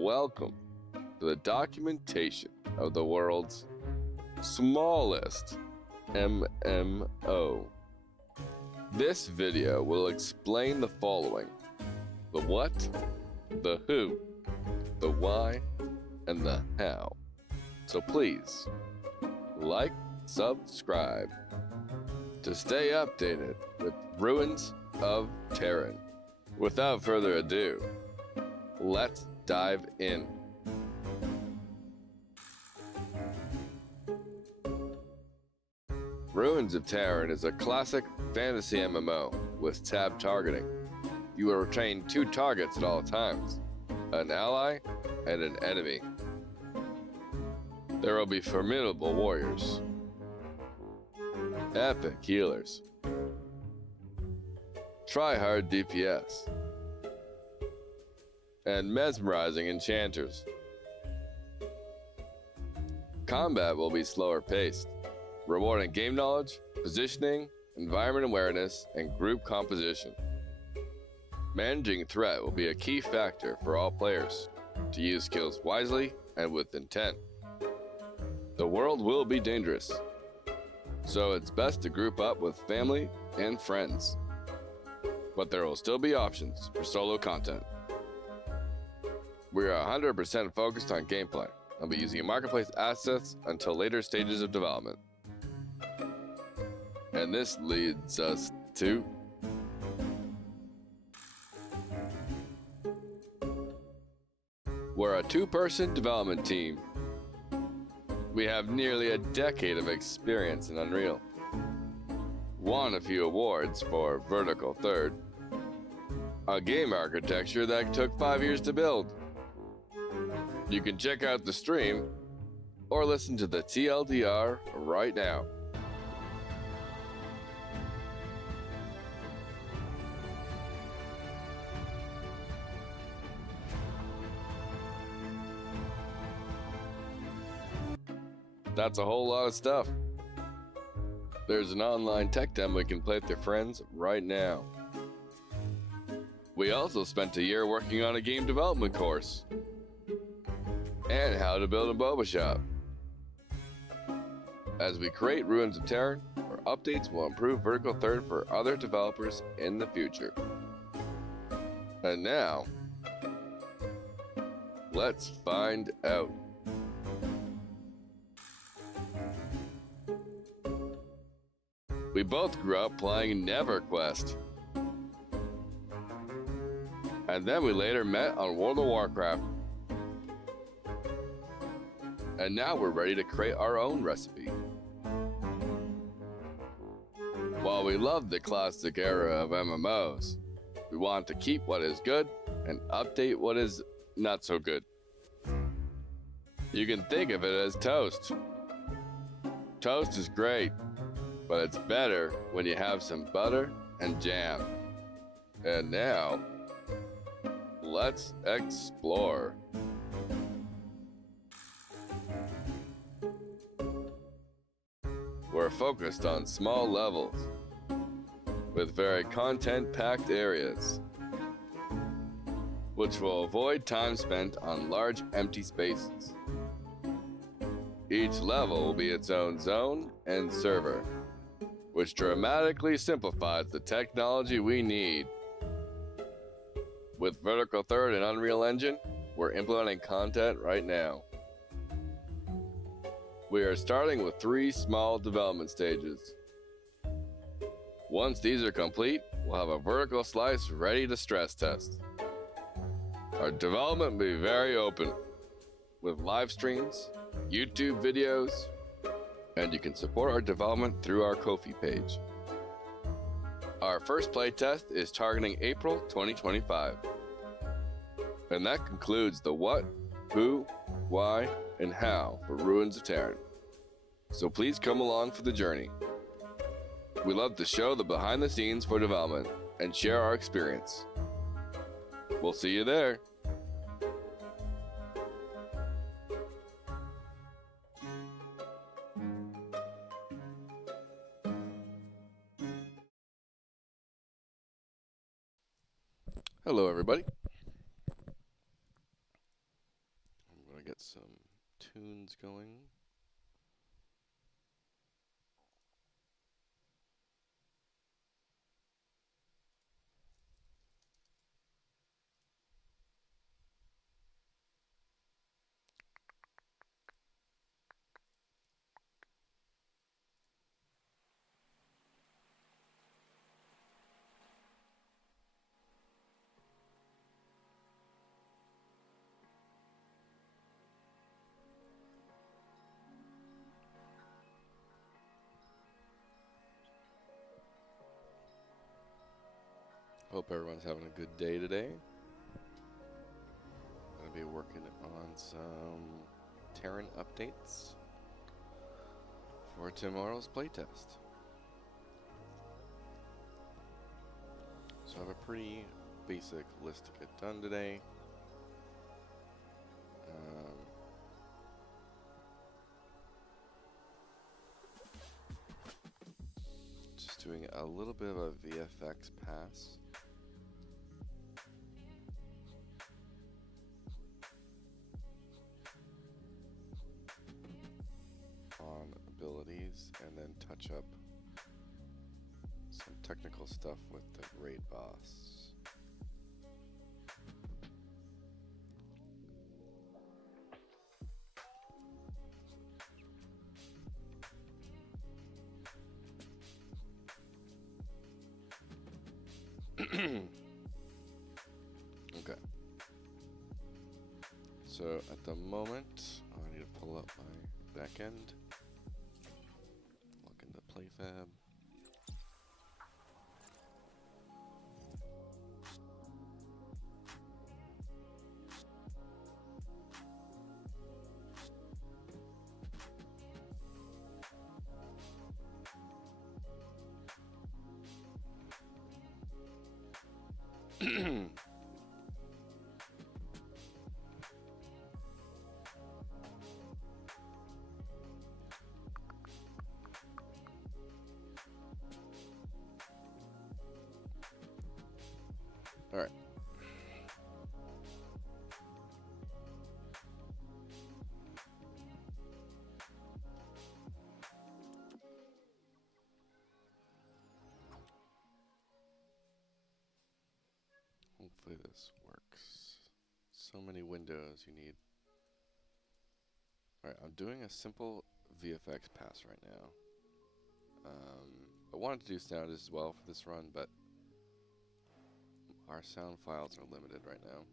Welcome to the documentation of the world's smallest MMO. This video will explain the following: the what, the who, the why, and the how. So please, like, subscribe to stay updated with Ruins of Tearyn. Without further ado, let's dive in. Ruins of Tearyn is a classic fantasy MMO with tab targeting. You will retain two targets at all times, an ally and an enemy. There will be formidable warriors, epic healers, try-hard DPS, and mesmerizing enchanters. Combat will be slower paced, rewarding game knowledge, positioning, environment awareness, and group composition. Managing threat will be a key factor for all players to use skills wisely and with intent. The world will be dangerous, so it's best to group up with family and friends. But there will still be options for solo content. We are 100% focused on gameplay and will be using marketplace assets until later stages of development. And this leads us to we're a two-person development team. We have nearly a decade of experience in Unreal. Won a few awards for Vertical Third, a game architecture that took 5 years to build. You can check out the stream or listen to the TLDR right now. That's a whole lot of stuff. There's an online tech demo we can play with your friends right now. We also spent a year working on a game development course and how to build a Boba shop. As we create Ruins of Tearyn, our updates will improve Vertical Third for other developers in the future. And now, let's find out. We both grew up playing NeverQuest. And then we later met on World of Warcraft. And now we're ready to create our own recipe. While we love the classic era of MMOs, we want to keep what is good and update what is not so good. You can think of it as toast. Toast is great, but it's better when you have some butter and jam. And now, let's explore. We're focused on small levels with very content-packed areas, which will avoid time spent on large empty spaces. Each level will be its own zone and server, which dramatically simplifies the technology we need. With Vertical Third and Unreal Engine, we're implementing content right now. We are starting with 3 small development stages. Once these are complete, we'll have a vertical slice ready to stress test. Our development will be very open, with live streams, YouTube videos, and you can support our development through our Ko-fi page. Our first playtest is targeting April 2025. And that concludes the what, who, why, and how for Ruins of Tearyn. So please come along for the journey. We love to show the behind the scenes for development and share our experience. We'll see you there. Hello everybody. some tunes going. Hope everyone's having a good day today. I'm going to be working on some Tearyn updates for tomorrow's playtest. So I have a pretty basic list to get done today. Just doing a little bit of a VFX pass. On abilities, and then touch up some technical stuff with the raid boss. Okay. So at the moment, I need to pull up my back end. Look into PlayFab. All right. Hopefully this works. So many windows you need. All right, I'm doing a simple VFX pass right now. I wanted to do sound as well for this run, but our sound files are limited right now.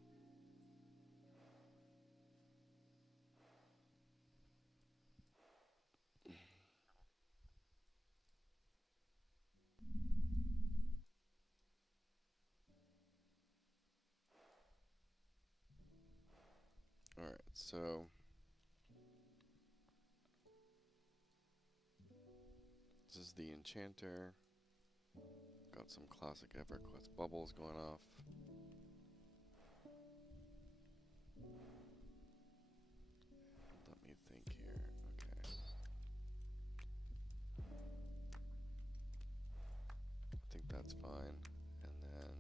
All right, so this is the enchanter. Got some classic EverQuest bubbles going off. Let me think here. Okay. I think that's fine. And then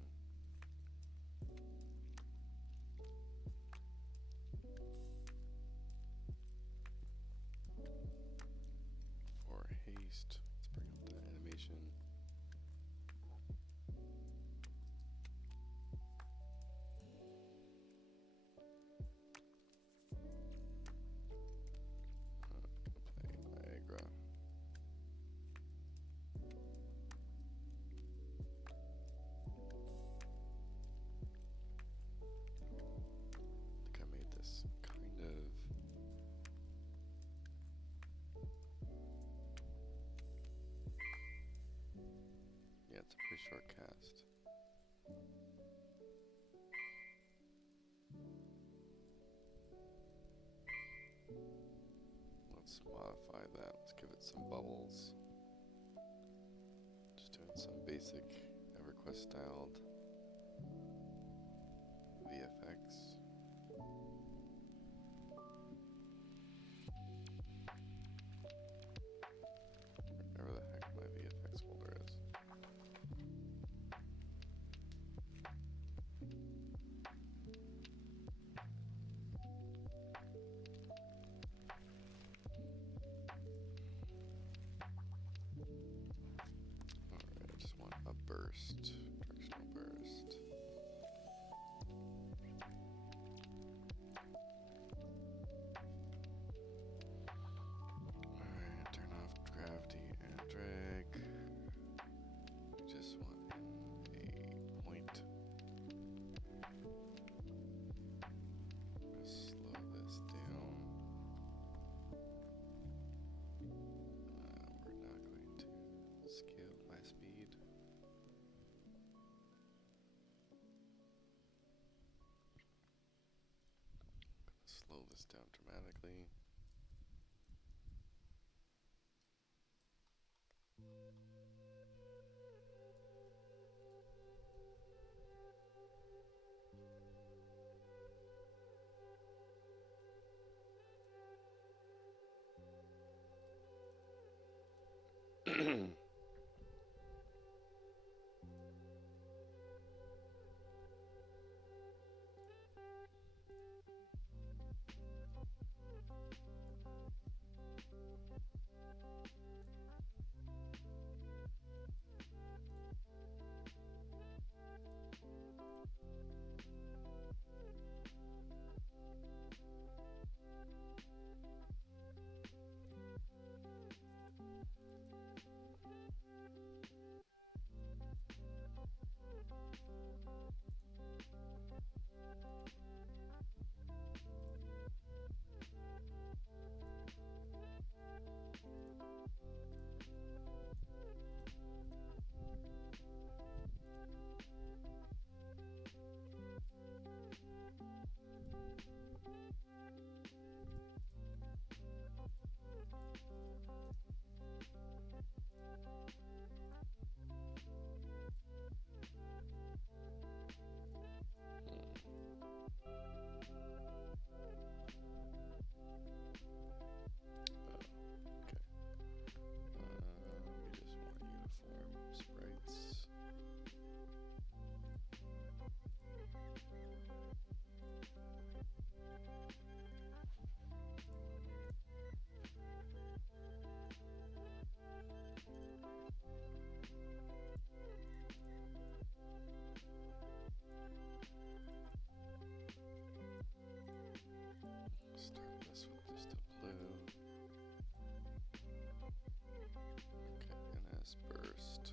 for haste, let's bring up the animation. It's a pretty short cast. Let's modify that. Let's give it some bubbles. Just doing some basic EverQuest styled VFX. Wherever the heck my VFX folder is. burst. Directional burst. Alright, turn off gravity and drag. Just want a point. Slow this down. We're not going to scale by speed. Slow this down dramatically. Start this with just a blue. Okay, and as burst.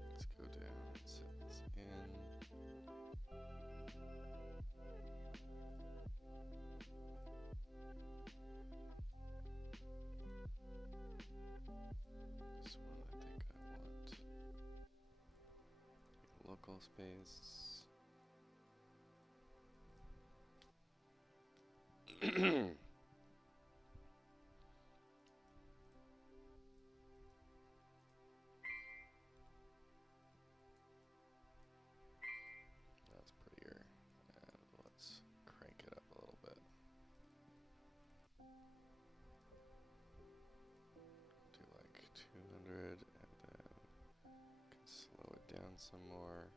Let's go down and set this in. This one I think I want local space. That's prettier. And let's crank it up a little bit. Do like 200 and then can slow it down some more.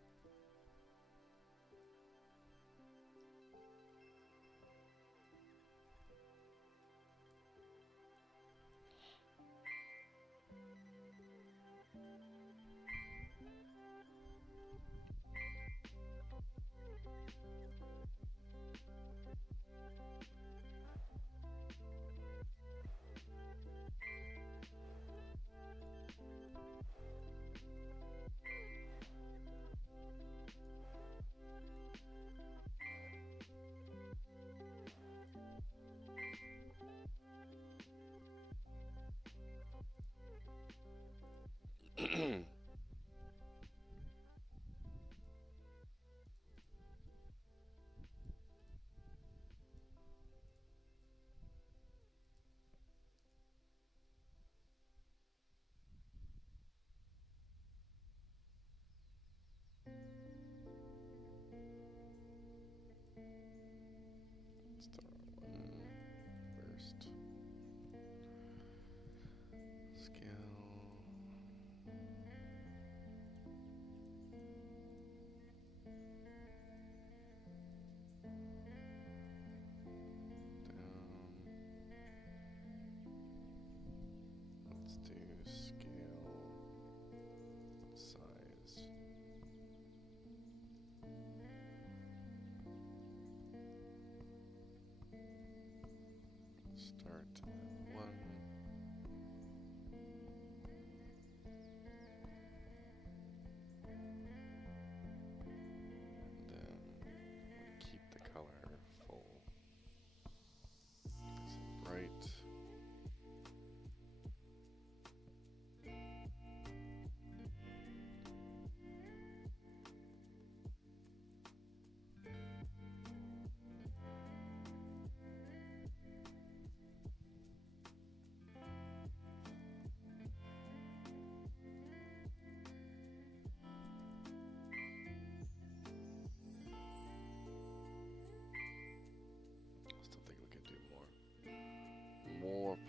That's the wrong one. Burst. Scale. Down. Let's do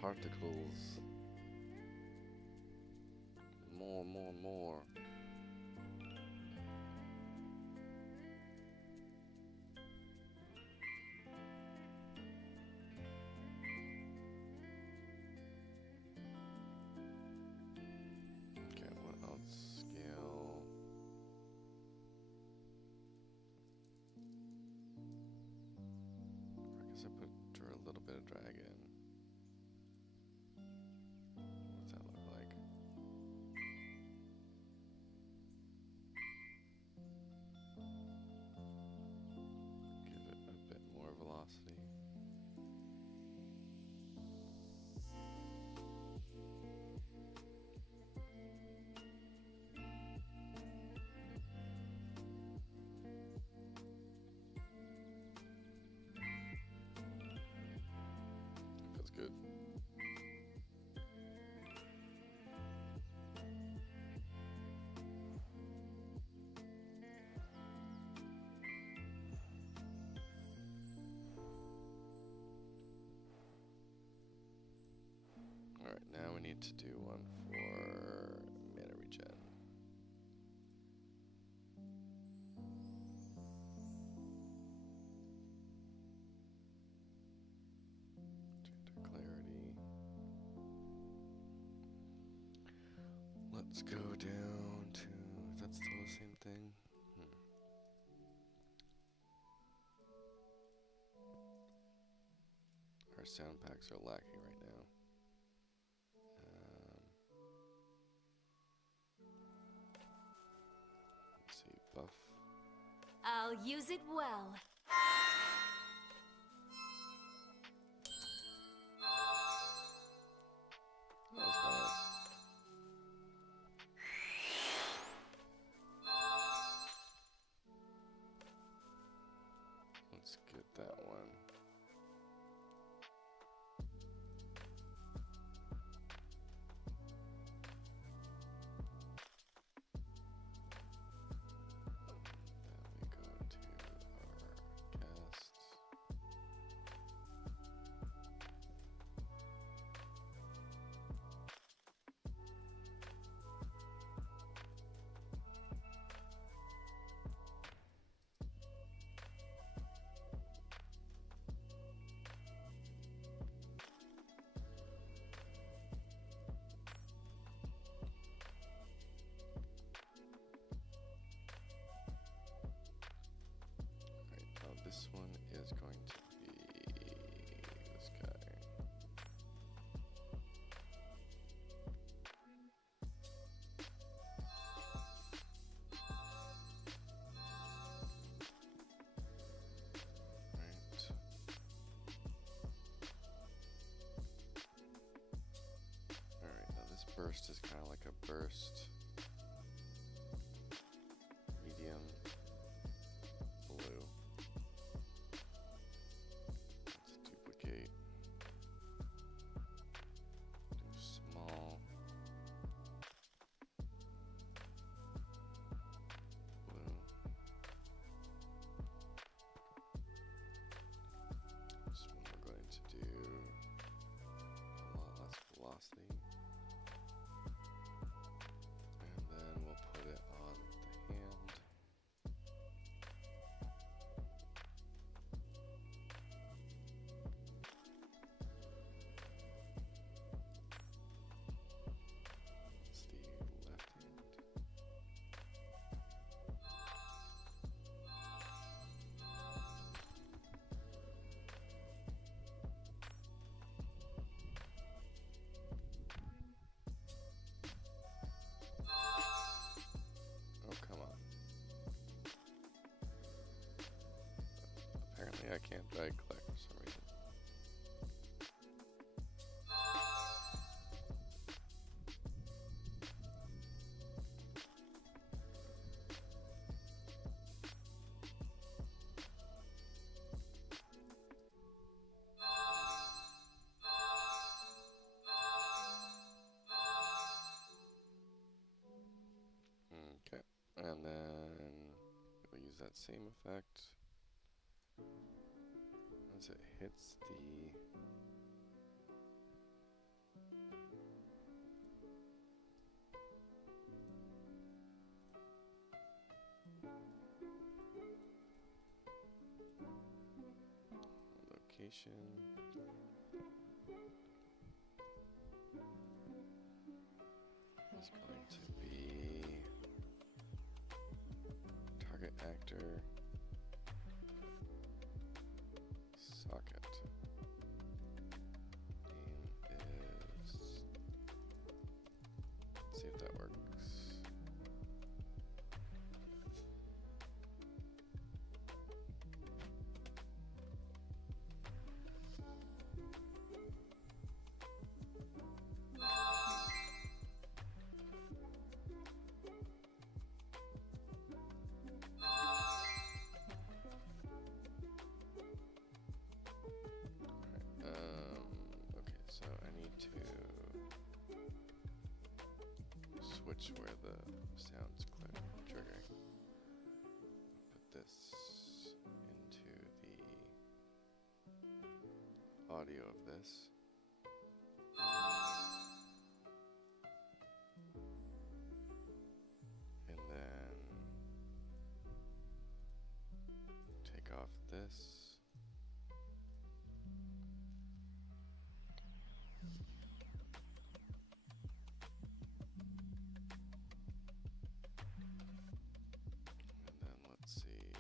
particles. More, more, more. Okay, what else? Scale. I guess I put a little bit of drag in. What's that look like? Give it a bit more velocity. Feels good. Alright, now we need to do one for mana regen. Change our clarity. Let's go down to, is that still the same thing? Our sound packs are lacking right now. Let's see, buff. I'll use it well. That was nice. Let's get that one. Then we go to our cast. This one is going to be this guy. Right. Alright, now this burst is kind of like a burst. Medium. Blue. Let's duplicate. Do small. Blue. This one we're going to do a lot less velocity. And then we'll put it on the hand. It's the left hand. Oh, come on. Apparently I can't drag click for some reason. Okay, and then we'll use that same effect once it hits the location. Is going to be target actor socket. Name is, let's see if that works. Okay, so I need to switch where the sounds trigger. Put this into the audio of this. And then take off this. And then let's see.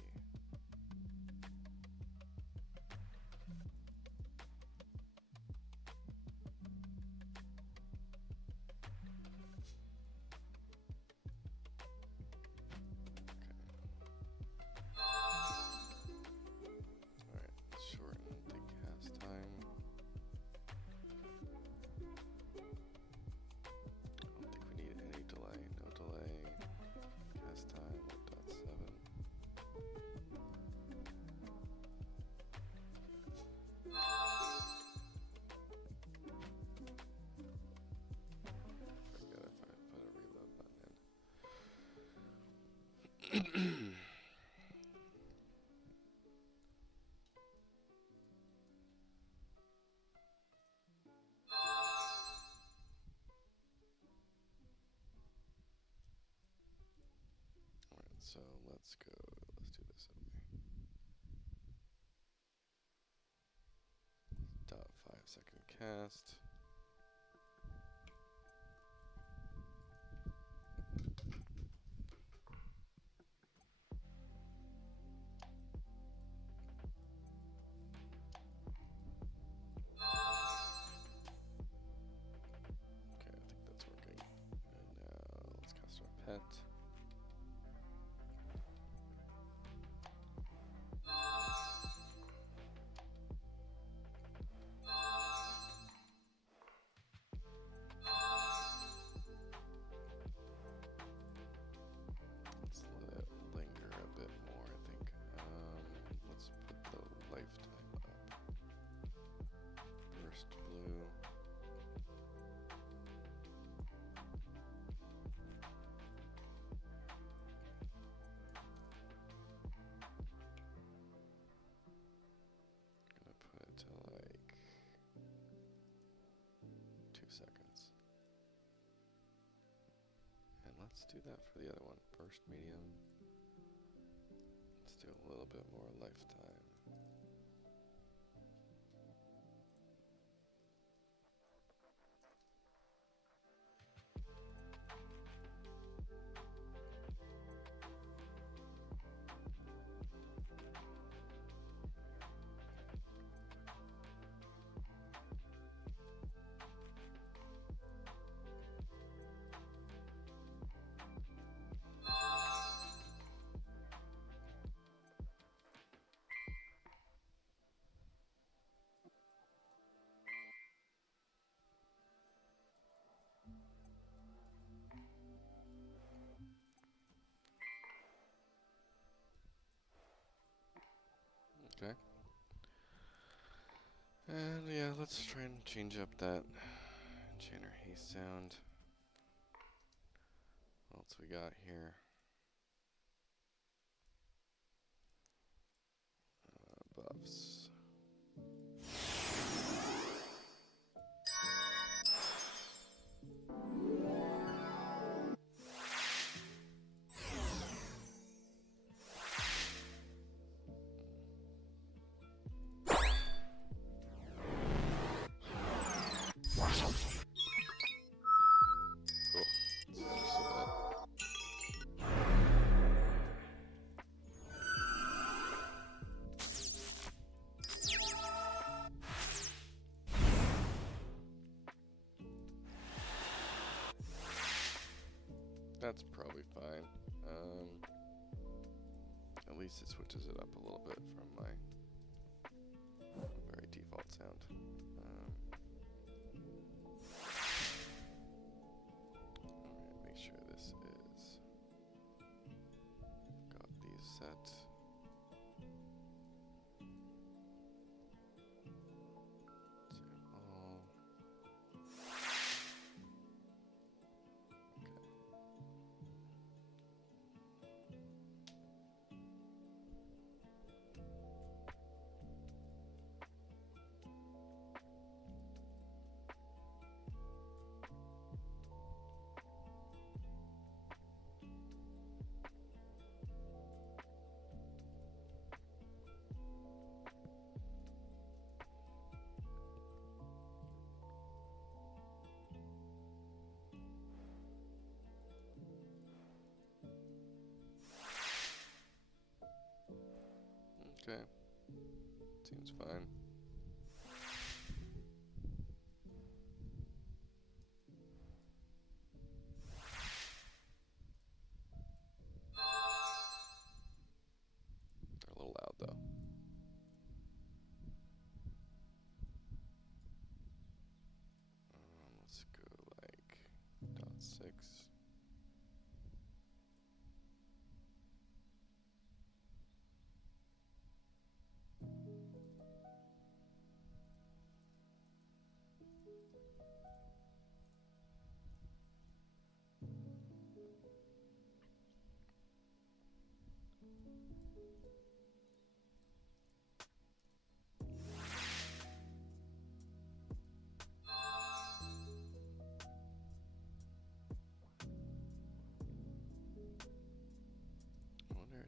Alright, shorten the cast time. I don't think we need any delay. No delay. Cast time 1.7. Forget if I put a reload button in. Alright, so let's go. Let's do this that way. 0.5 second cast. Okay, I think that's working. And now let's cast our pet. Let's let it linger a bit more, I think. Let's put the lifetime up. Burst blue. Gonna put it to like 2 seconds. And let's do that for the other one. Burst medium. Let's do a little bit more lifetime. Okay. And yeah, let's try and change up that enchanter haste sound. What else we got here? Buffs. That's probably fine. At least it switches it up a little bit from my very default sound. Make sure this is got these set. Okay, seems fine. They're a little loud though. Let's go like .6.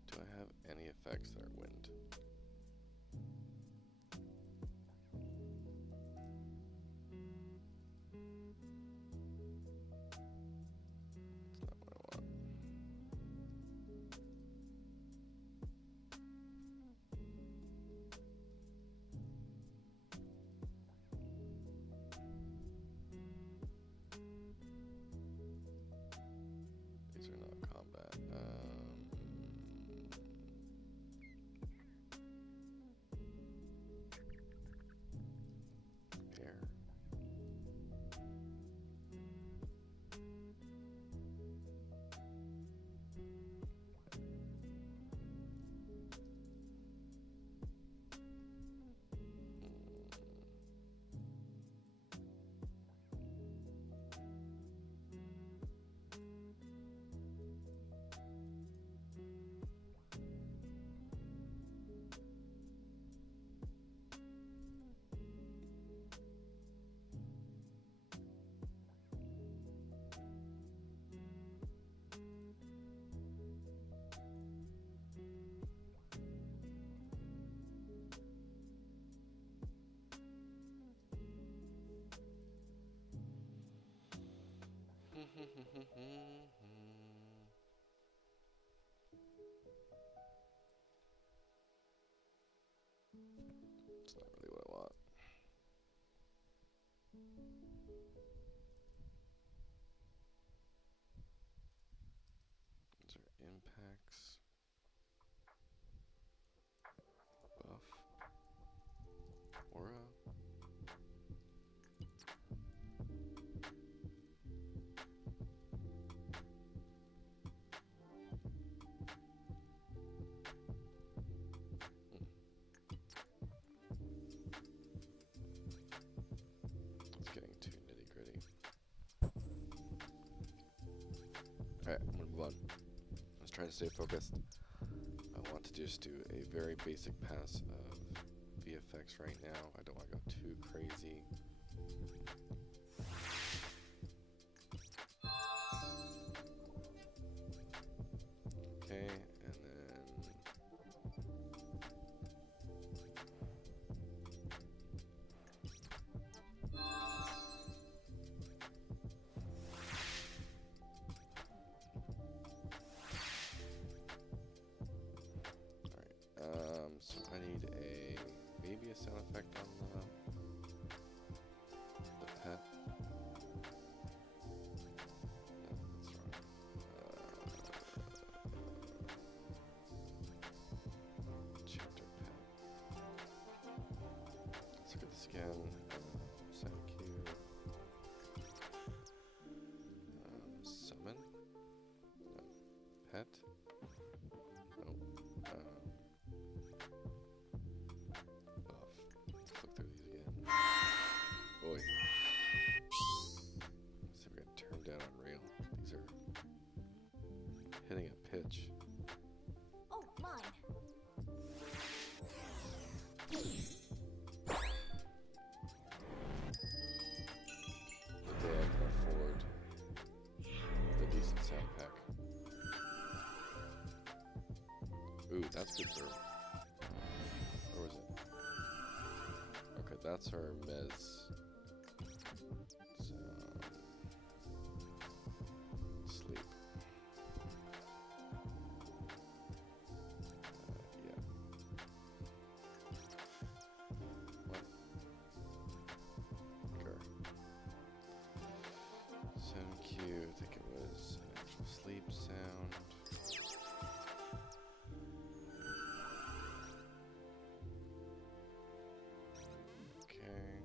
Do I have any effects that are wind? That's not what I want. These are not combat. Air. It's not really what I want. These are impacts. Buff. Aura. It's getting too nitty-gritty. Alright, I'm gonna move on. I was trying to stay focused. I want to just do a very basic pass of VFX right now. I don't want to go too crazy. Okay, and then so I need maybe a sound effect on the pet? Oh, let's click through these again. Boy. Let's see if we can turn down on rail. These are hitting a pitch. Oh, mine. The day I can afford a decent sound pack. Ooh, that's good for... Where was it? Okay, that's our mez. So, sleep. Yeah. What? Sure. Sound cue, I think it was an actual sleep sound. Okay.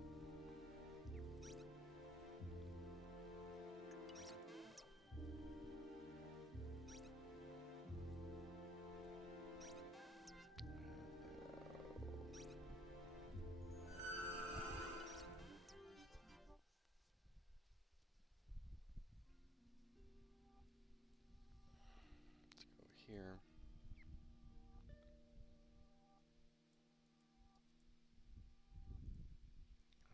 Let's go here.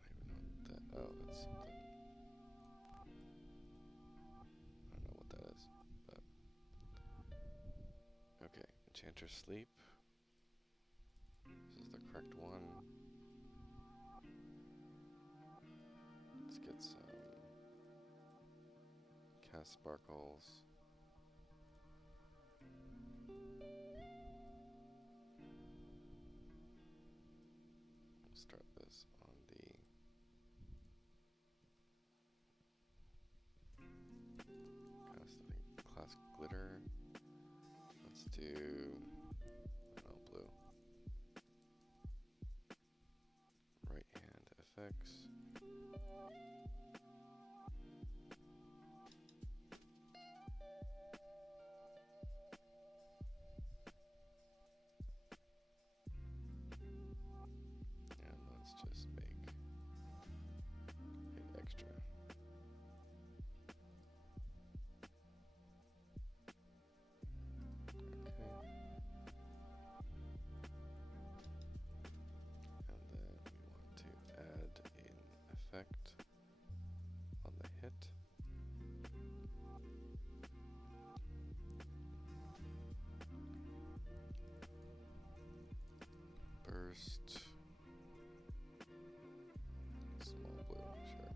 I don't even know what that. Oh, that's something. I don't know what that is, but okay. Enchanter sleep. This is the correct one. Let's get some cast sparkles. We'll start this on the cast, I think, class glitter. Let's do, I don't know, blue. Right hand effects. And let's just make it extra. Okay. And then we want to add an effect on the hit. Burst. Small blue, sure.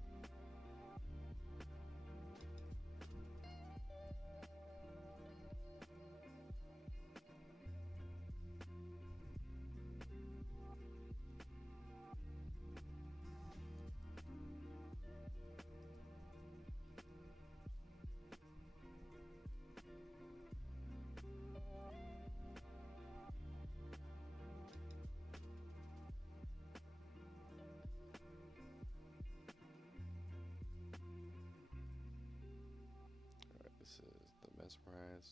Alright, this is the mesmerize.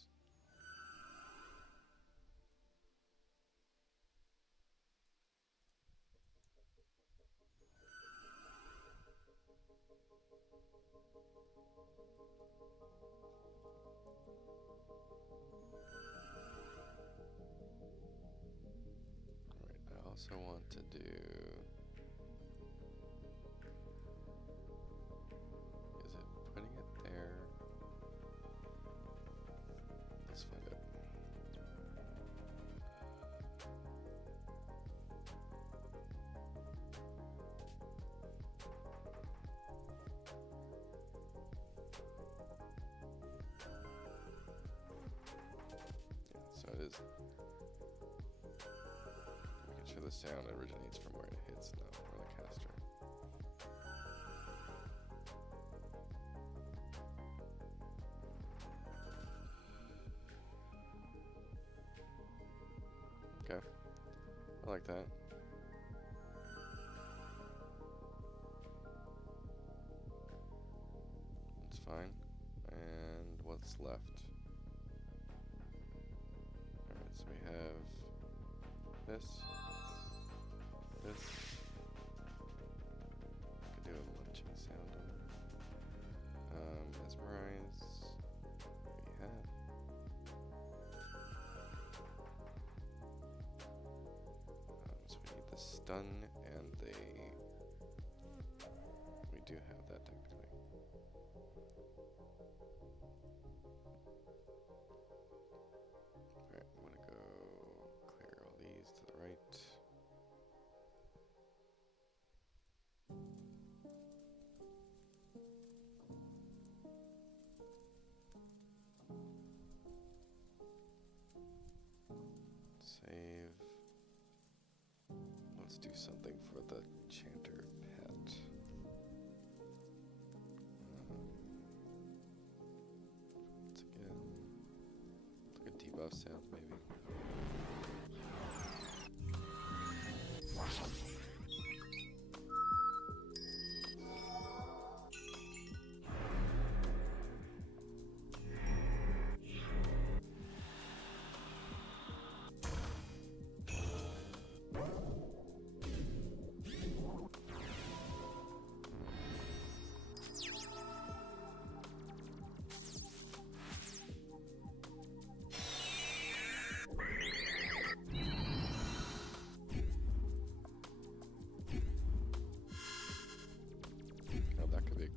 Alright, I also want to do... Is it putting it there? Let's find out. Yeah, so it is. Making sure the sound originates from where it hits, not where the caster. Okay, I like that. It's fine. And what's left? So we have this. Could do a munching sound on it. Mesmerize. We have. So we need the stun and the. We do have that technically. Alright, I'm gonna go clear all these to the right. Save. Let's do something for the enchanter pet. Once again, look at debuff sounds maybe.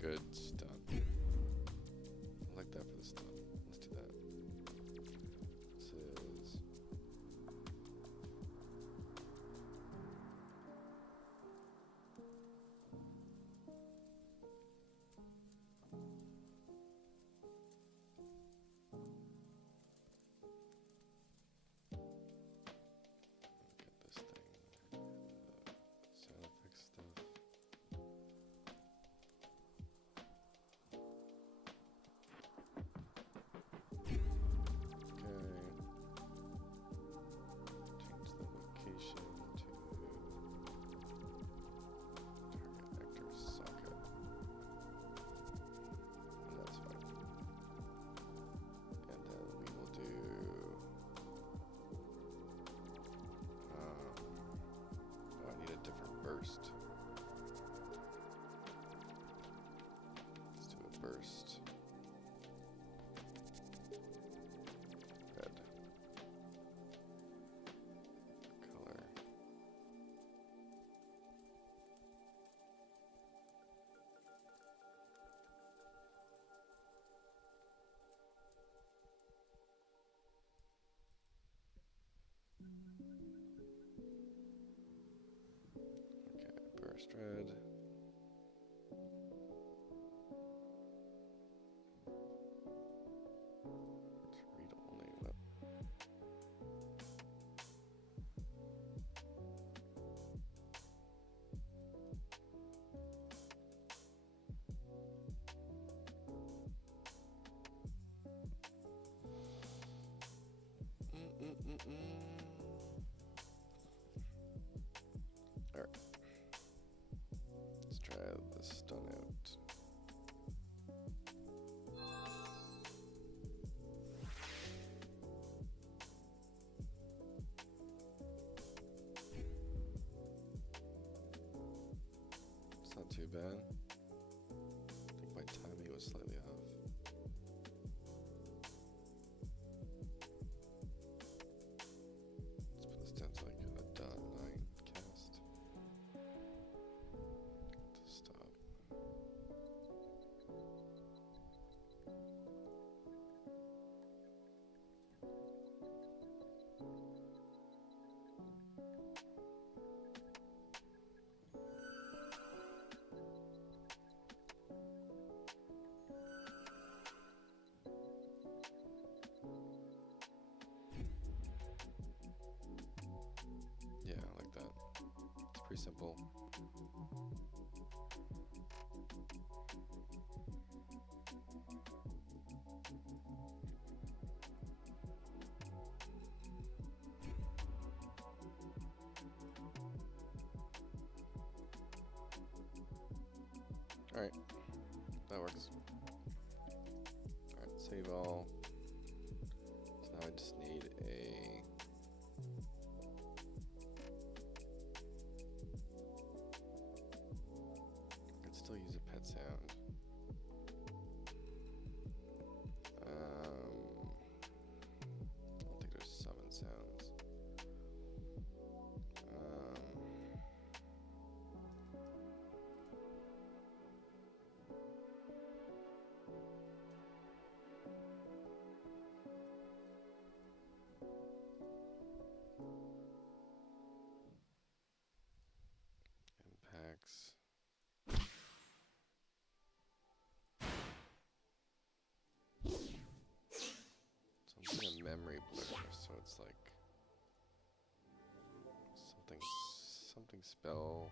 Good stun. I like that for the stun. Let's do that. This is. Get this thing. Sound effects stuff. Burst. Let's do a burst. Red. Color. Burst red. It's read only. What? All right. Let's try the stun out. It's not too bad. I think my timing was slightly off. Let's put this down to like a .9 cast. Stop. Yeah, I like that. It's pretty simple. Alright, that works. Alright, save all. So now I just need a memory blur, so it's like something spell.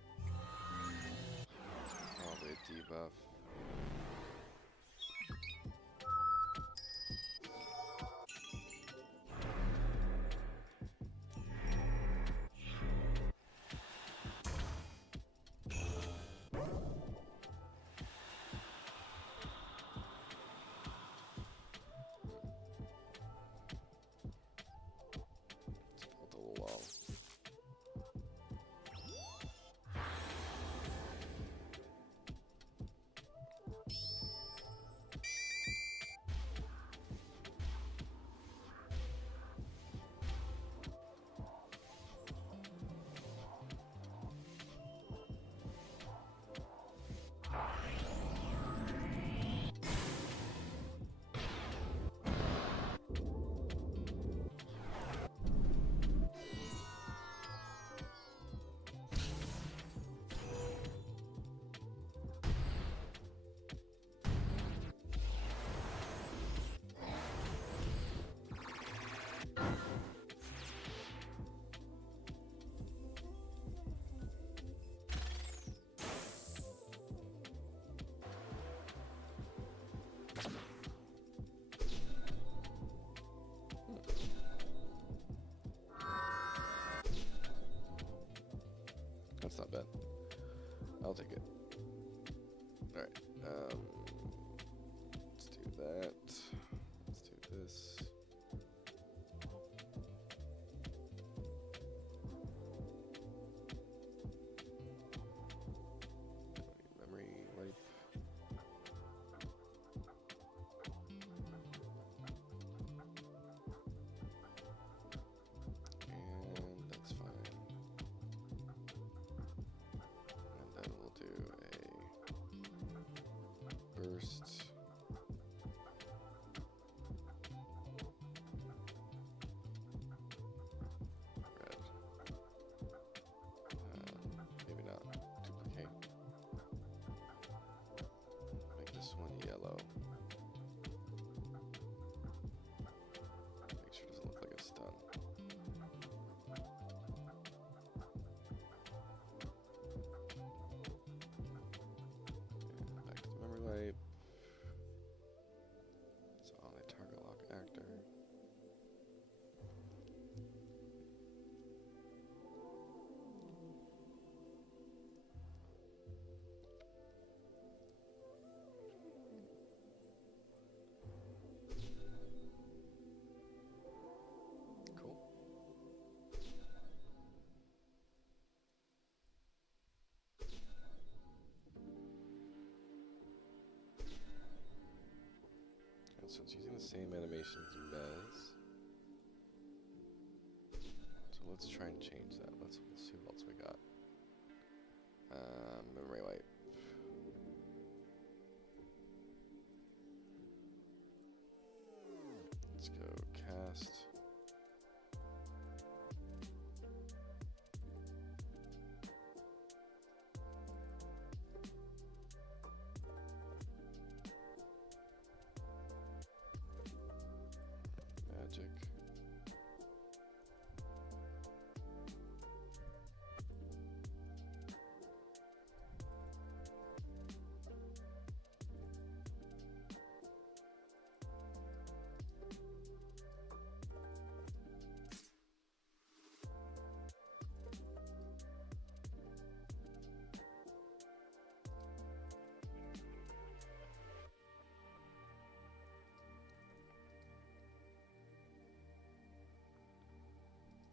Probably a debuff. That's not bad. I'll take it. Alright, let's do that. Let's do this. Memory wipe. And that's fine. And then we'll do a burst. Red. Maybe not. Duplicate. Make this one yellow. Make sure it doesn't look like a stun. And back to the memory wipe. It's on a target lock actor. Cool. And so it's using the same animation as Mez. So let's try and change that. We'll see what else we got. Memory wipe. Let's go cast. Magic.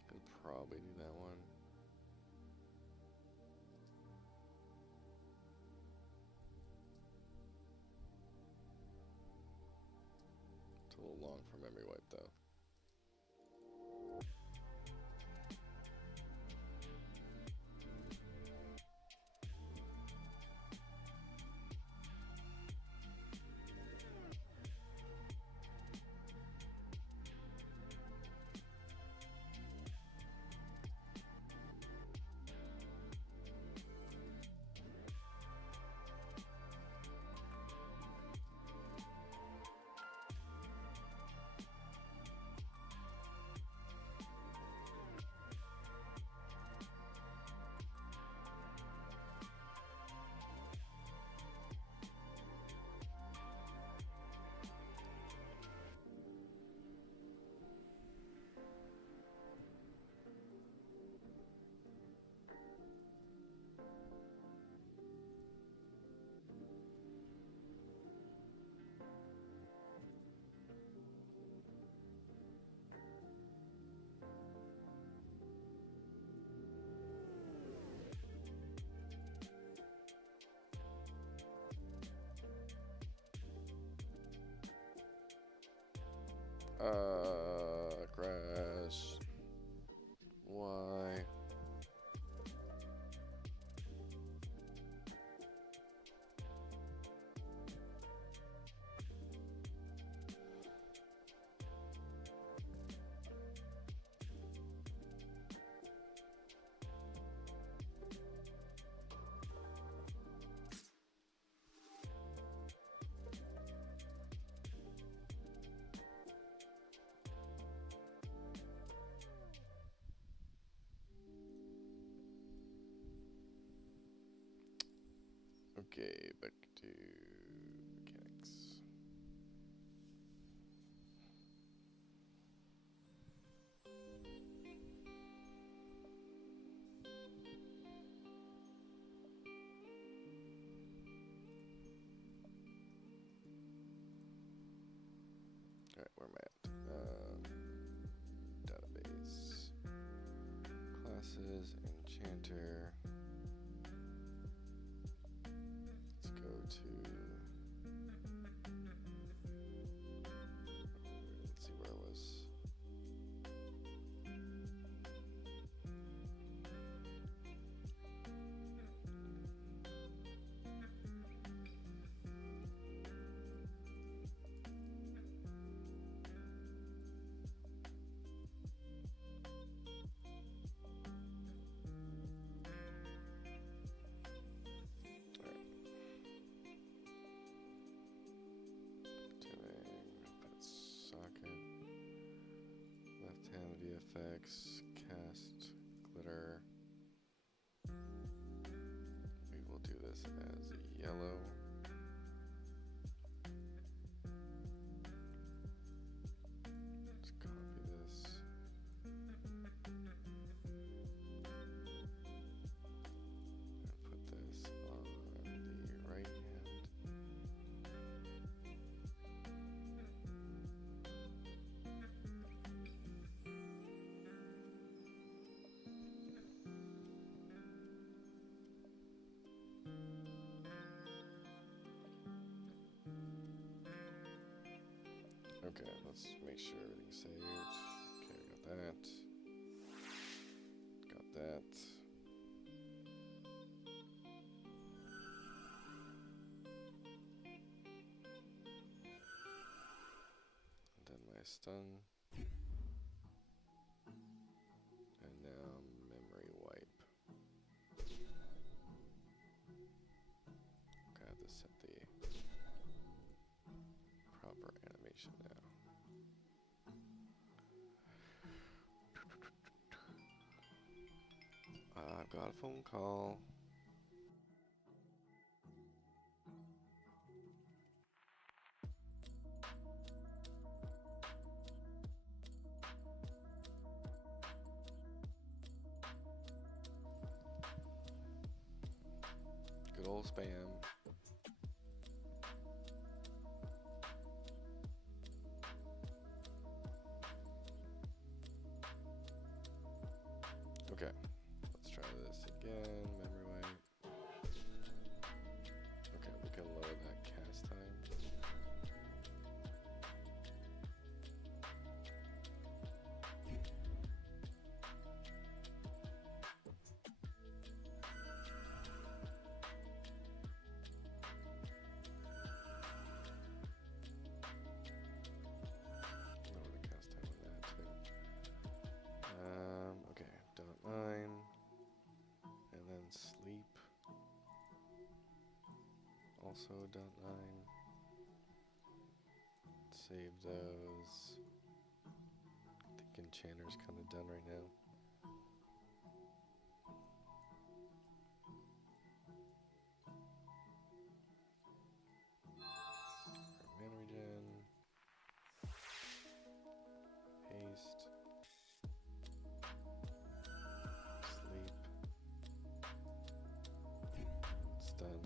Could probably do that one. It's a little long for memory wipe though. Crash. Why? Okay, back to mechanics. Alright, where am I at? Database. Classes, enchanter. Let's go to. Let's see where it was. VFX, cast, glitter. We will do this as yellow. Let's copy this. And put this on the right hand. Okay, let's make sure everything's saved. Okay, we got that. Got that. And then my stun. And now memory wipe. Okay, I have to set the proper animation now. I've got a phone call. Good old spam. Okay, let's try this again. Memory wipe. Okay, we can lower that cast time. Lower the cast time on that too. Okay, .9, and then sleep. Also .9. Save those. I think enchanter's kind of done right now. Mana regen. Haste. Sleep. Stun.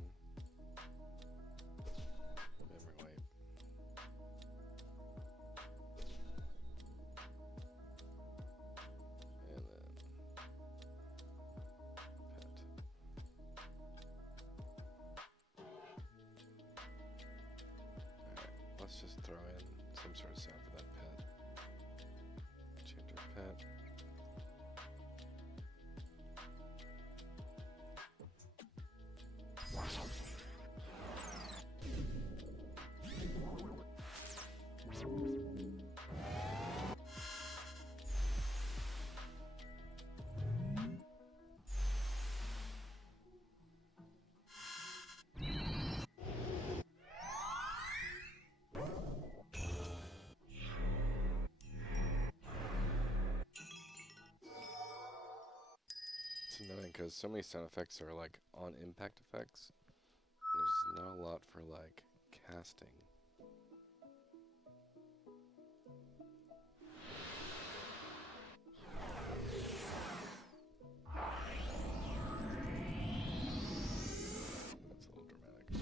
Memory wipe. And then pet. Alright, let's just throw in some sort of sound for that pet. annoying because so many sound effects are like on impact effects. There's not a lot for like casting. That's a little dramatic.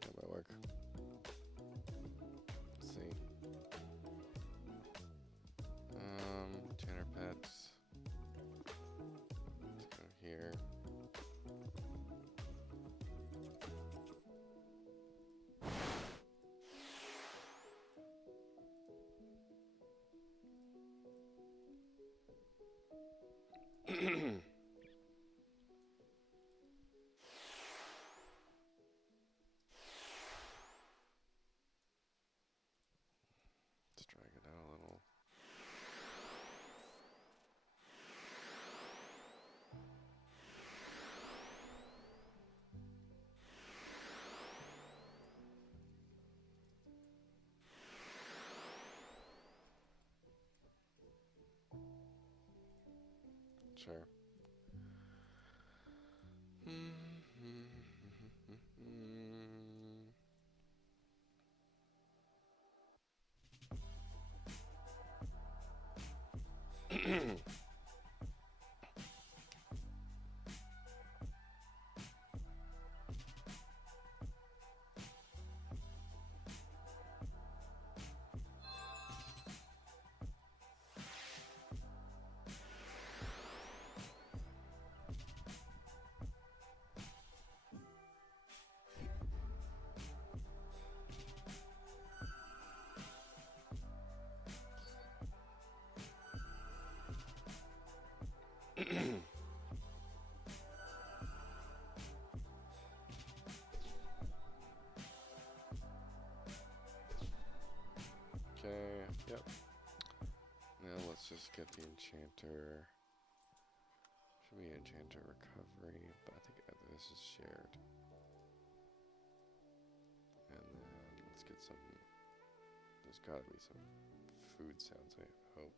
That might work. Let's see. Tanner pets. Let's go here. Let's drag it out a little. Sure. Okay, yep. Now let's just get the enchanter. Should be enchanter recovery, but I think this is shared. And then let's get some. There's gotta be some food sounds, I hope.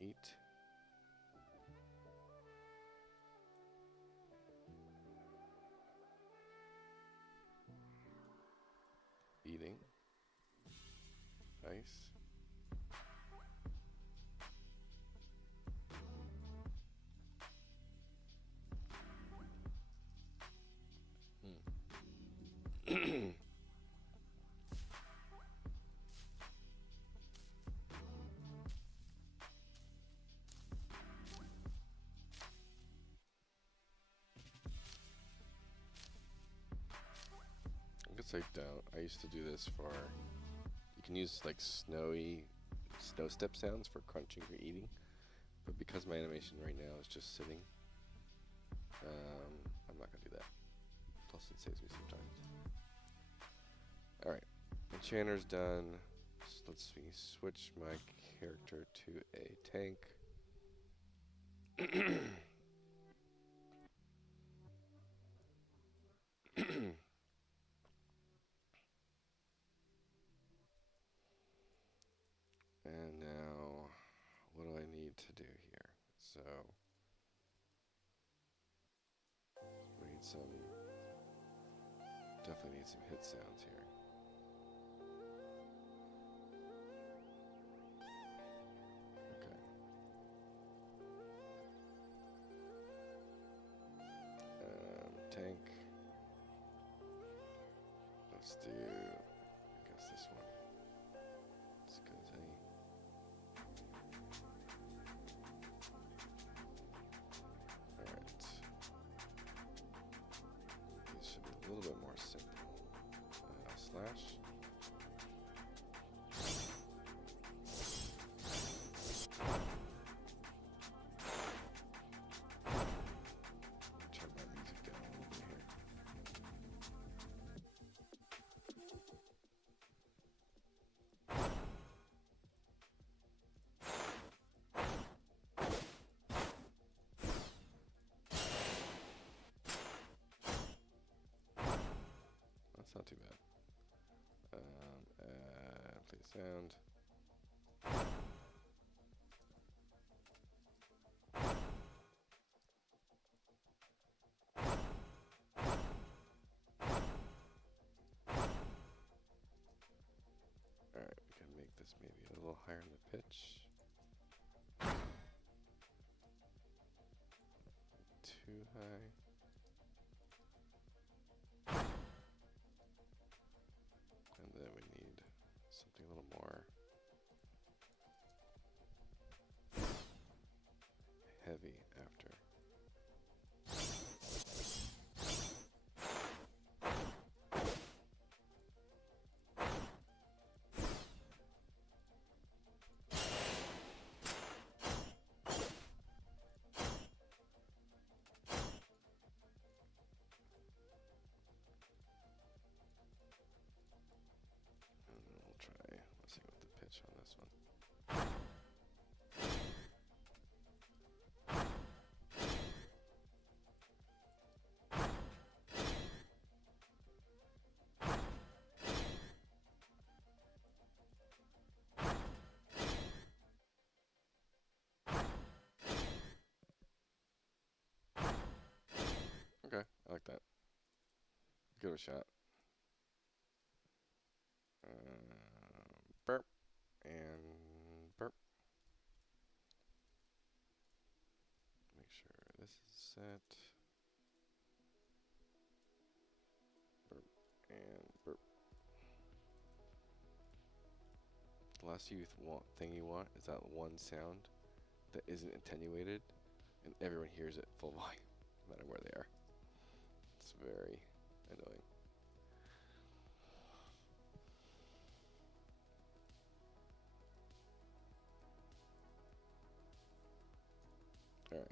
Eat. Eating. Nice. I guess I don't. I used to do this for. You can use like snow step sounds for crunching or eating, but because my animation right now is just sitting, I'm not gonna do that. Plus, it saves me some time. All right, enchanter's done. So let's see. Switch my character to a tank. do here. So we need some, definitely need some hit sounds here. Okay. Tank. Let's do, I guess this one. As good as any. Alright. These should be a little bit more simple. Slash. Turn my music down a little bit here. That's not too bad. Play sound. Alright, we can make this maybe a little higher in the pitch. Too high. And then we need something a little more heavy after. We'll try, let's see what the pitch on this one. Okay, I like that. Give it a shot. Burp and burp. Make sure this is set. Burp and burp. The last thing you want is that one sound that isn't attenuated and everyone hears it full volume, no matter where they are. It's very annoying. All right.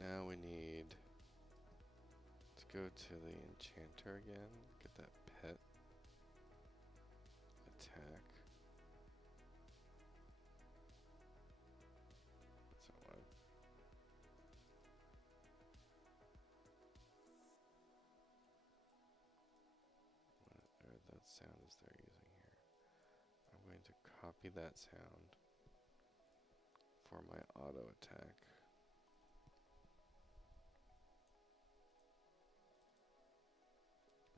Now we need to go to the enchanter again, get that pet attack. That's not one. What that sound is they're using here. I'm going to copy that sound for my auto attack.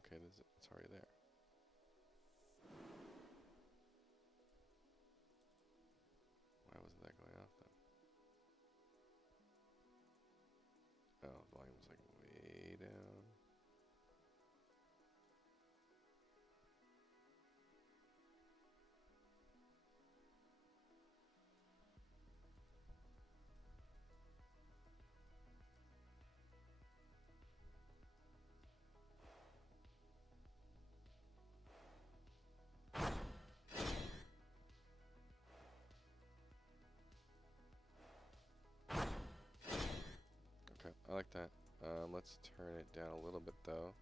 Okay, it's already there. Why wasn't that going off then? Oh, volume was like way down. Okay, I like that. Let's turn it down a little bit though.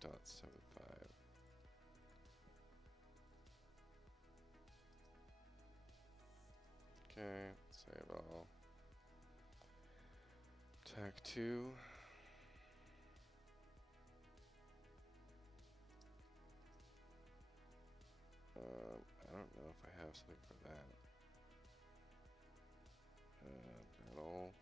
2.75. Okay, save all. Attack 2. I don't know if I have something for that. Battle.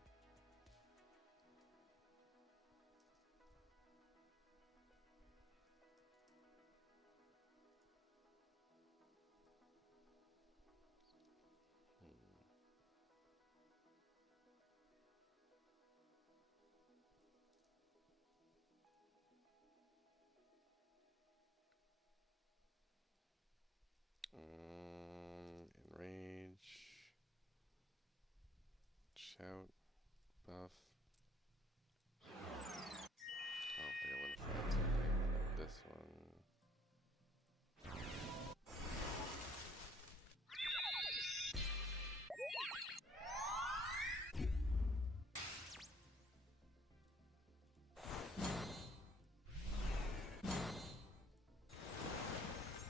Enrage. Shout. Buff. I don't think I'm gonna find something like this one.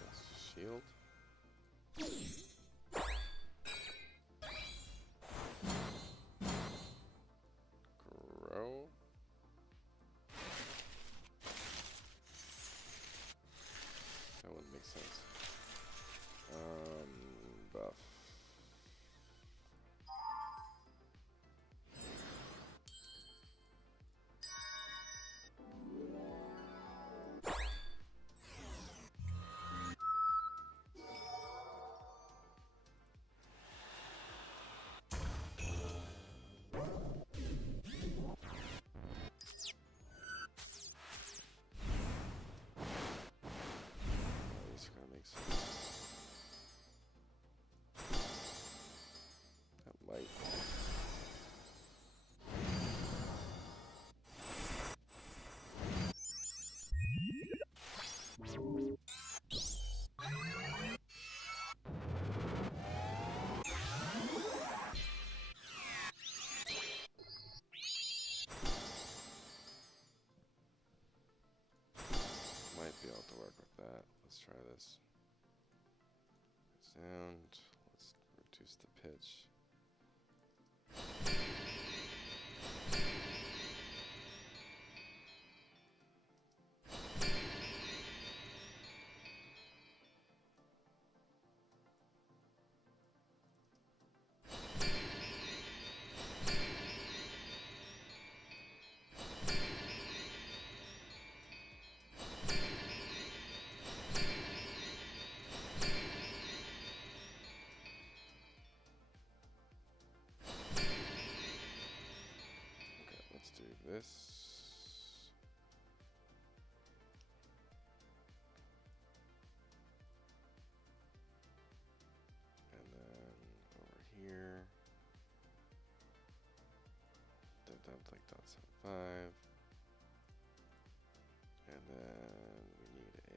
That's shield. Grow. That wouldn't make sense. Buff. These are gonna make sense. That might. Might be able to work with that. Let's try this. Sound. Let's reduce the pitch. Let's do this. And then over here. Like .75. And then we need a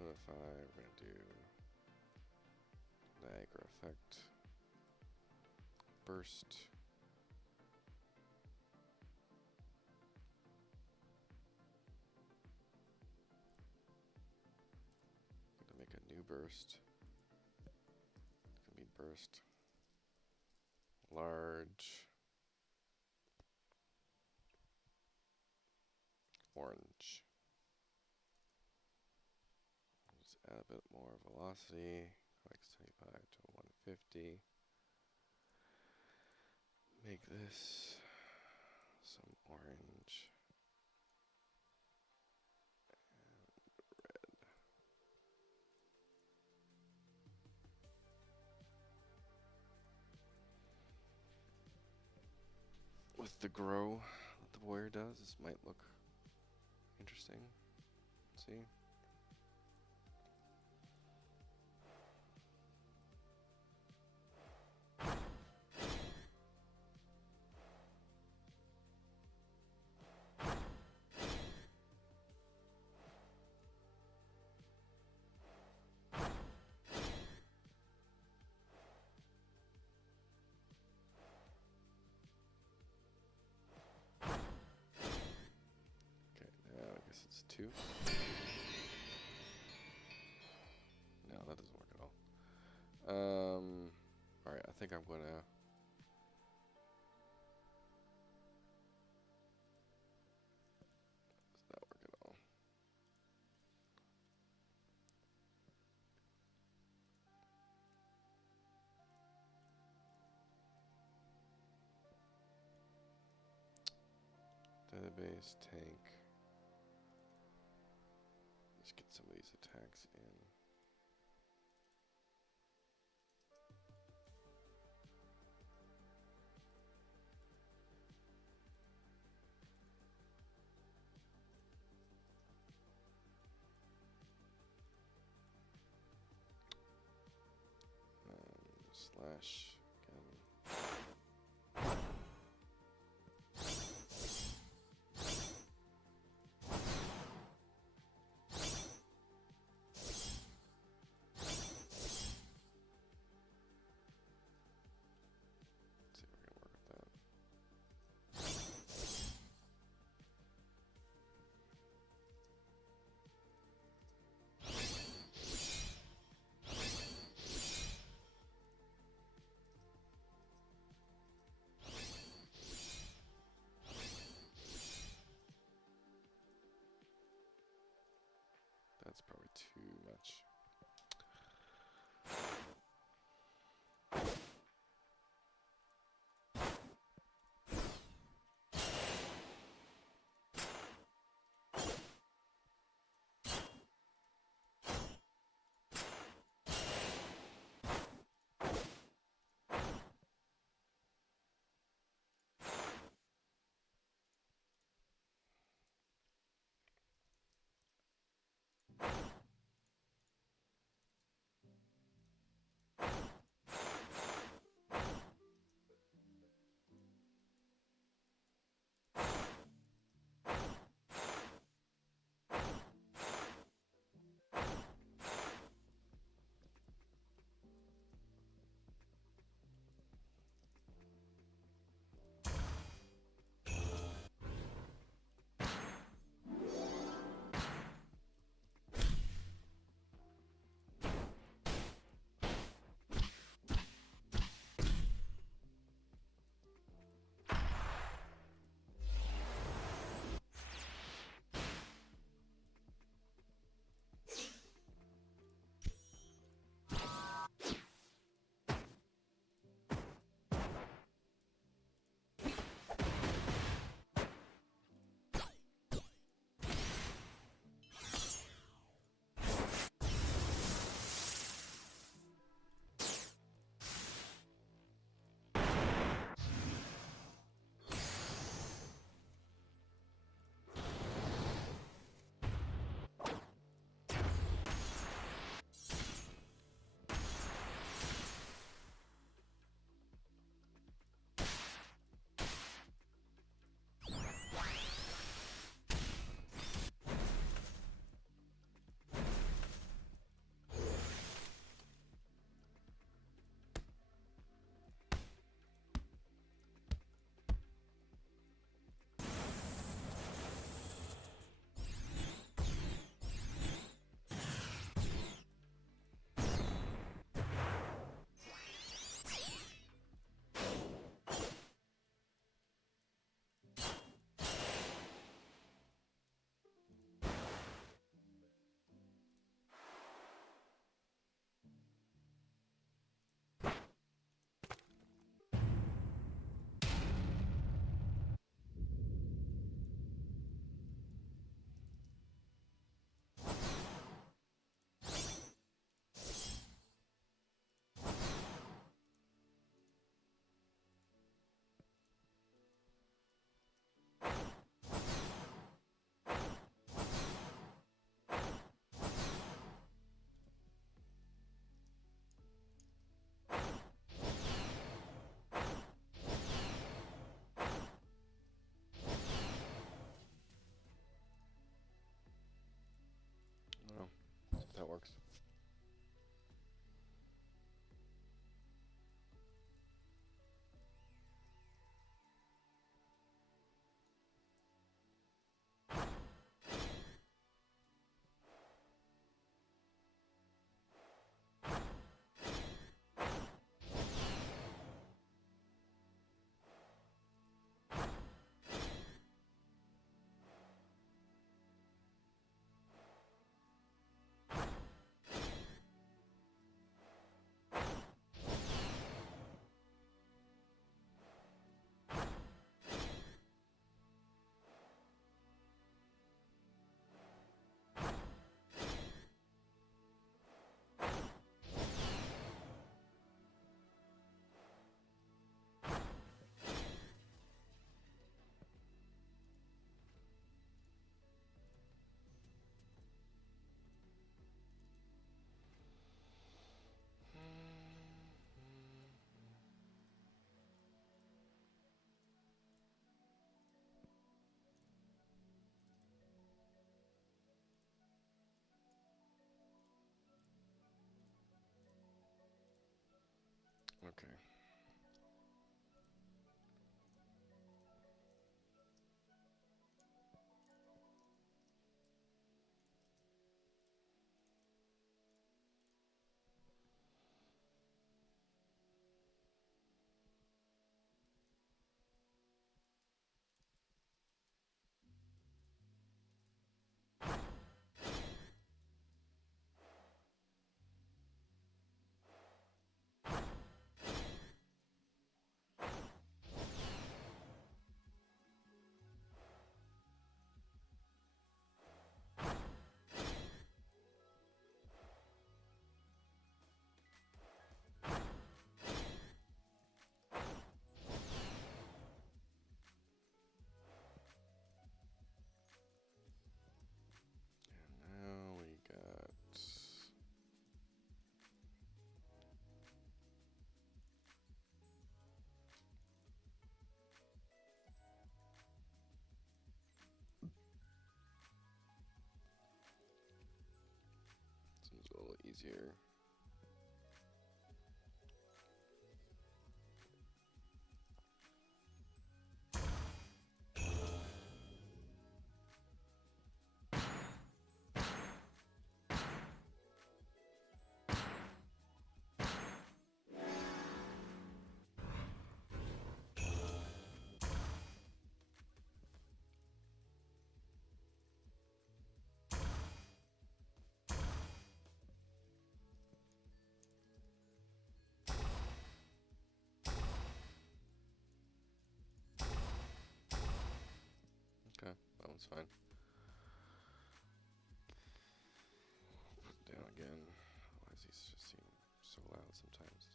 notify. We're gonna do Niagara effect. Burst. Gonna make a new burst. It's gonna be burst. Large. Orange. Just add a bit more velocity. X25 to 150. Make this some orange and red. With the grow that the warrior does, this might look interesting. Let's see. guess it's 2. No, that doesn't work at all. Alright, I think I'm gonna... Does not work at all. Database, tank. Let's get some of these attacks in. Slash again. Let's see if we can work with that. That's probably too much. That works. easier. Okay, that one's fine. Put it down again. Why does he just seem so loud sometimes?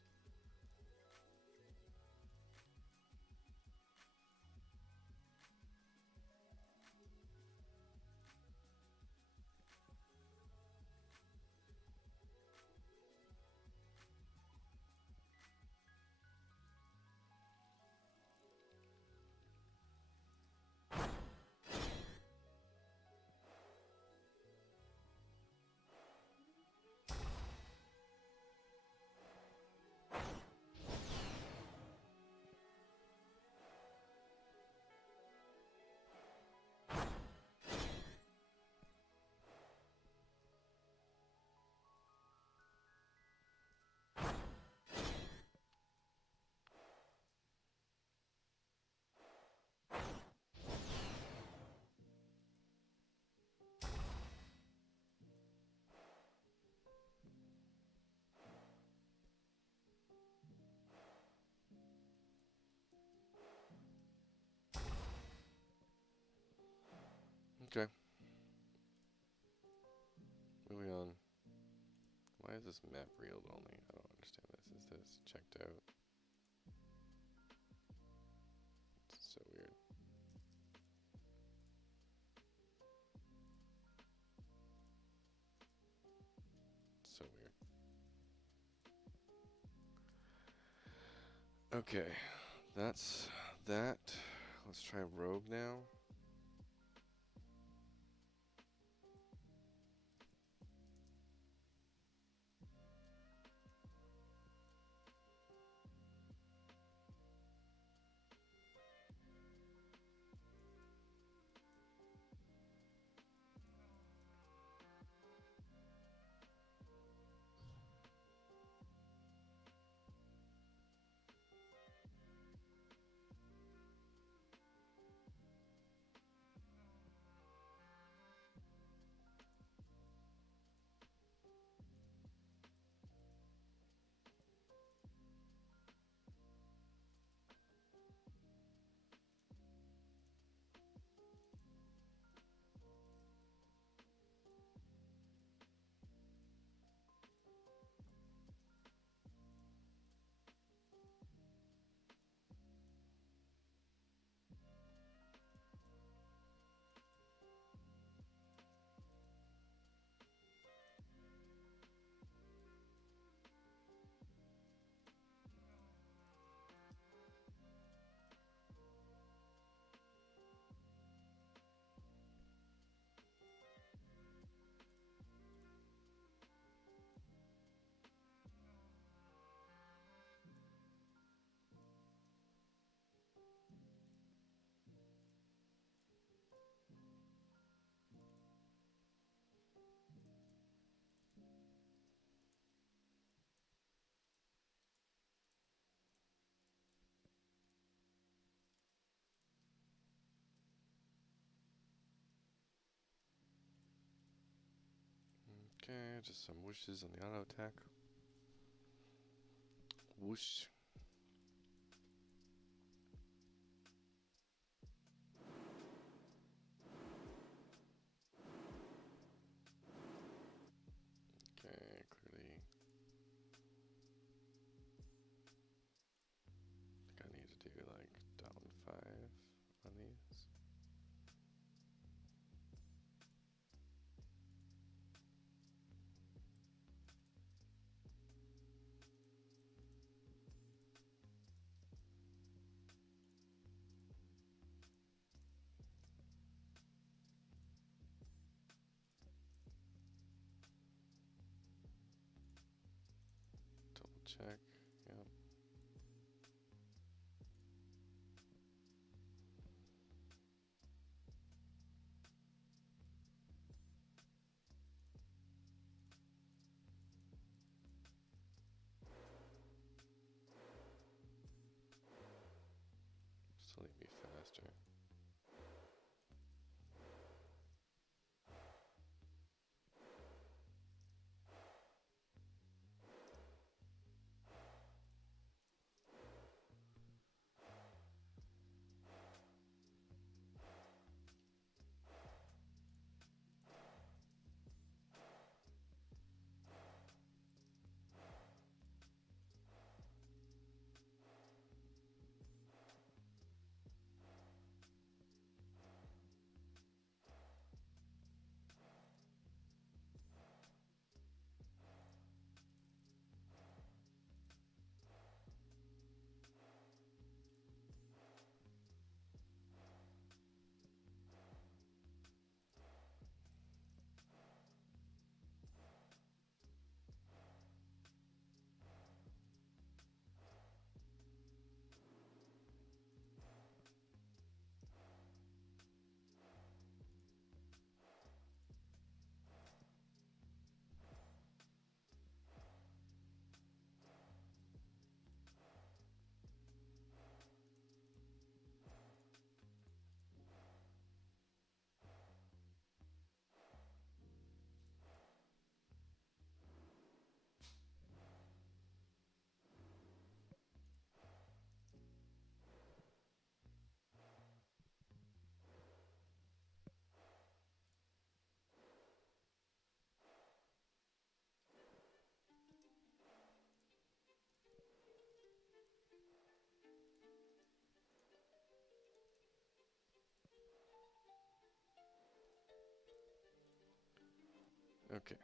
Okay. Moving on. Why is this map reeled only? I don't understand this. Is this checked out? It's so weird. So weird. Okay. That's that. Let's try Rogue now. Okay, just some whooshes on the auto attack. Whoosh. Okay, clearly. I think I need to do like down 5 on these. check. Yep. Still need to be faster. Okay.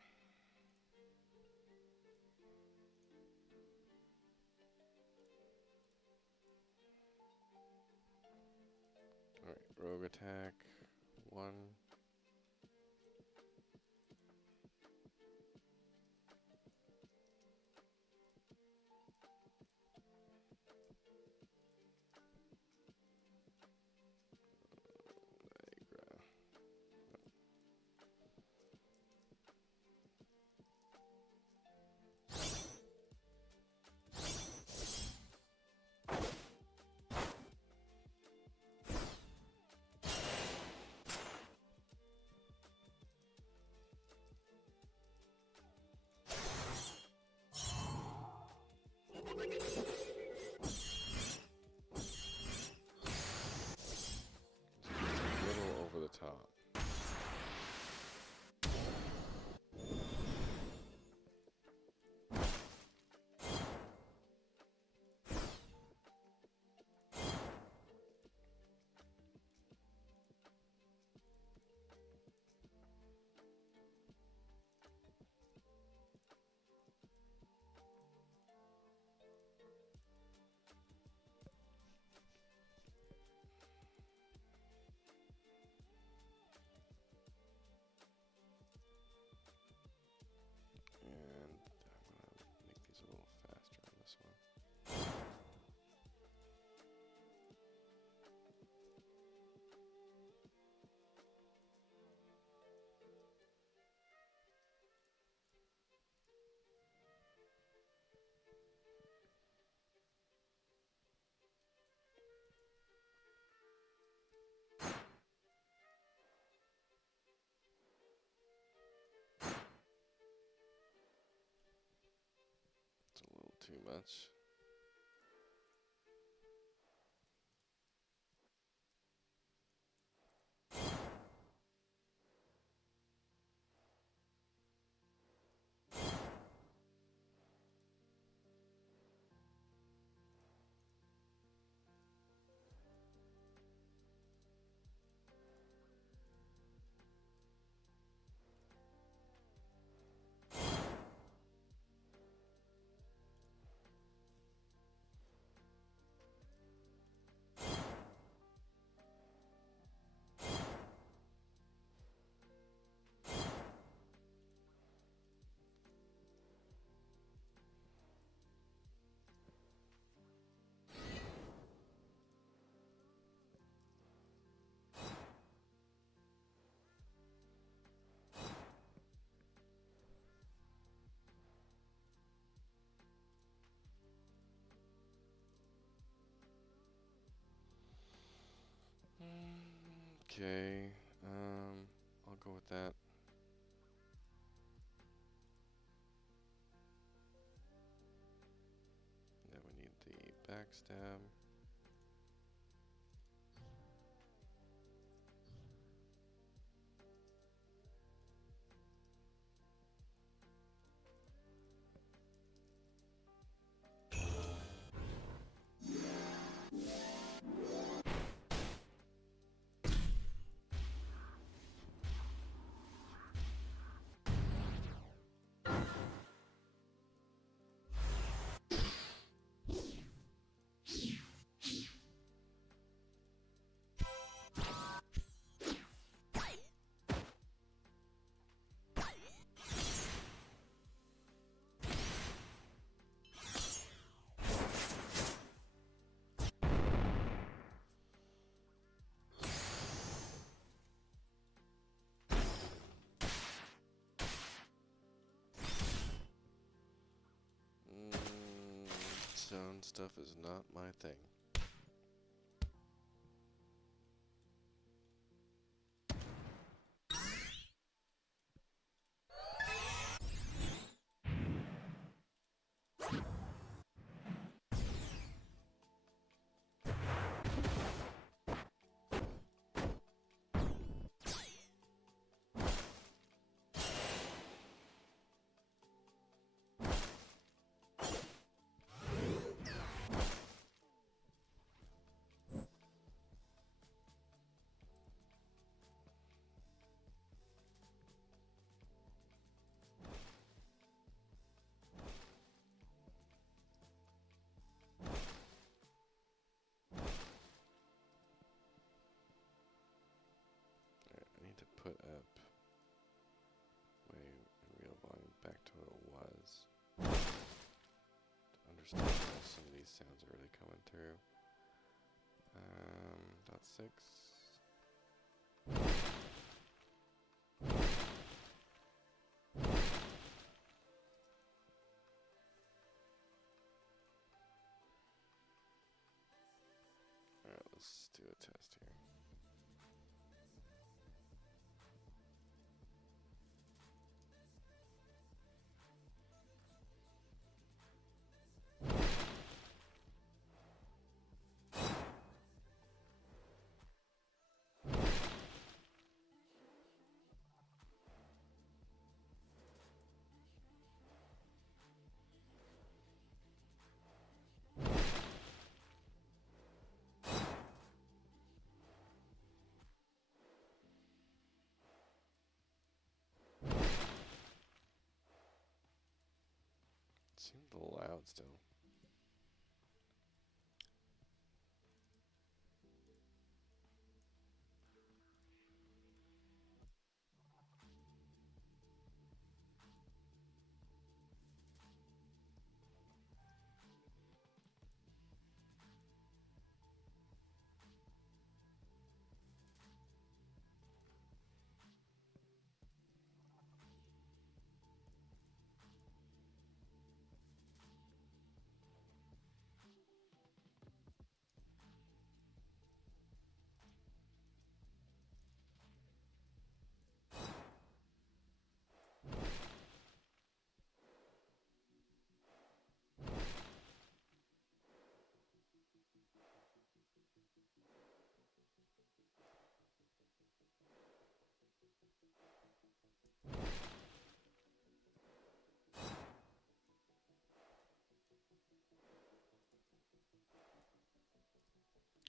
Alright, rogue attack. 1. A little over the top. And I'm going to make these a little faster on this one. It's a little too much. Okay, I'll go with that. Then we need the backstab. Sound stuff is not my thing. Put up way in real volume back to what it was to understand how some of these sounds are really coming through. .6. Alright, let's do a test here. Seems a little loud still.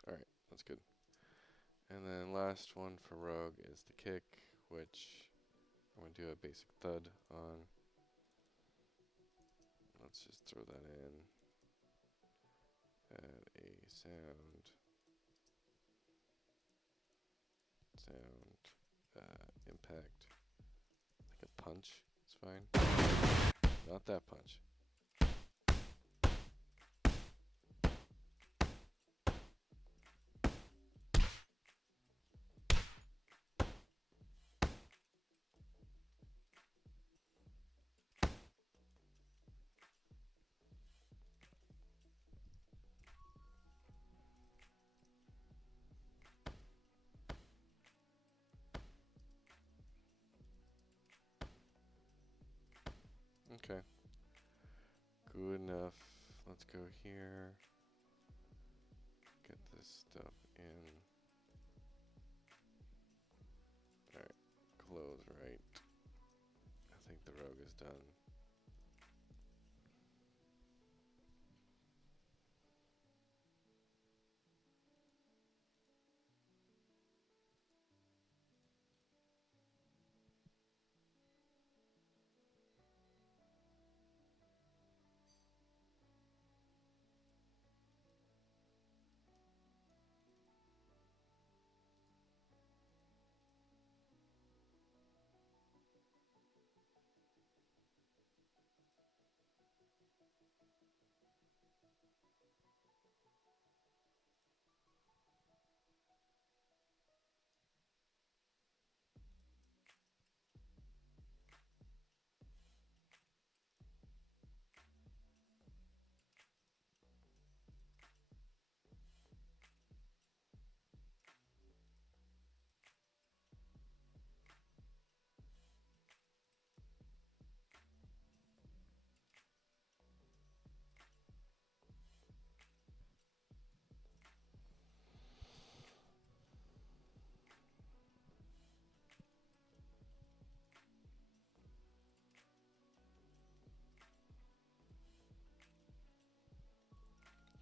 Alright, that's good. And then last one for Rogue is the kick, which I'm going to do a basic thud on. Let's just throw that in. Add a sound. Impact. Like a punch, it's fine. Not that punch. Okay. Good enough. Let's go here. Get this stuff in. Alright. Close right. I think the rogue is done.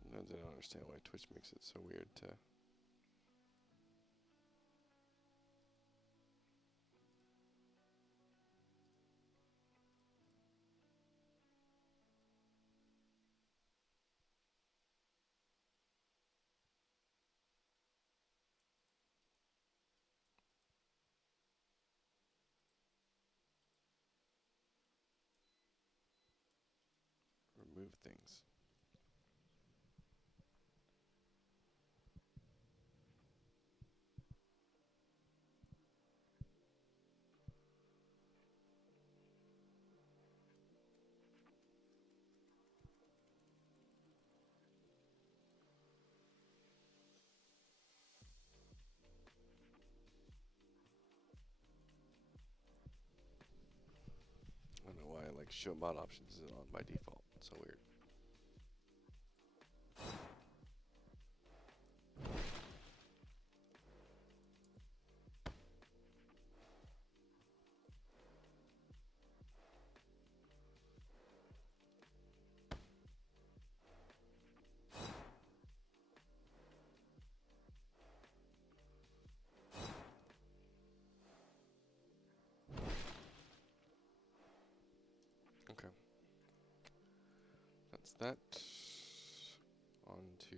Sometimes I don't understand why Twitch makes it so weird to remove things. I don't know why like show mod options isn't on by default. It's so weird. Okay. That's that. On to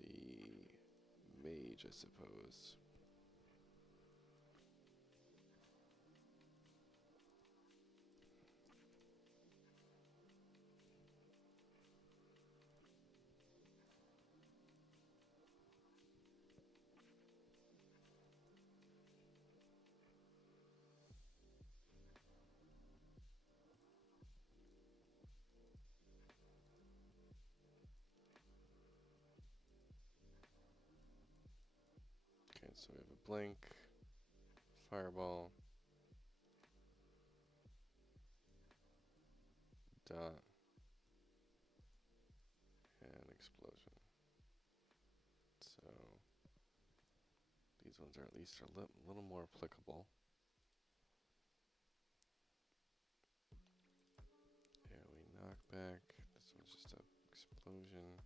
the mage, I suppose. Okay, so we have a blink, fireball, dot, and explosion. So these ones are at least a little more applicable. Yeah, we knock back. This one's just a explosion.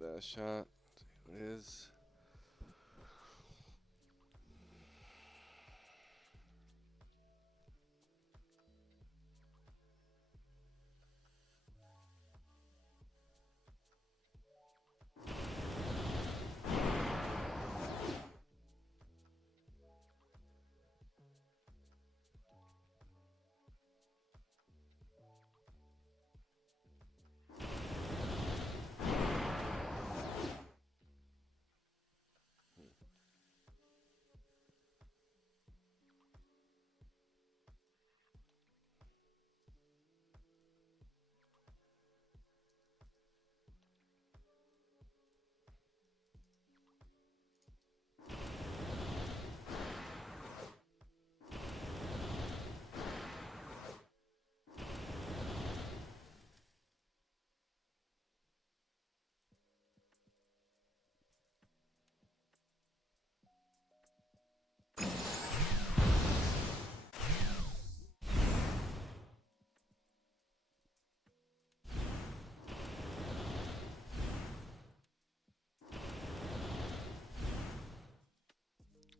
that a shot. See what it is.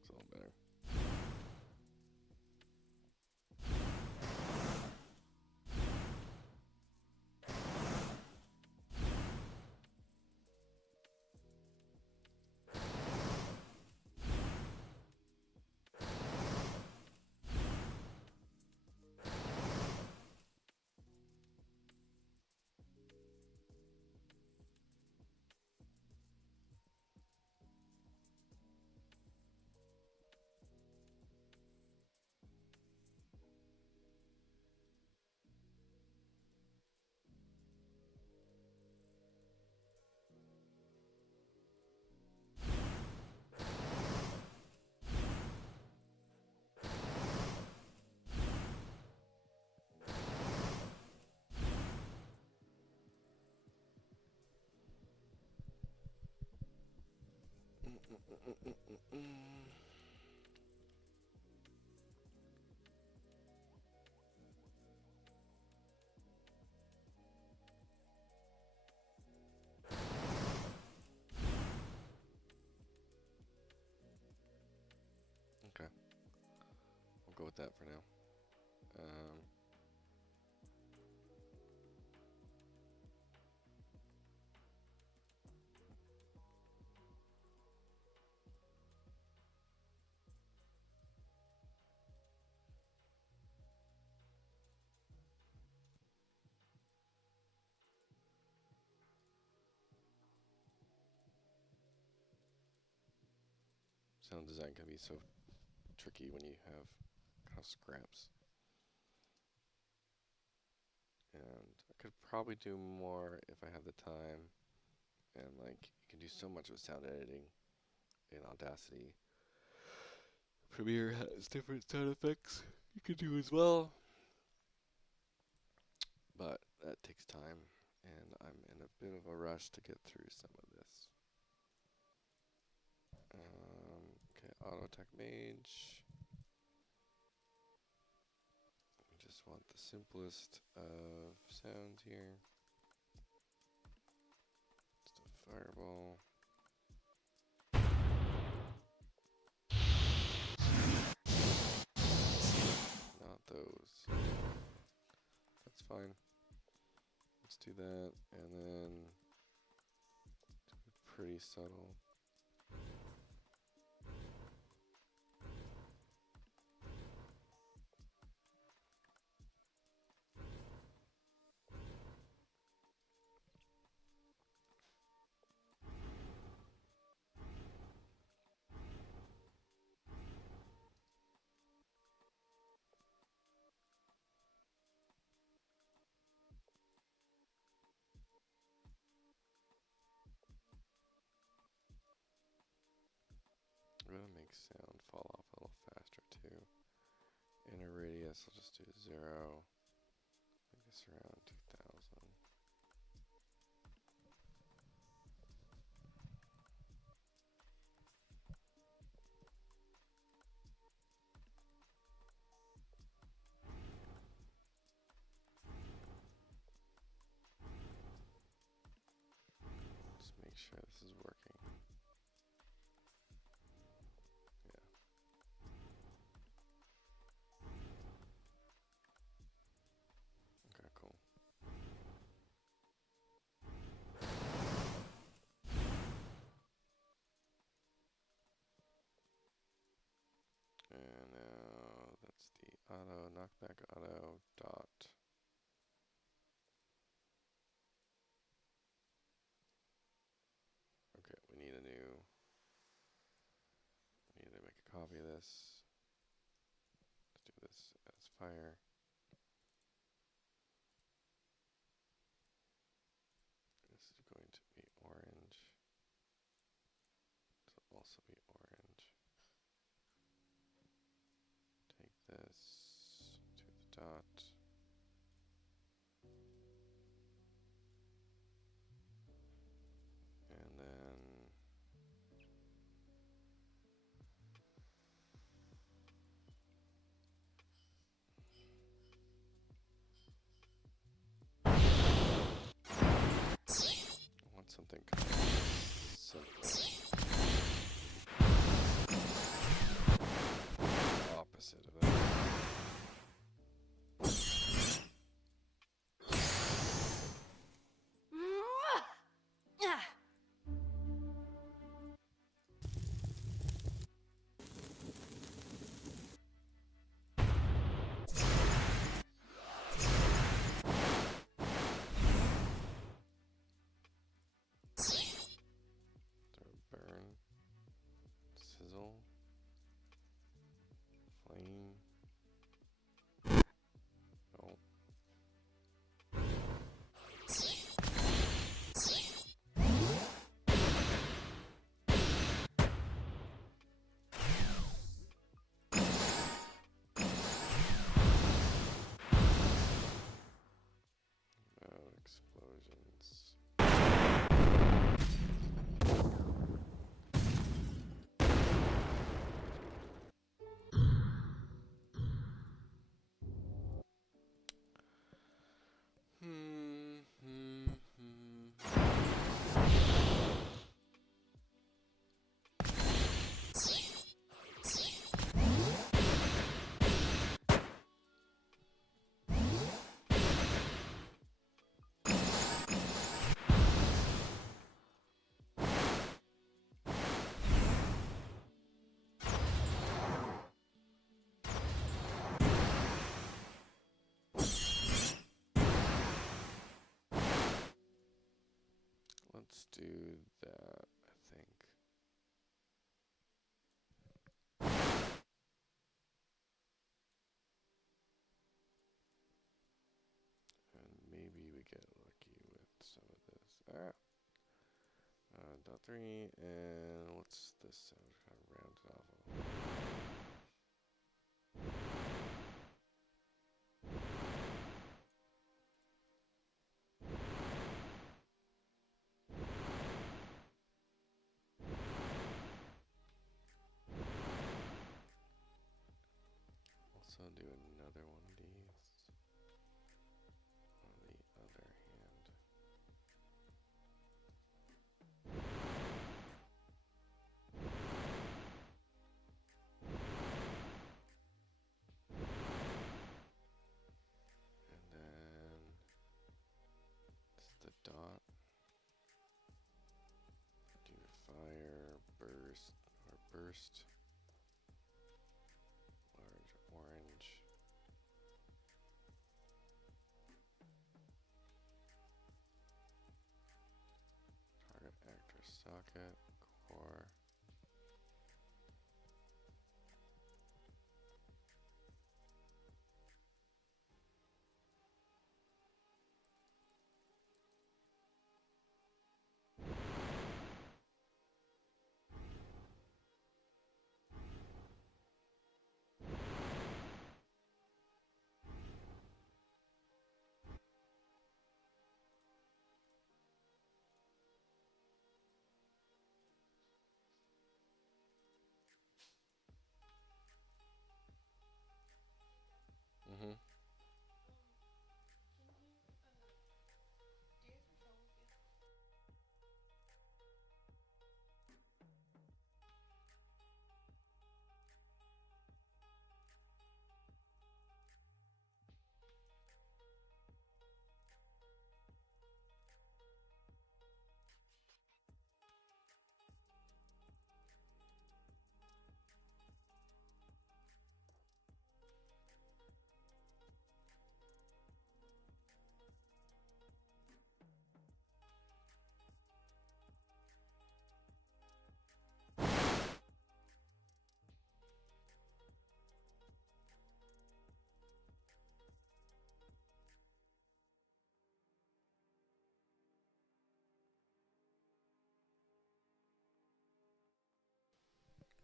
It's a little better. Okay. We'll go with that for now. Sound design can be so tricky when you have kind of scraps. And I could probably do more if I have the time. And like, you can do so much with sound editing in Audacity. Premiere has different sound effects you can do as well. But that takes time, and I'm in a bit of a rush to get through some of this. Okay, auto attack mage. We just want the simplest of sounds here. Just a fireball. Not those. That's fine. Let's do that, and then do it pretty subtle. I'm gonna make sound fall off a little faster too. Inner radius, I'll just do 0. Make this around 2000. Just make sure And now that's the auto, knockback auto, dot. Okay, we need to make a copy of this. Let's do this as fire. This is going to be orange. This will also be orange. Take this to the dot. And then I want something kind of simple. Opposite of that. Burn, sizzle, flame. Oh. Explosions. Let's do that, I think. And maybe we get lucky with some of this. Dot 3, and what's this? Kind of round it off. Also do another one of these on the other hand. And then it's the dot. Do fire, burst, or burst. Large orange. Target actor socket, core.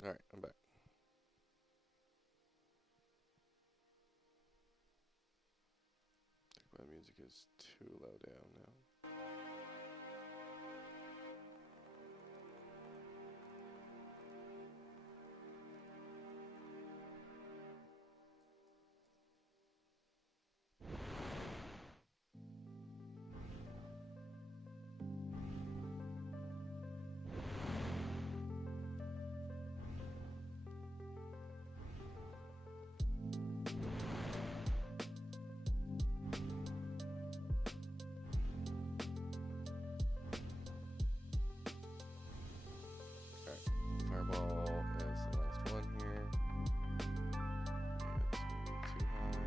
Alright, I'm back. I think my music is too low down now. Fireball is the last one here. It's too high.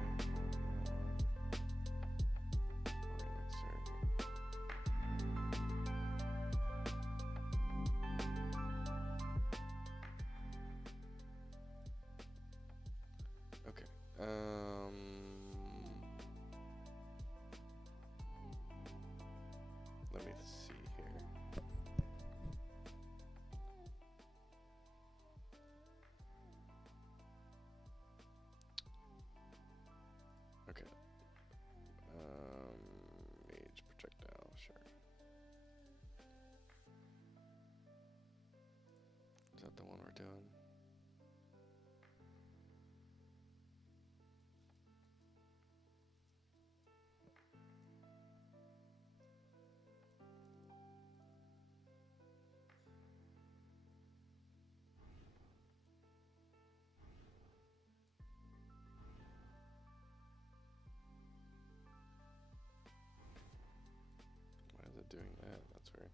Okay. Let me see here. Okay. Mage projectile, sure. Is that the one we're doing? Why is it doing that? That's weird.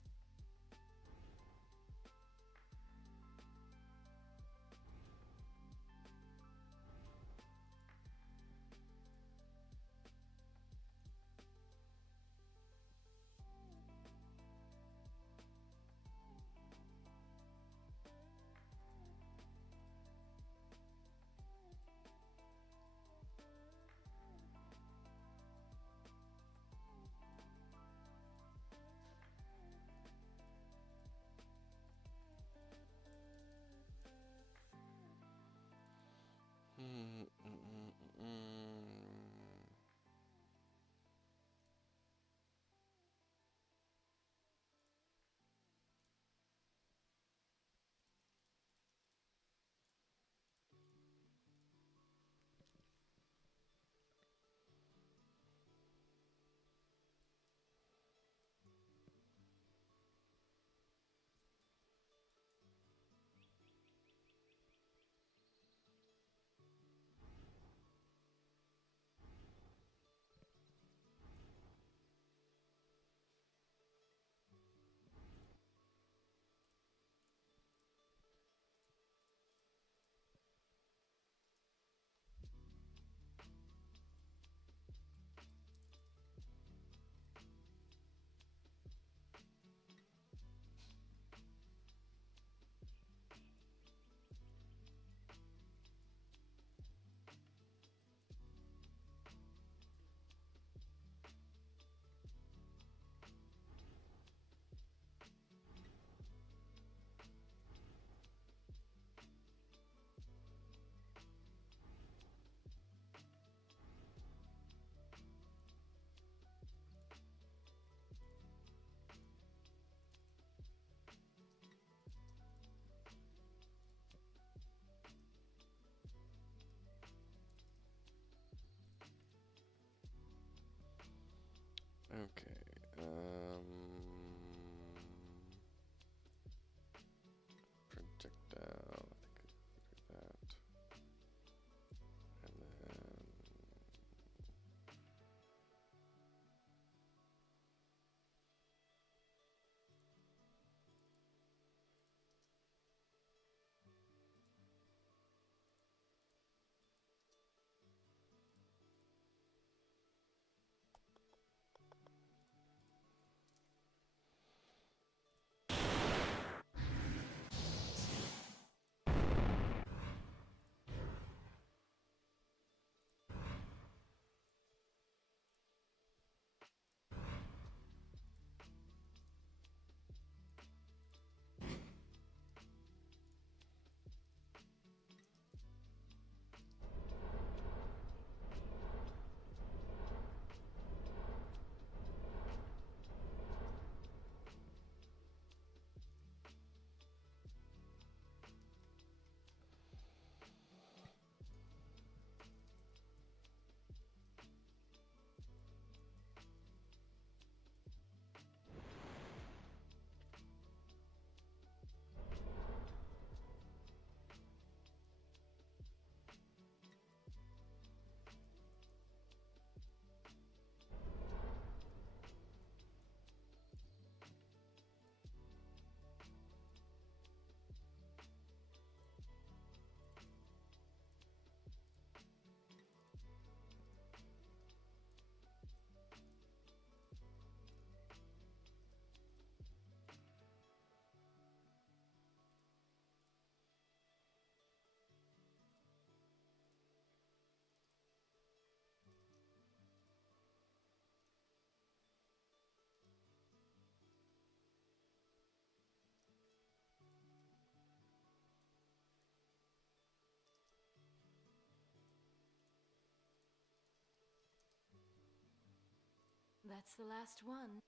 that's the last one.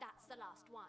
That's the last one.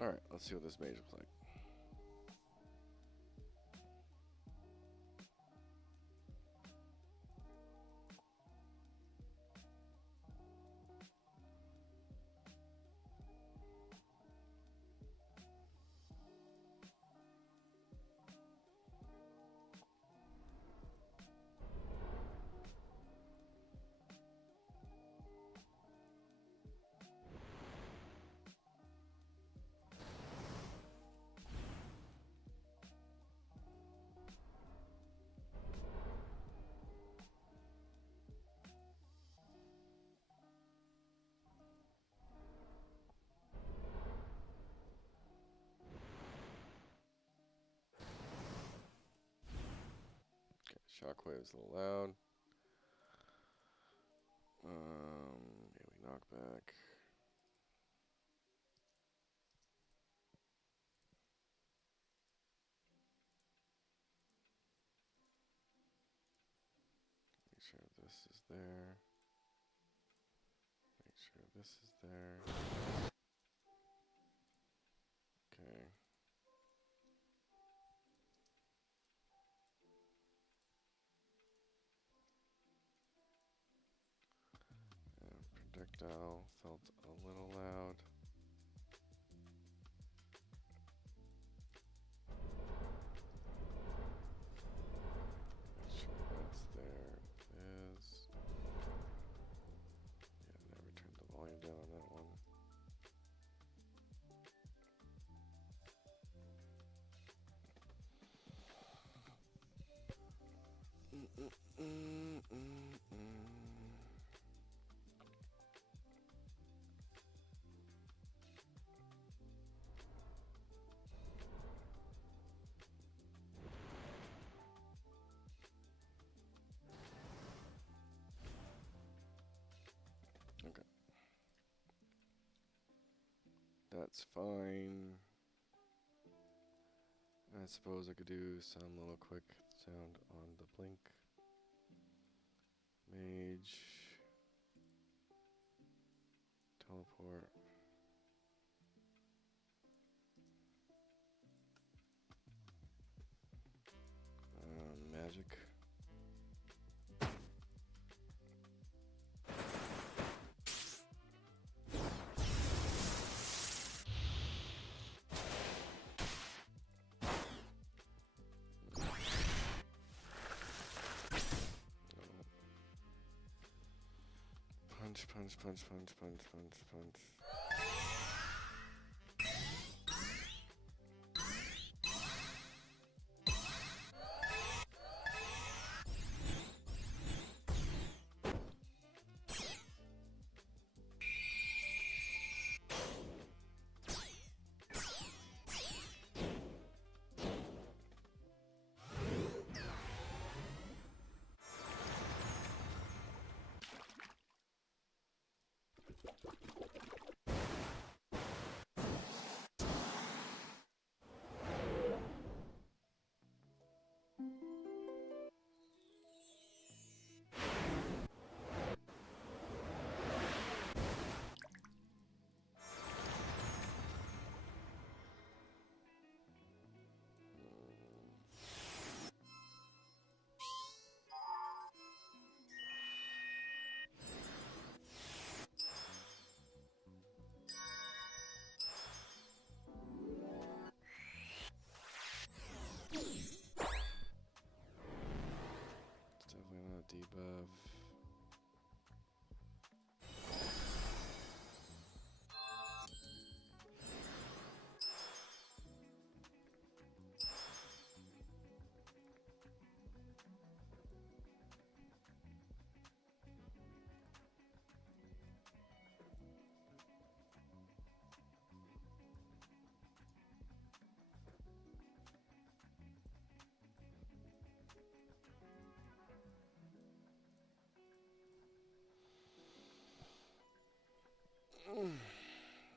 Alright, let's see what this mage looks like. Shockwave's a little loud. Maybe knockback. Make sure this is there. Make sure this is there. Okay. Projectile felt a little loud. Make sure that's there. It is. Yeah, never turned the volume down on that one. Okay. That's fine. I suppose I could do some little quick sound on the blink. Mage. Teleport. Magic. Punch, punch, punch, punch, punch, punch, punch. It's definitely not a debuff.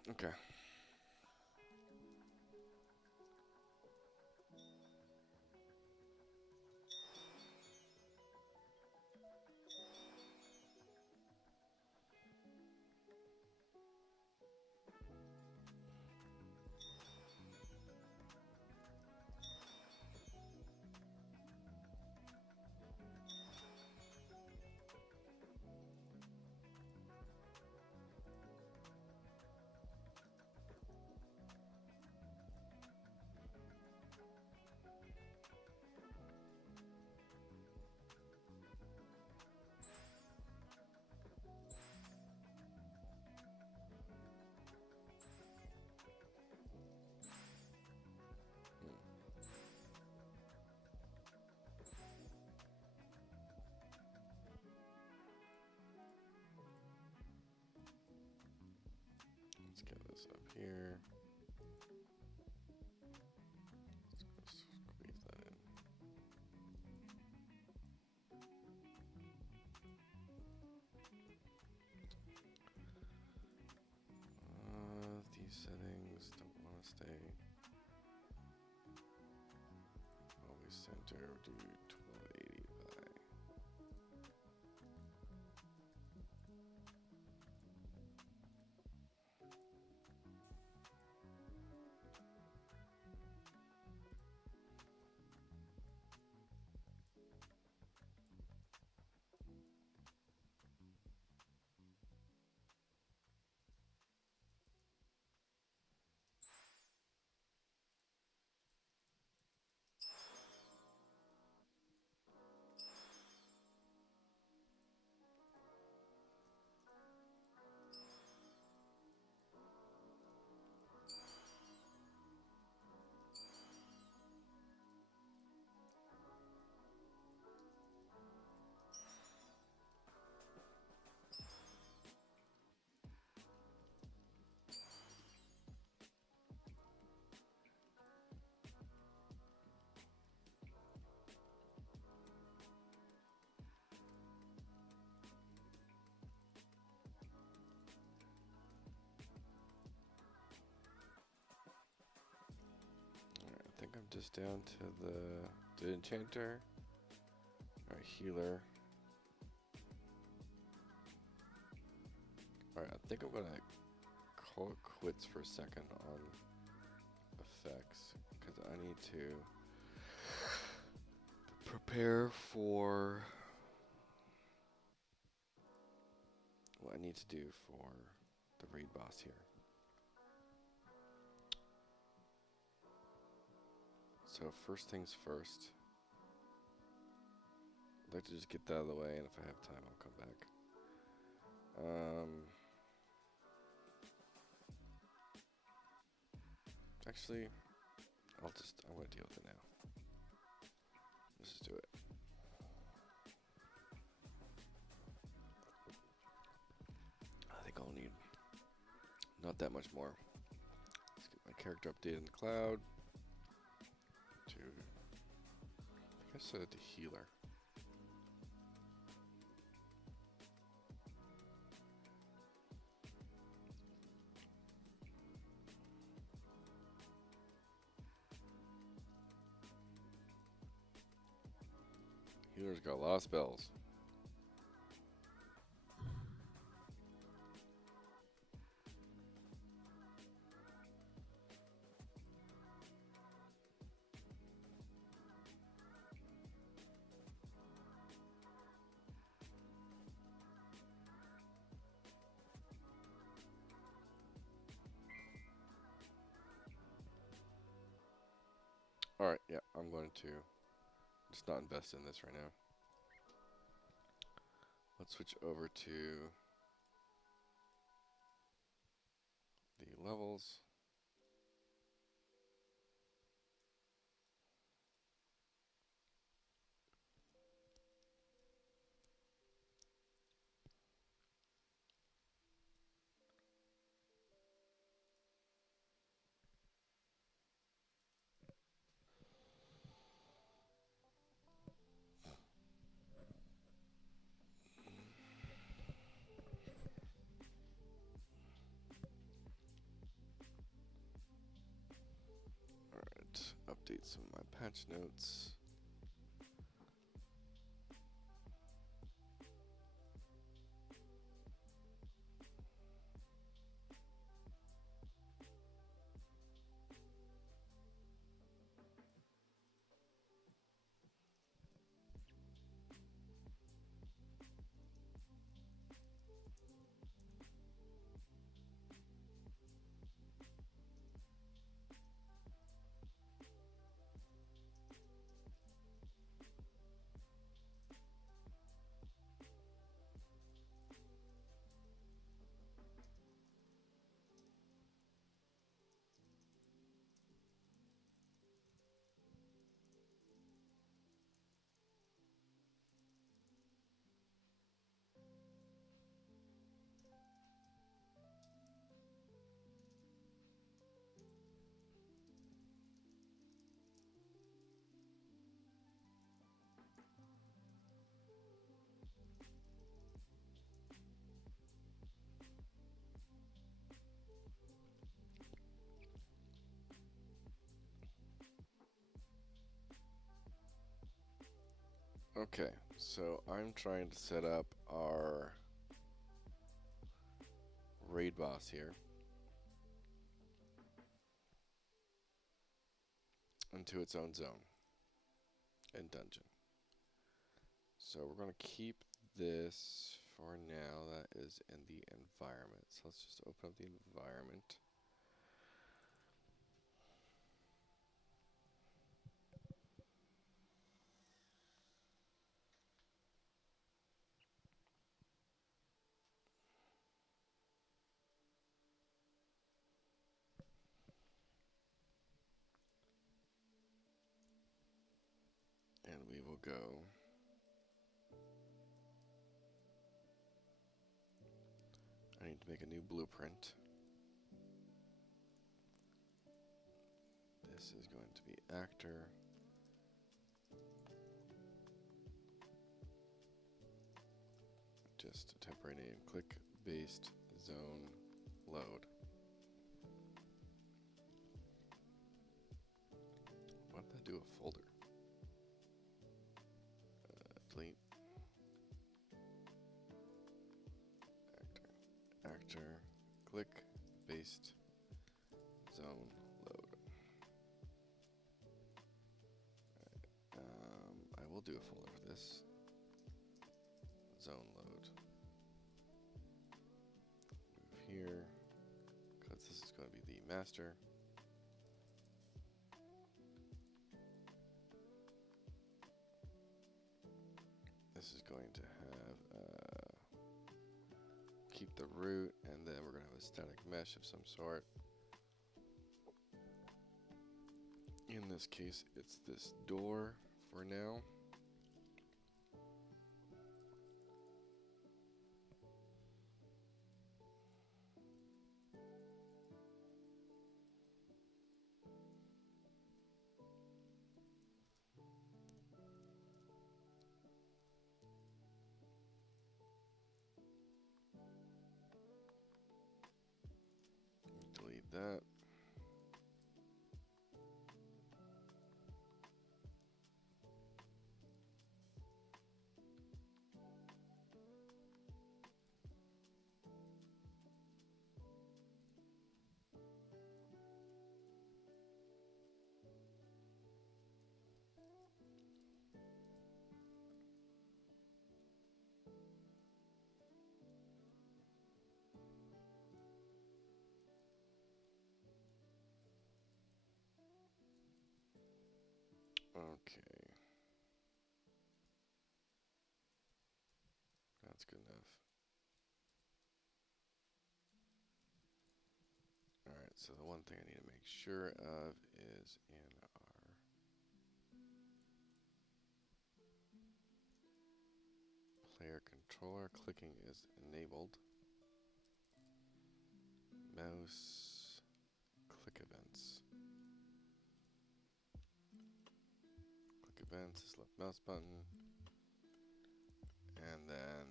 Okay. Let's get this up here. Let's go squeeze that in. These settings don't want to stay. Always center, do 1280 by. I think I'm just down to the enchanter, or healer. Alright, I think I'm gonna call it quits for a second on effects, because I need to prepare for what I need to do for the raid boss here. So first things first, I'd like to just get that out of the way, and if I have time, I'll come back. Actually, I'm gonna deal with it now. Let's just do it. I think I'll need not that much more. Let's get my character updated in the cloud. To, I think I set it to healer. Healer's got a lot of spells. Alright, yeah, I'm going to just not invest in this right now. Let's switch over to the levels. Update some of my patch notes. Okay, so I'm trying to set up our raid boss here into its own zone and dungeon. So we're going to keep this for now. That is in the environment. So let's just open up the environment. And we will go. I need to make a new blueprint. This is going to be actor. Just a temporary name. Click based zone load. What did that do? A folder. Delete. Actor. Click based zone load. I will do a folder for this. Zone load. Move here, because this is going to be the master. This is going to have keep the root, and then we're going to have a static mesh of some sort. In this case, it's this door for now. Delete that. Okay. That's good enough. Alright, so the one thing I need to make sure of is in our player controller, clicking is enabled. Mouse, click events. Click events is left mouse button. And then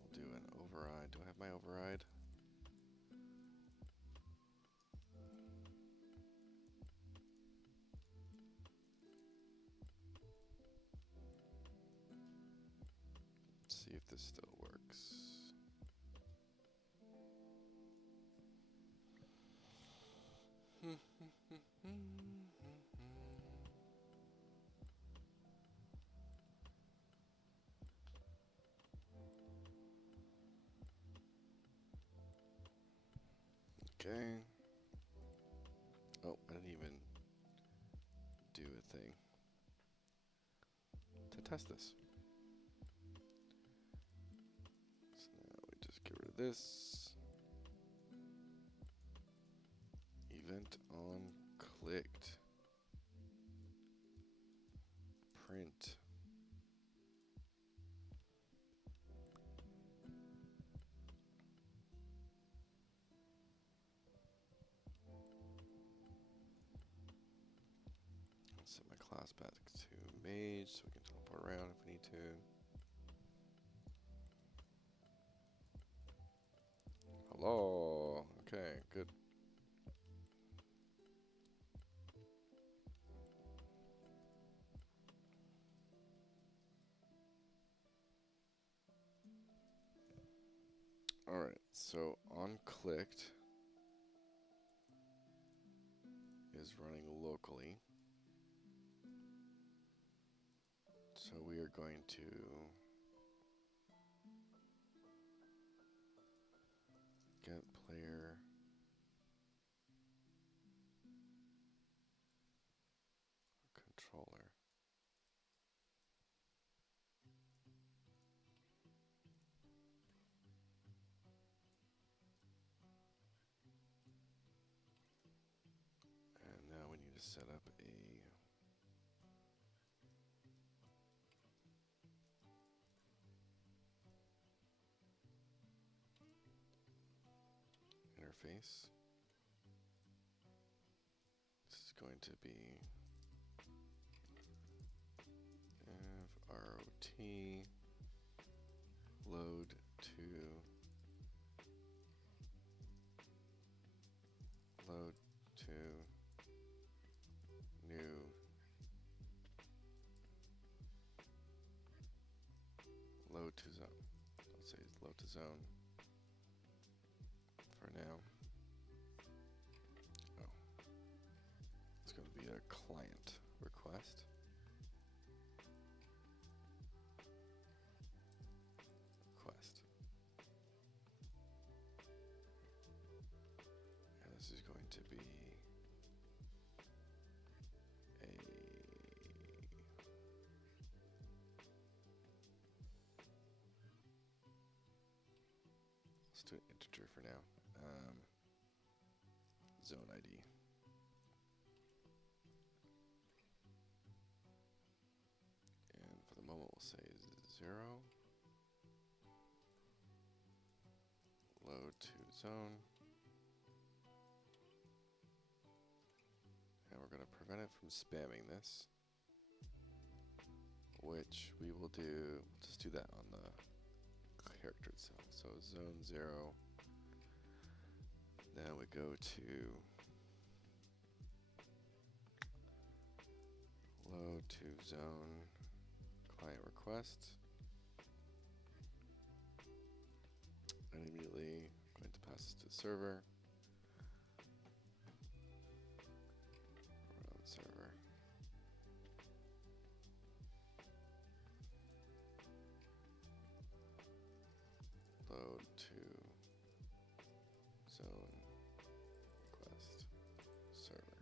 we'll do an override. Do I have my override? Let's see if this still works. Okay. Oh, I didn't even do a thing to test this. So now we just get rid of this. Event on clicked. Print. Set my class back to mage so we can teleport around if we need to. Hello. Okay, good. Alright, so on clicked is running locally. So we are going to get player controller. And now we need to set up a interface. This is going to be ROT load to new load to zone. Let's say it's load to zone for now. Oh, it's going to be a client request. And this is going to be a let's do an integer for now. Zone ID. And for the moment we'll say 0. Load to zone. And we're going to prevent it from spamming this, which we will do, we'll just do that on the character itself. So zone 0. Then we go to load to zone client request. And immediately going to pass this to the server. Run server. Load to zone request server.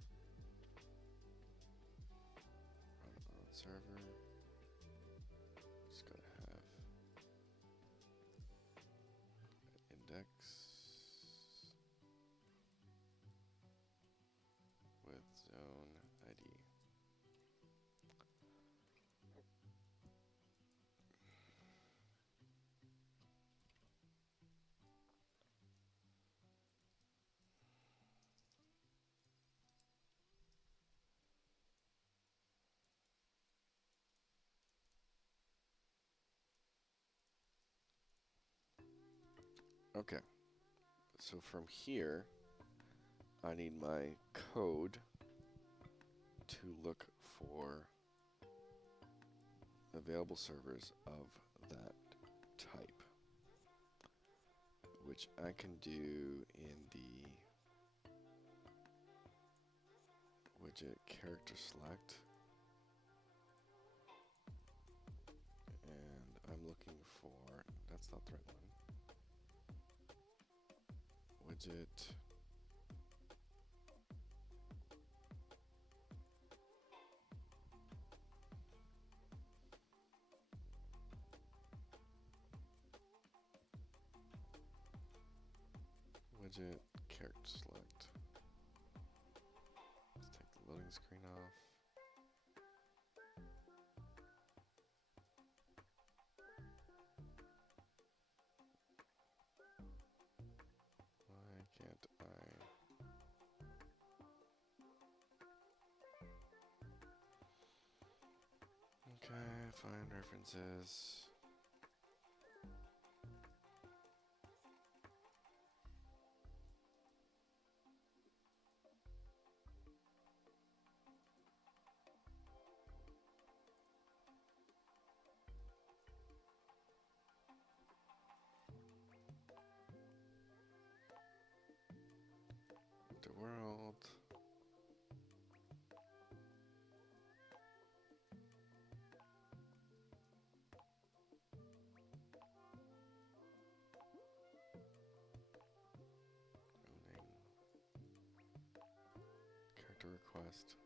Run zone ID. Okay, so from here, I need my code to look for available servers of that type, which I can do in the widget character select. And I'm looking for, that's not the right one. Widget. Widget character select. Let's take the loading screen off. Why can't I? Okay, find references. The world. Owning. Character request.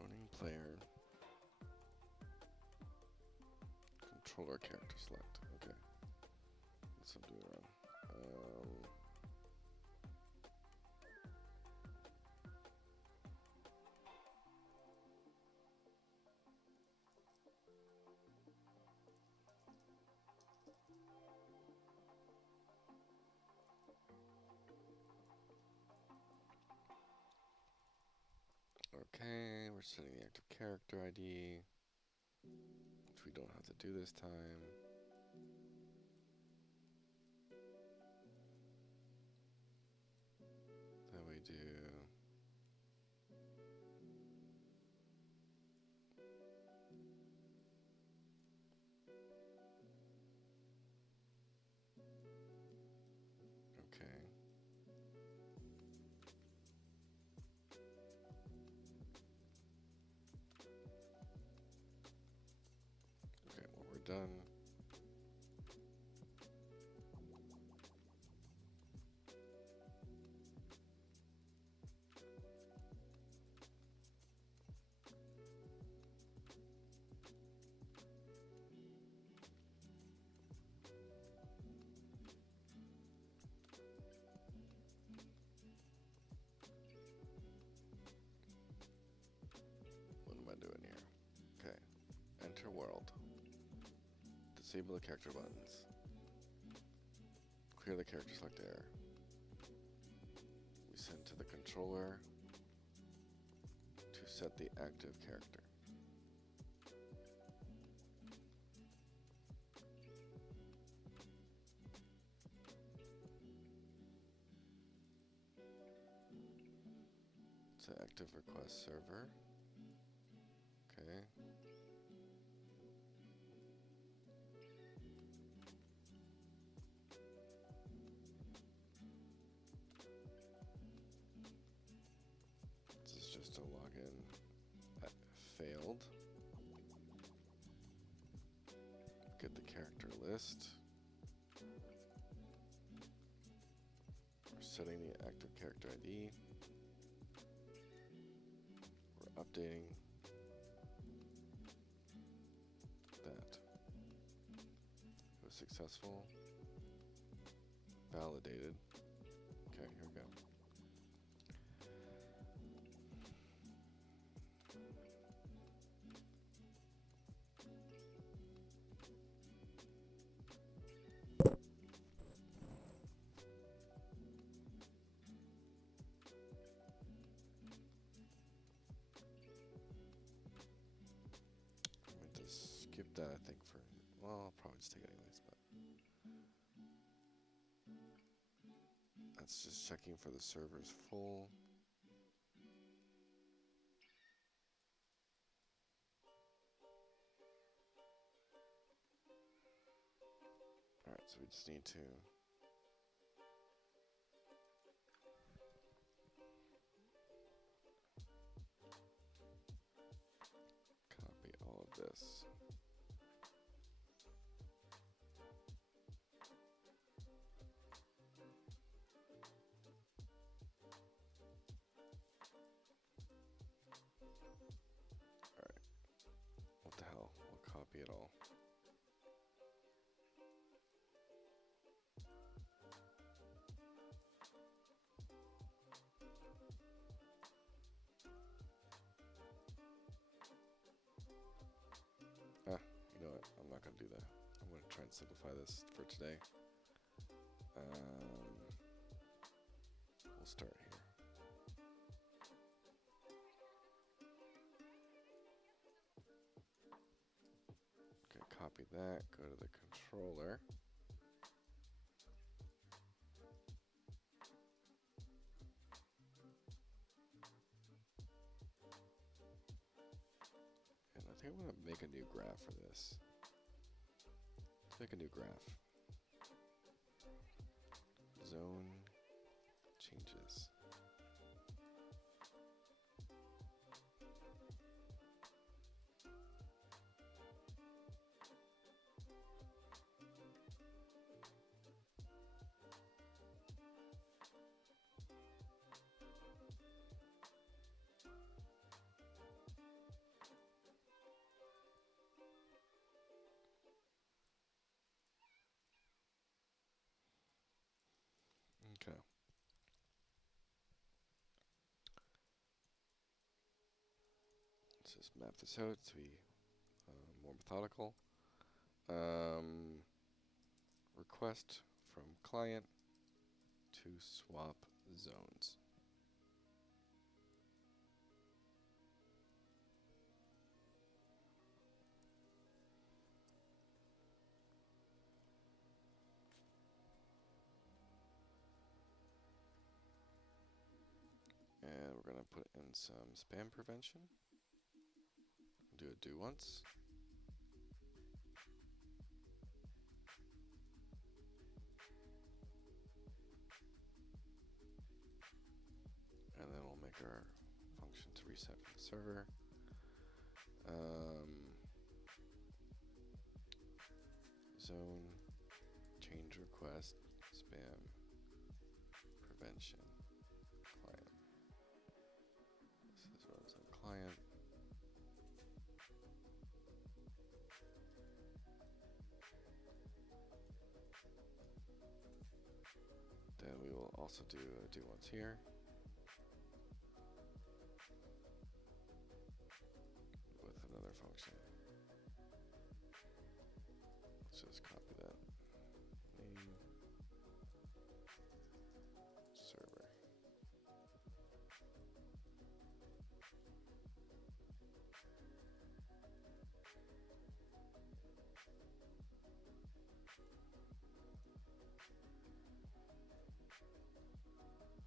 Owning player. Controller character select. Okay. That's what I'm doing wrong. Okay, we're setting the active character ID, which we don't have to do this time. Then we do okay. Okay, well we're done. What am I doing here? Okay, enter world. Disable the character buttons. Clear the character select error. We send to the controller to set the active character. It's an active request server. build. Get the character list. We're setting the active character ID. We're updating that. It was successful. Validated. Okay, here we go. Skip that, I think, for, well, I'll probably just take it anyways, but that's just checking for the server's full. Alright, so we just need to copy all of this. What the hell? We'll copy it all. You know what? I'm not going to do that. I'm going to try and simplify this for today. We'll start here. Okay, copy that. Go to the controller. And I think I'm going to make a new graph for this. Let's make a new graph. Zone changes. Okay. Let's just map this out to be more methodical. Request from client to swap zones. And we're going to put in some spam prevention. Do a do once. And then we'll make our function to reset from the server. Zone change request spam prevention client. This is what is on client. Then we will also do a do once here. With another function. Let's just copy that. Name server.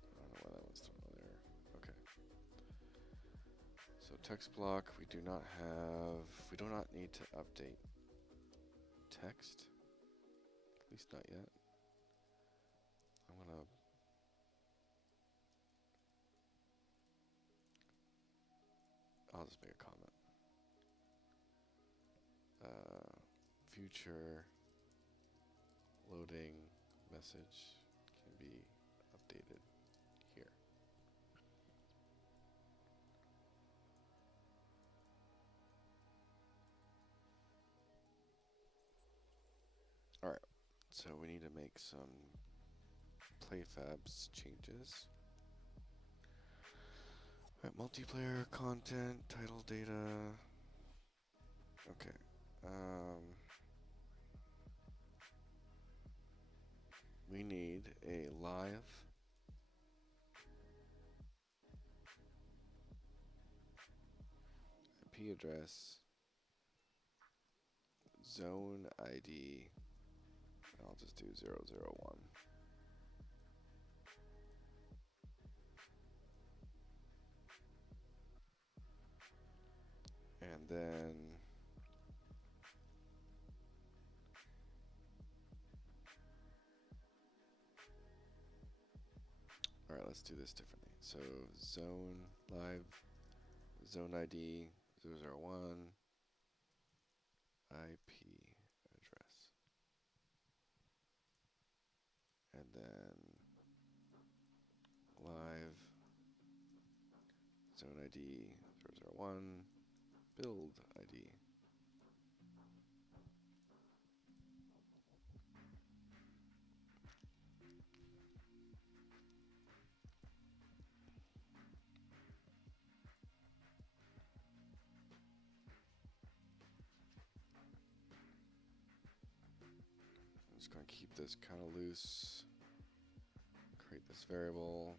I don't know why that was thrown on there. Okay. So text block, we do not need to update text, at least not yet. I'll just make a comment. future loading message can be updated here. Alright, so we need to make some playfabs changes. Alright, multiplayer content, title data. Okay. We need a live IP address, zone ID. I'll just do 001. And then all right, let's do this differently. So zone live, zone ID 001, IP address, and then live zone ID 001, build ID. I'm just going to keep this kind of loose, create this variable.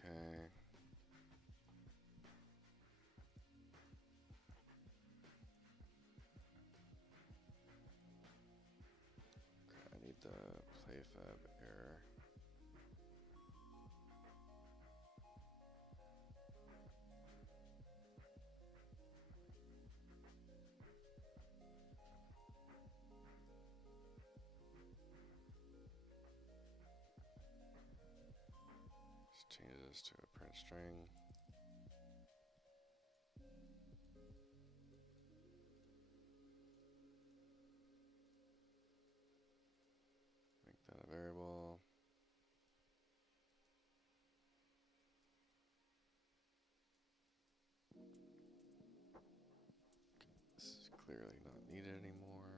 Okay. I need the playfab error. Just change this to a print string. Make that a variable. This is clearly not needed anymore.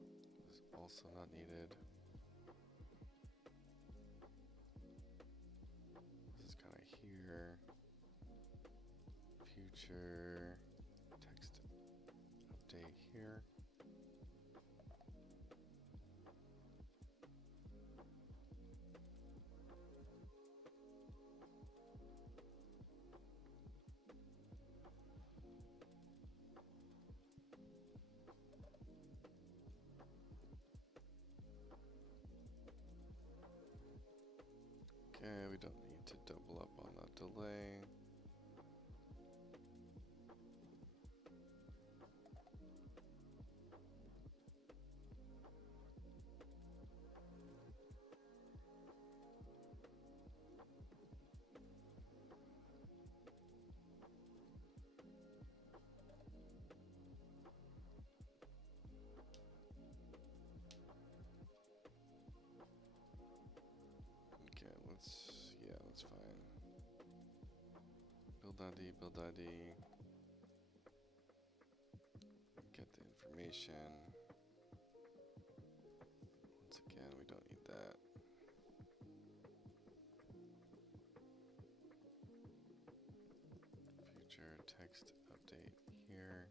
This is also not needed. This is kind of here. Future text update here. Okay, we don't need to double up on that delay. Okay, yeah, that's fine. Build ID, build ID. Get the information. Once again, we don't need that. Future text update here.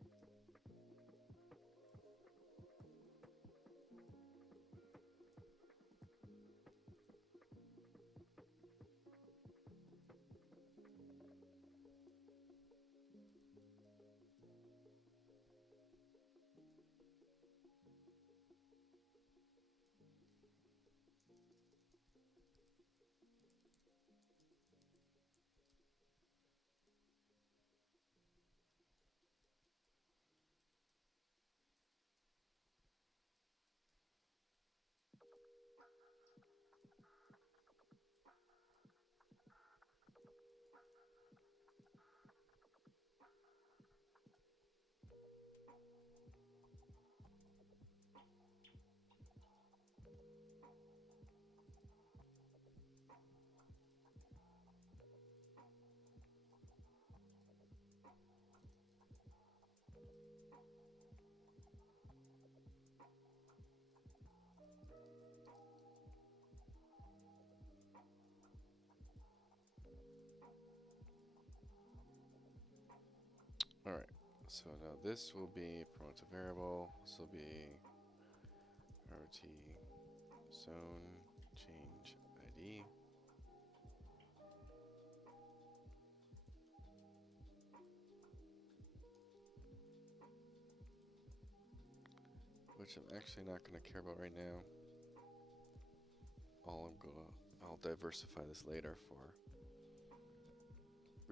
So now this will be promote to variable. This will be RT zone change ID. Which I'm actually not going to care about right now. I'll diversify this later for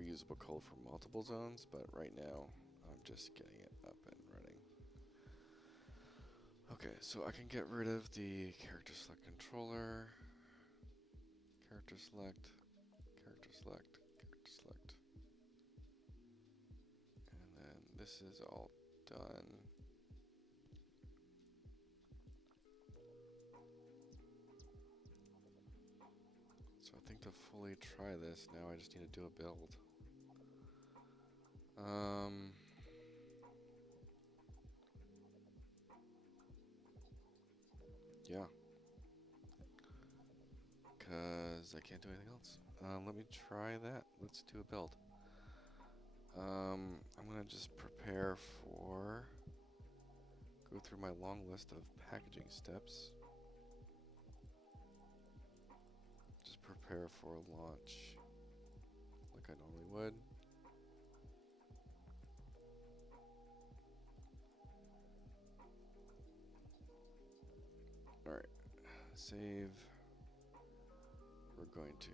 reusable code for multiple zones, but right now I'm just getting it up and running. Okay, so I can get rid of the character select controller, character select, character select, character select. And then this is all done. So I think to fully try this, now I just need to do a build. Yeah. Because I can't do anything else. Let me try that. Let's do a build. I'm gonna just prepare for, go through my long list of packaging steps. Just prepare for launch like I normally would. Alright, save. We're going to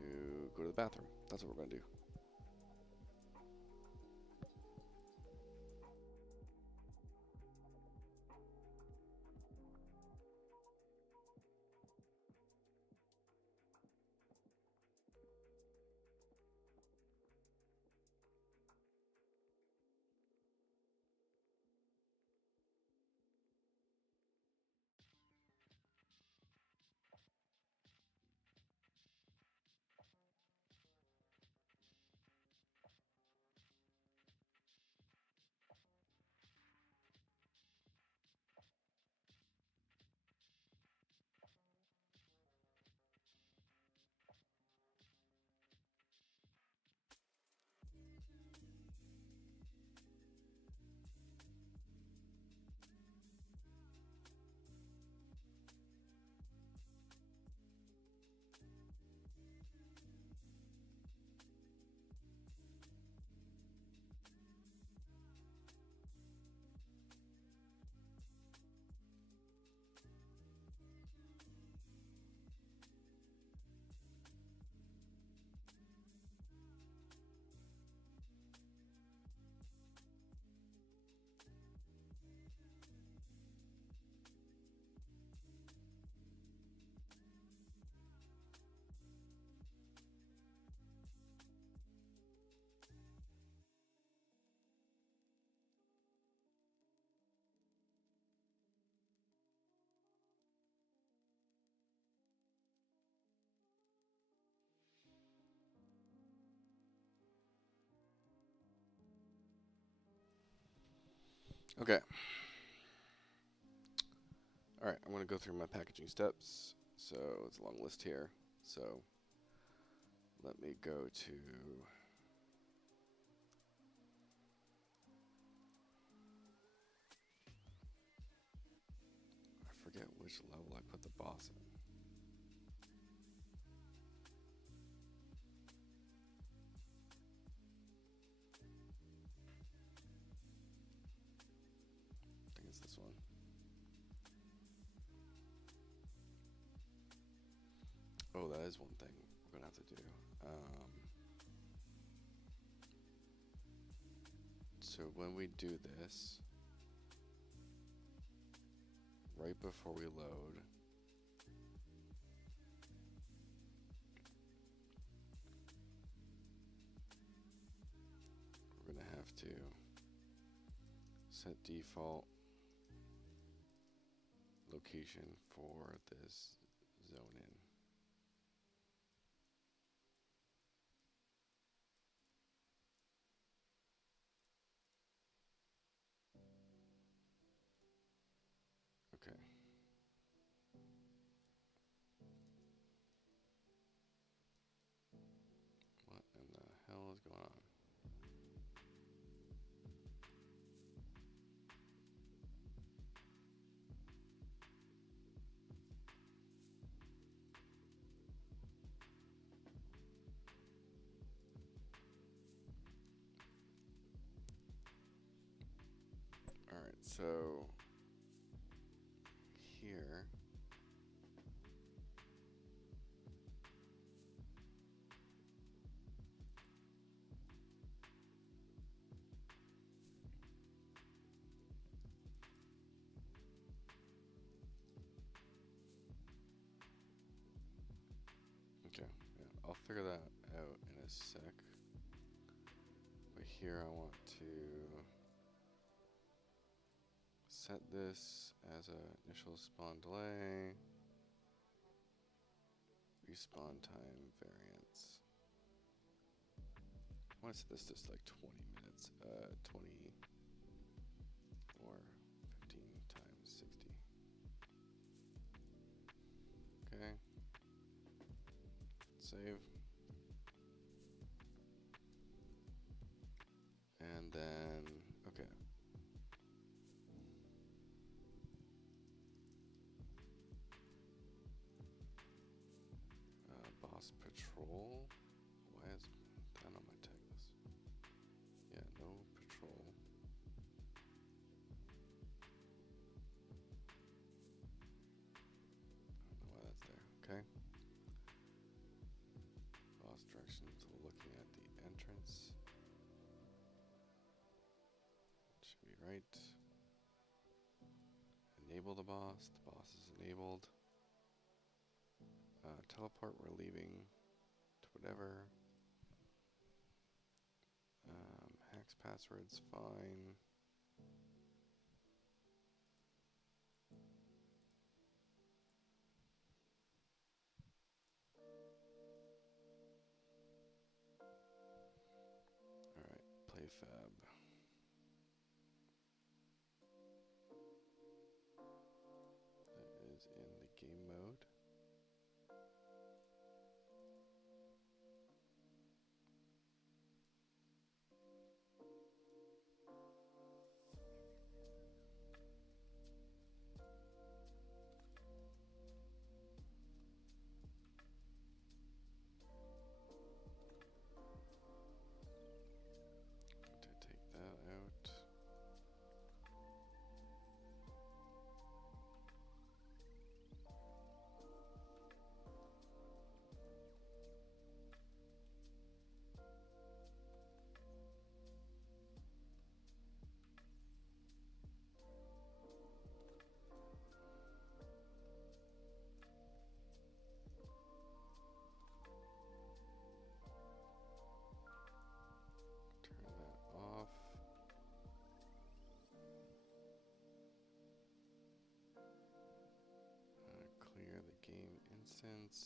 go to the bathroom. That's what we're going to do. Okay. Alright, I'm going to go through my packaging steps. So it's a long list here. So let me go to I forget which level I put the boss in. I think it's this one. Oh, that is one thing we're gonna have to do. So when we do this, right before we load, we're gonna have to set default location for this zone in. Okay. What in the hell is going on? so here. Okay, yeah, I'll figure that out in a sec. But here I want to set this as a initial spawn delay, respawn time variance. I want to set this just like 20 minutes, 20 or 15 times 60. Okay. Save. And then, okay. Boss patrol. Why is that on my tag list? Yeah, no patrol. I don't know why that's there. Okay. Boss directions. We're looking at the entrance. Should be right. Enable the boss. The boss is enabled. Teleport. We're leaving to whatever. Hex password's fine. Alright, play Fab. That is in the game mode. To take that out. Turn that off. Clear the game instance.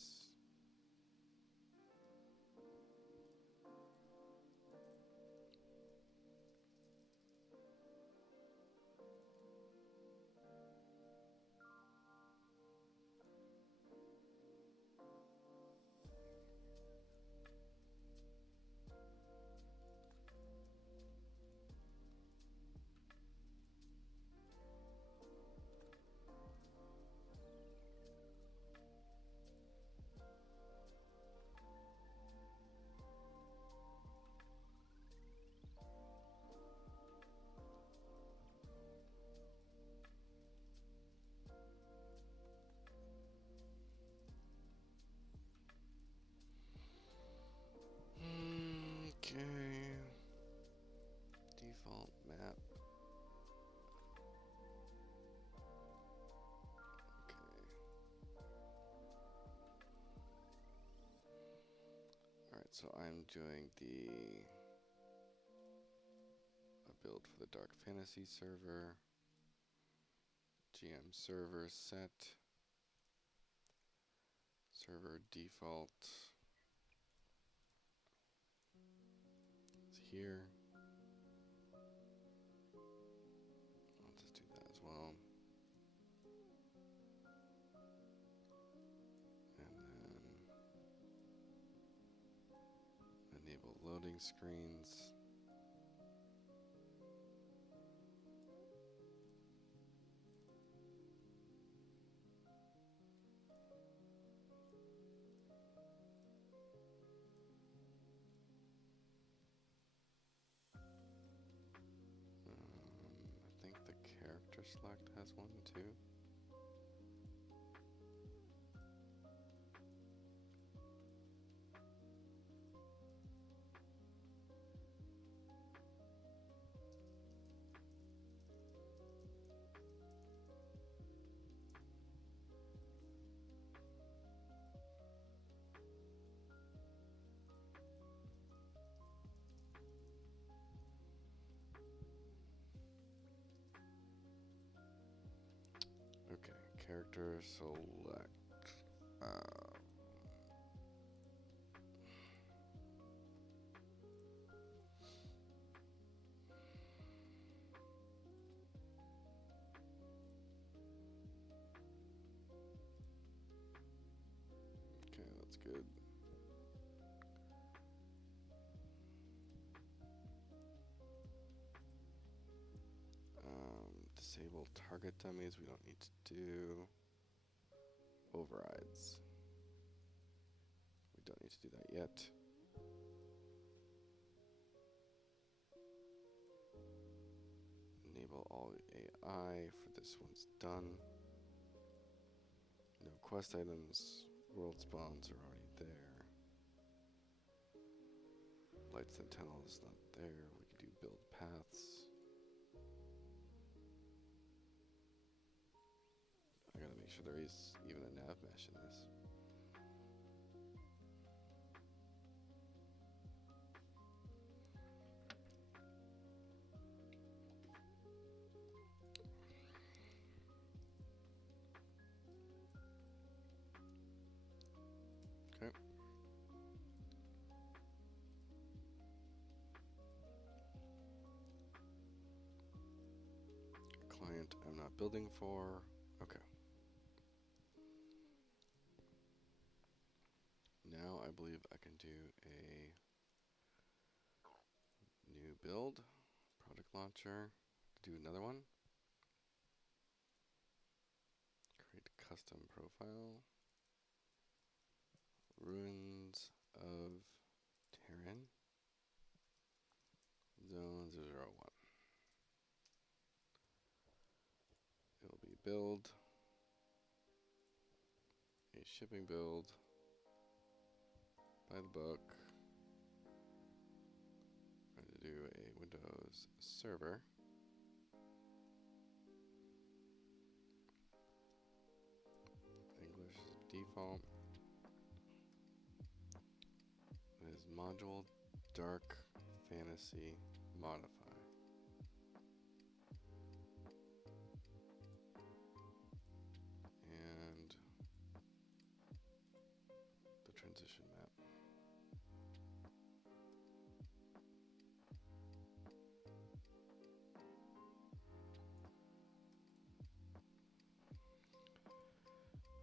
Okay. Default map. Okay. Alright, so I'm doing a build for the Dark Fantasy server. GM server set. Server default. It's here. I'll just do that as well. And then enable loading screens. I think the select has one too. Okay, character select. Okay, that's good. Disable target dummies, we don't need to do. Overrides. We don't need to do that yet. Enable all AI for this one's done. No quest items, world spawns are already there. Lights and tunnel is not there. We can do build paths. I gotta make sure there is even a nav mesh in this. Okay. Client I'm not building for. Okay. Now I believe I can do a new build. Project launcher. Do another one. Create custom profile. Ruins of Tearyn. Zone 001. It will be build. A shipping build. By the book. I'm going to do a Windows server. English is default. It is module dark fantasy modify. And the transition map.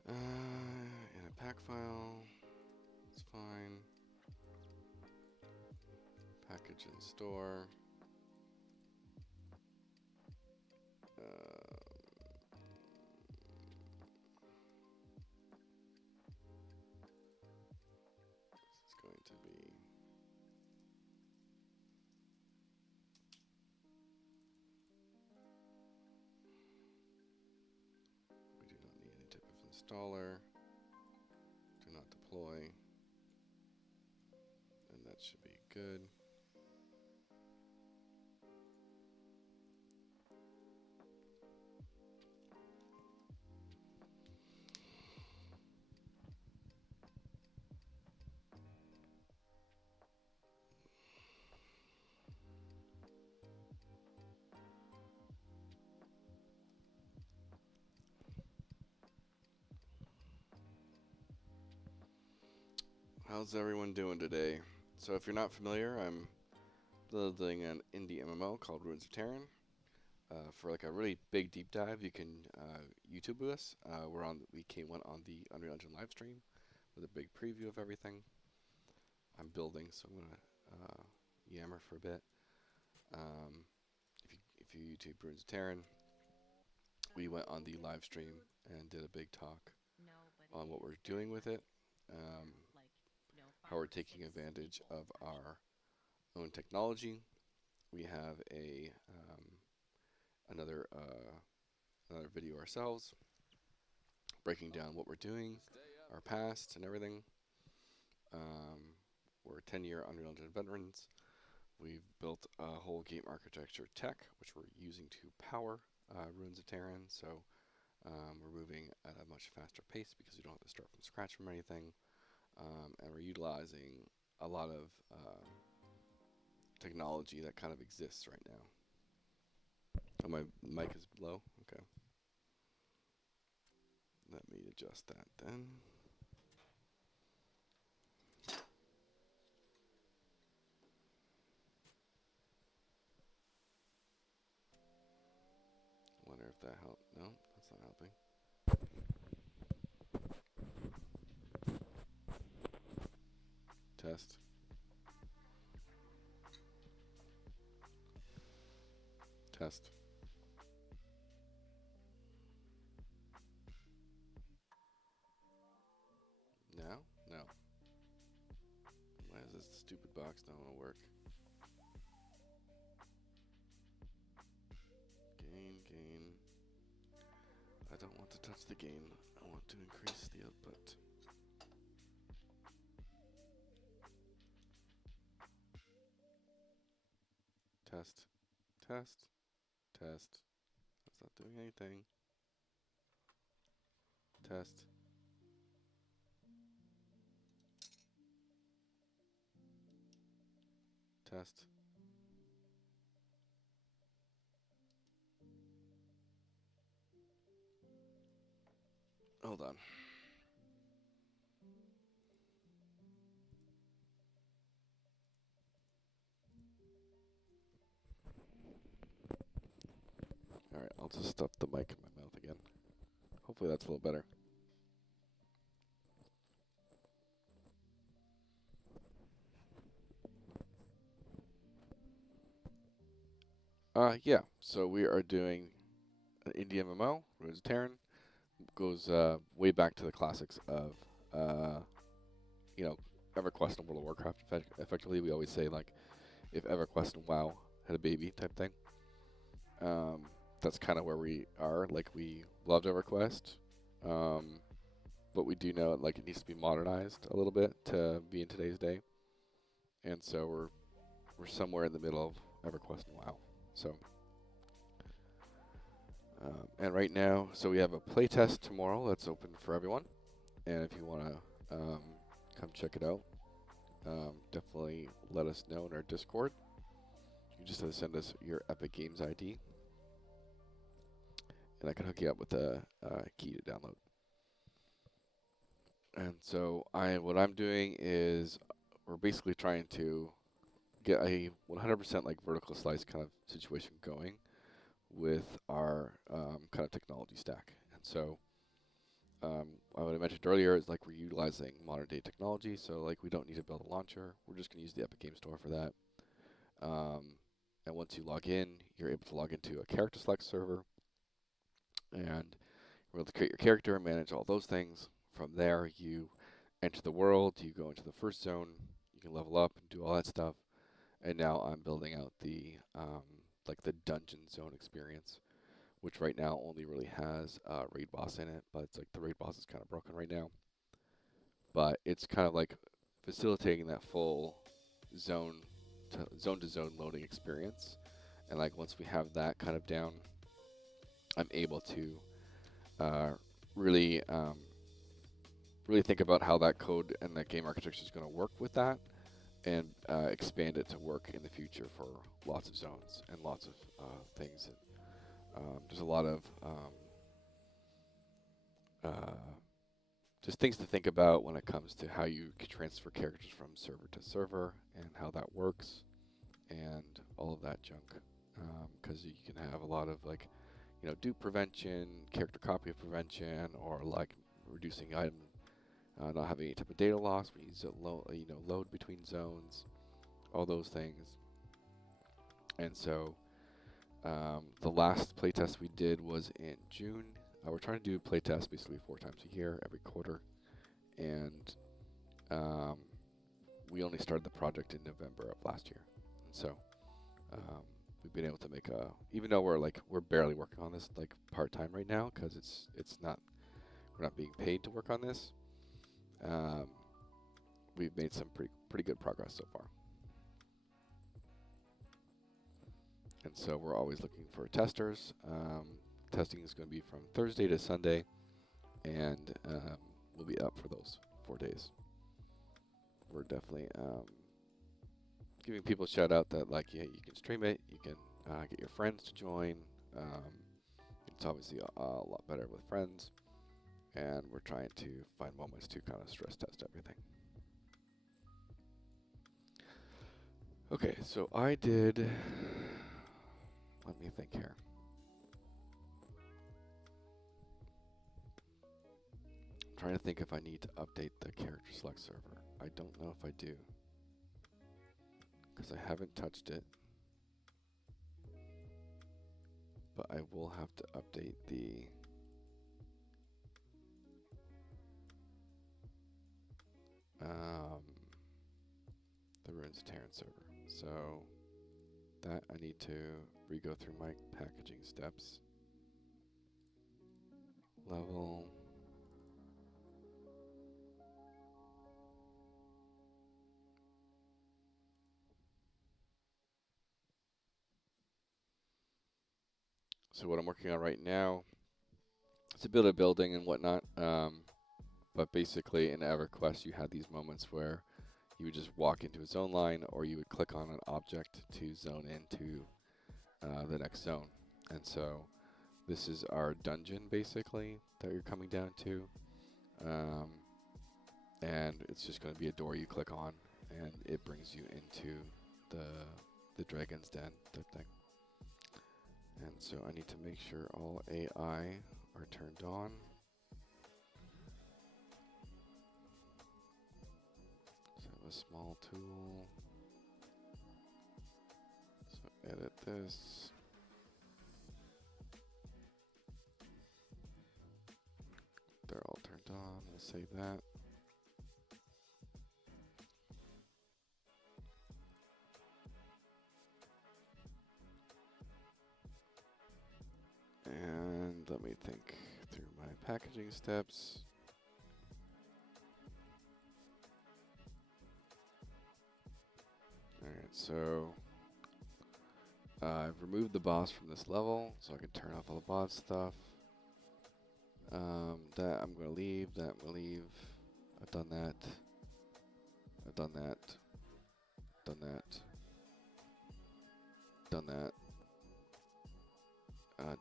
In a pack file, it's fine. Package in store. This is going to be we do not need any type of installer. Do not deploy. And that should be good. How's everyone doing today? So if you're not familiar, I'm building an indie MMO called Ruins of Tearyn. For like a really big deep dive, you can YouTube us. We went on the Unreal Engine live stream with a big preview of everything. I'm building, so I'm gonna yammer for a bit. If you YouTube Ruins of Tearyn, we went on the live stream and did a big talk on what we're doing with it. How we're taking advantage of our own technology. We have another another video ourselves, breaking down what we're doing, our past, and everything. We're 10-year Unreal Engine veterans. We've built a whole game architecture tech, which we're using to power Ruins of Tearyn. So we're moving at a much faster pace because we don't have to start from scratch from anything. And we're utilizing a lot of technology that kind of exists right now. Oh, my mic is low? Okay. Let me adjust that then. Wonder if that helped. No, that's not helping. Test. Test. Now? No. Why is this stupid box not want to work? Gain. I don't want to touch the gain. I want to increase the output. Test. Test. Test. That's not doing anything. Test. Test. Hold on. Alright, I'll just stuff the mic in my mouth again. Hopefully that's a little better. Yeah, so we are doing an indie MMO, Ruins of Tearyn. Goes way back to the classics of, you know, EverQuest and World of Warcraft. Effectively, we always say, like, if EverQuest and WoW had a baby type thing. That's kind of where we are. Like, we loved EverQuest, but we do know, like, it needs to be modernized a little bit to be in today's day. And so we're somewhere in the middle of EverQuest and WoW. So, and right now, so we have a playtest tomorrow that's open for everyone. And if you want to come check it out, definitely let us know in our Discord. You just have to send us your Epic Games ID, and I can hook you up with a key to download. And so what I'm doing is we're basically trying to get a 100% like vertical slice kind of situation going with our kind of technology stack. And so what I mentioned earlier is like we're utilizing modern day technology. So like we don't need to build a launcher. We're just going to use the Epic Game Store for that. And once you log in, you're able to log into a character select server, and you're able to create your character and manage all those things. From there, you enter the world, you go into the first zone, you can level up and do all that stuff. And now I'm building out the like the dungeon zone experience, which right now only really has a raid boss in it, but it's like the raid boss is kind of broken right now. But it's kind of like facilitating that full zone to zone loading experience. And like once we have that kind of down, I'm able to really think about how that code and that game architecture is going to work with that, and expand it to work in the future for lots of zones and lots of things. There's a lot of just things to think about when it comes to how you can transfer characters from server to server and how that works and all of that junk. Because you can have a lot of like, dupe prevention, character copy prevention, or like reducing item, not having any type of data loss when you load between zones, all those things. And so the last playtest we did was in June. We're trying to do playtests basically 4 times a year, every quarter, and we only started the project in November of last year. And so we've been able to make a, even though we're barely working on this like part-time right now because it's not, we're not being paid to work on this. We've made some pretty good progress so far. And so we're always looking for testers. Testing is going to be from Thursday to Sunday, and we'll be up for those 4 days. We're definitely giving people a shout out that like, yeah, you can stream it, you can get your friends to join. It's obviously a lot better with friends, and we're trying to find moments to kind of stress test everything. Okay, so I did, let me think here. I'm trying to think if I need to update the character select server. I don't know if I do, because I haven't touched it. But I will have to update the Ruins of Tearyn server. So that I need to re-go through my packaging steps. Level. So what I'm working on right now, it's a bit of building and whatnot. But basically in EverQuest you had these moments where you would just walk into a zone line, or you would click on an object to zone into the next zone. And so this is our dungeon basically that you're coming down to. And it's just going to be a door you click on, and it brings you into the Dragon's Den type thing. And so I need to make sure all AI are turned on. So I have a small tool. So edit this. They're all turned on. We'll save that. And let me think through my packaging steps. Alright, so I've removed the boss from this level, so I can turn off all the boss stuff. That I'm going to leave, that I'm going to leave. I've done that. I've done that. Done that. Done that.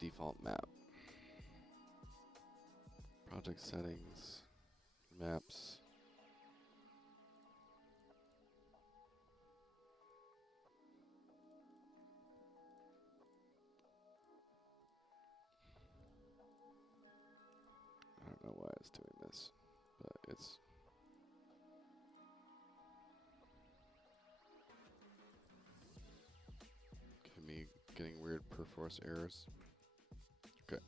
Default map. Project settings. Maps. I don't know why it's doing this, but it's giving me getting weird perforce errors. Okay.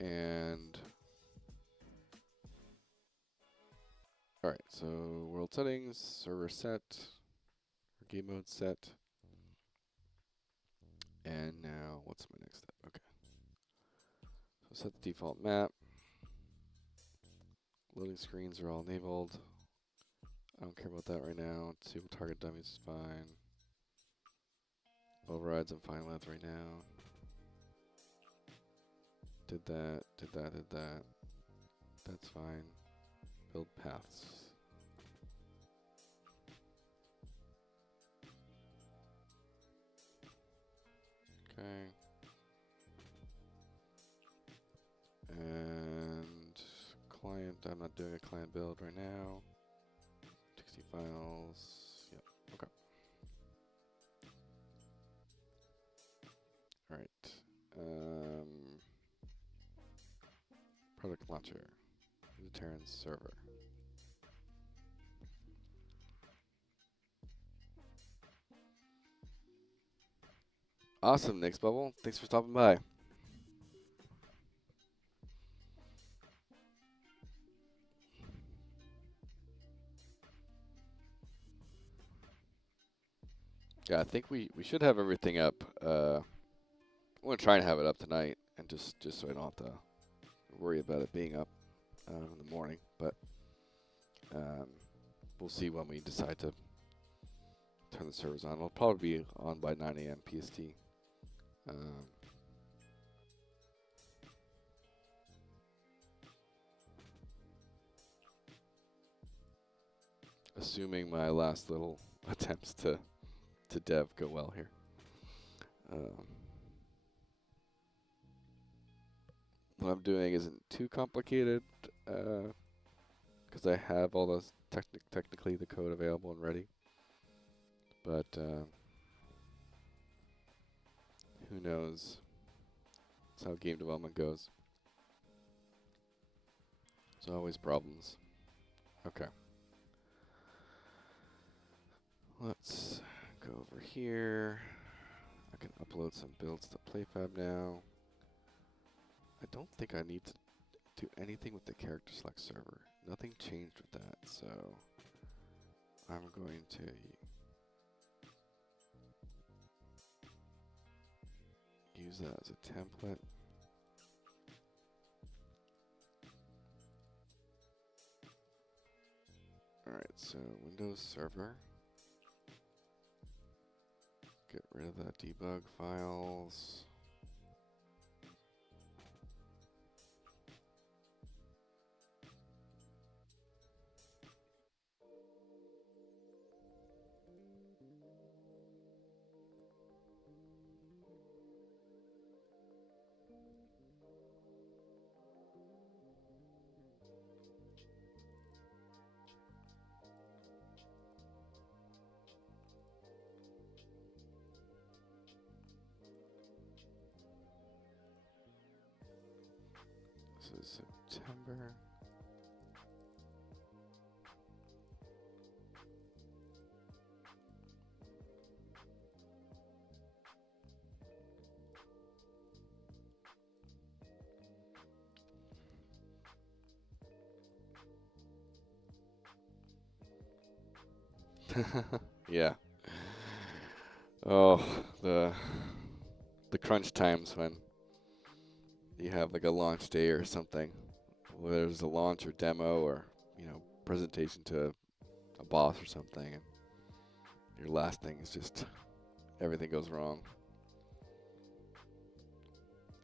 And alright, so world settings, server set, or game mode set. And now what's my next step? Okay. So set the default map. Loading screens are all enabled. I don't care about that right now. Disable target dummies is fine. Overrides I'm fine with right now. Did that, did that, did that. That's fine. Build paths. Okay. And client, I'm not doing a client build right now. 60 files. Yep. Okay. All right. Product launcher. The Tearyn server. Awesome, Nick's Bubble. Thanks for stopping by. Yeah, I think we should have everything up. I'm gonna try and have it up tonight, and just so I don't have to worry about it being up in the morning. But um, we'll see when we decide to turn the servers on. It'll probably be on by 9 a.m. PST. Um, assuming my last little attempts to dev go well here. What I'm doing isn't too complicated because I have all those technically the code available and ready. But who knows? That's how game development goes. There's always problems. Okay. Let's go over here. I can upload some builds to PlayFab now. I don't think I need to do anything with the character select server. Nothing changed with that, so I'm going to use that as a template. Alright, so Windows Server. Get rid of the debug files. This is September. Yeah. Oh, the crunch times when you have like a launch day or something, whether there's a launch or demo or presentation to a boss or something, and your last thing is just everything goes wrong.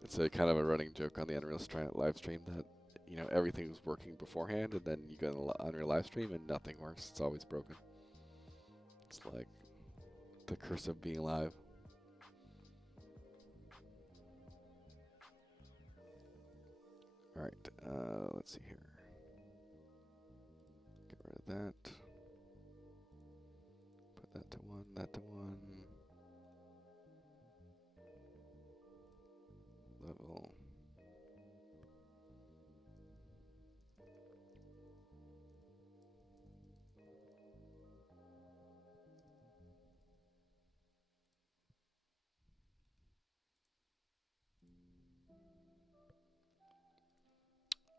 It's a kind of a running joke on the Unreal live stream that everything was working beforehand, and then you go on your live stream and nothing works. It's always broken. It's like the curse of being live. All right, let's see here. Get rid of that. Put that to 1, that to 1. Level.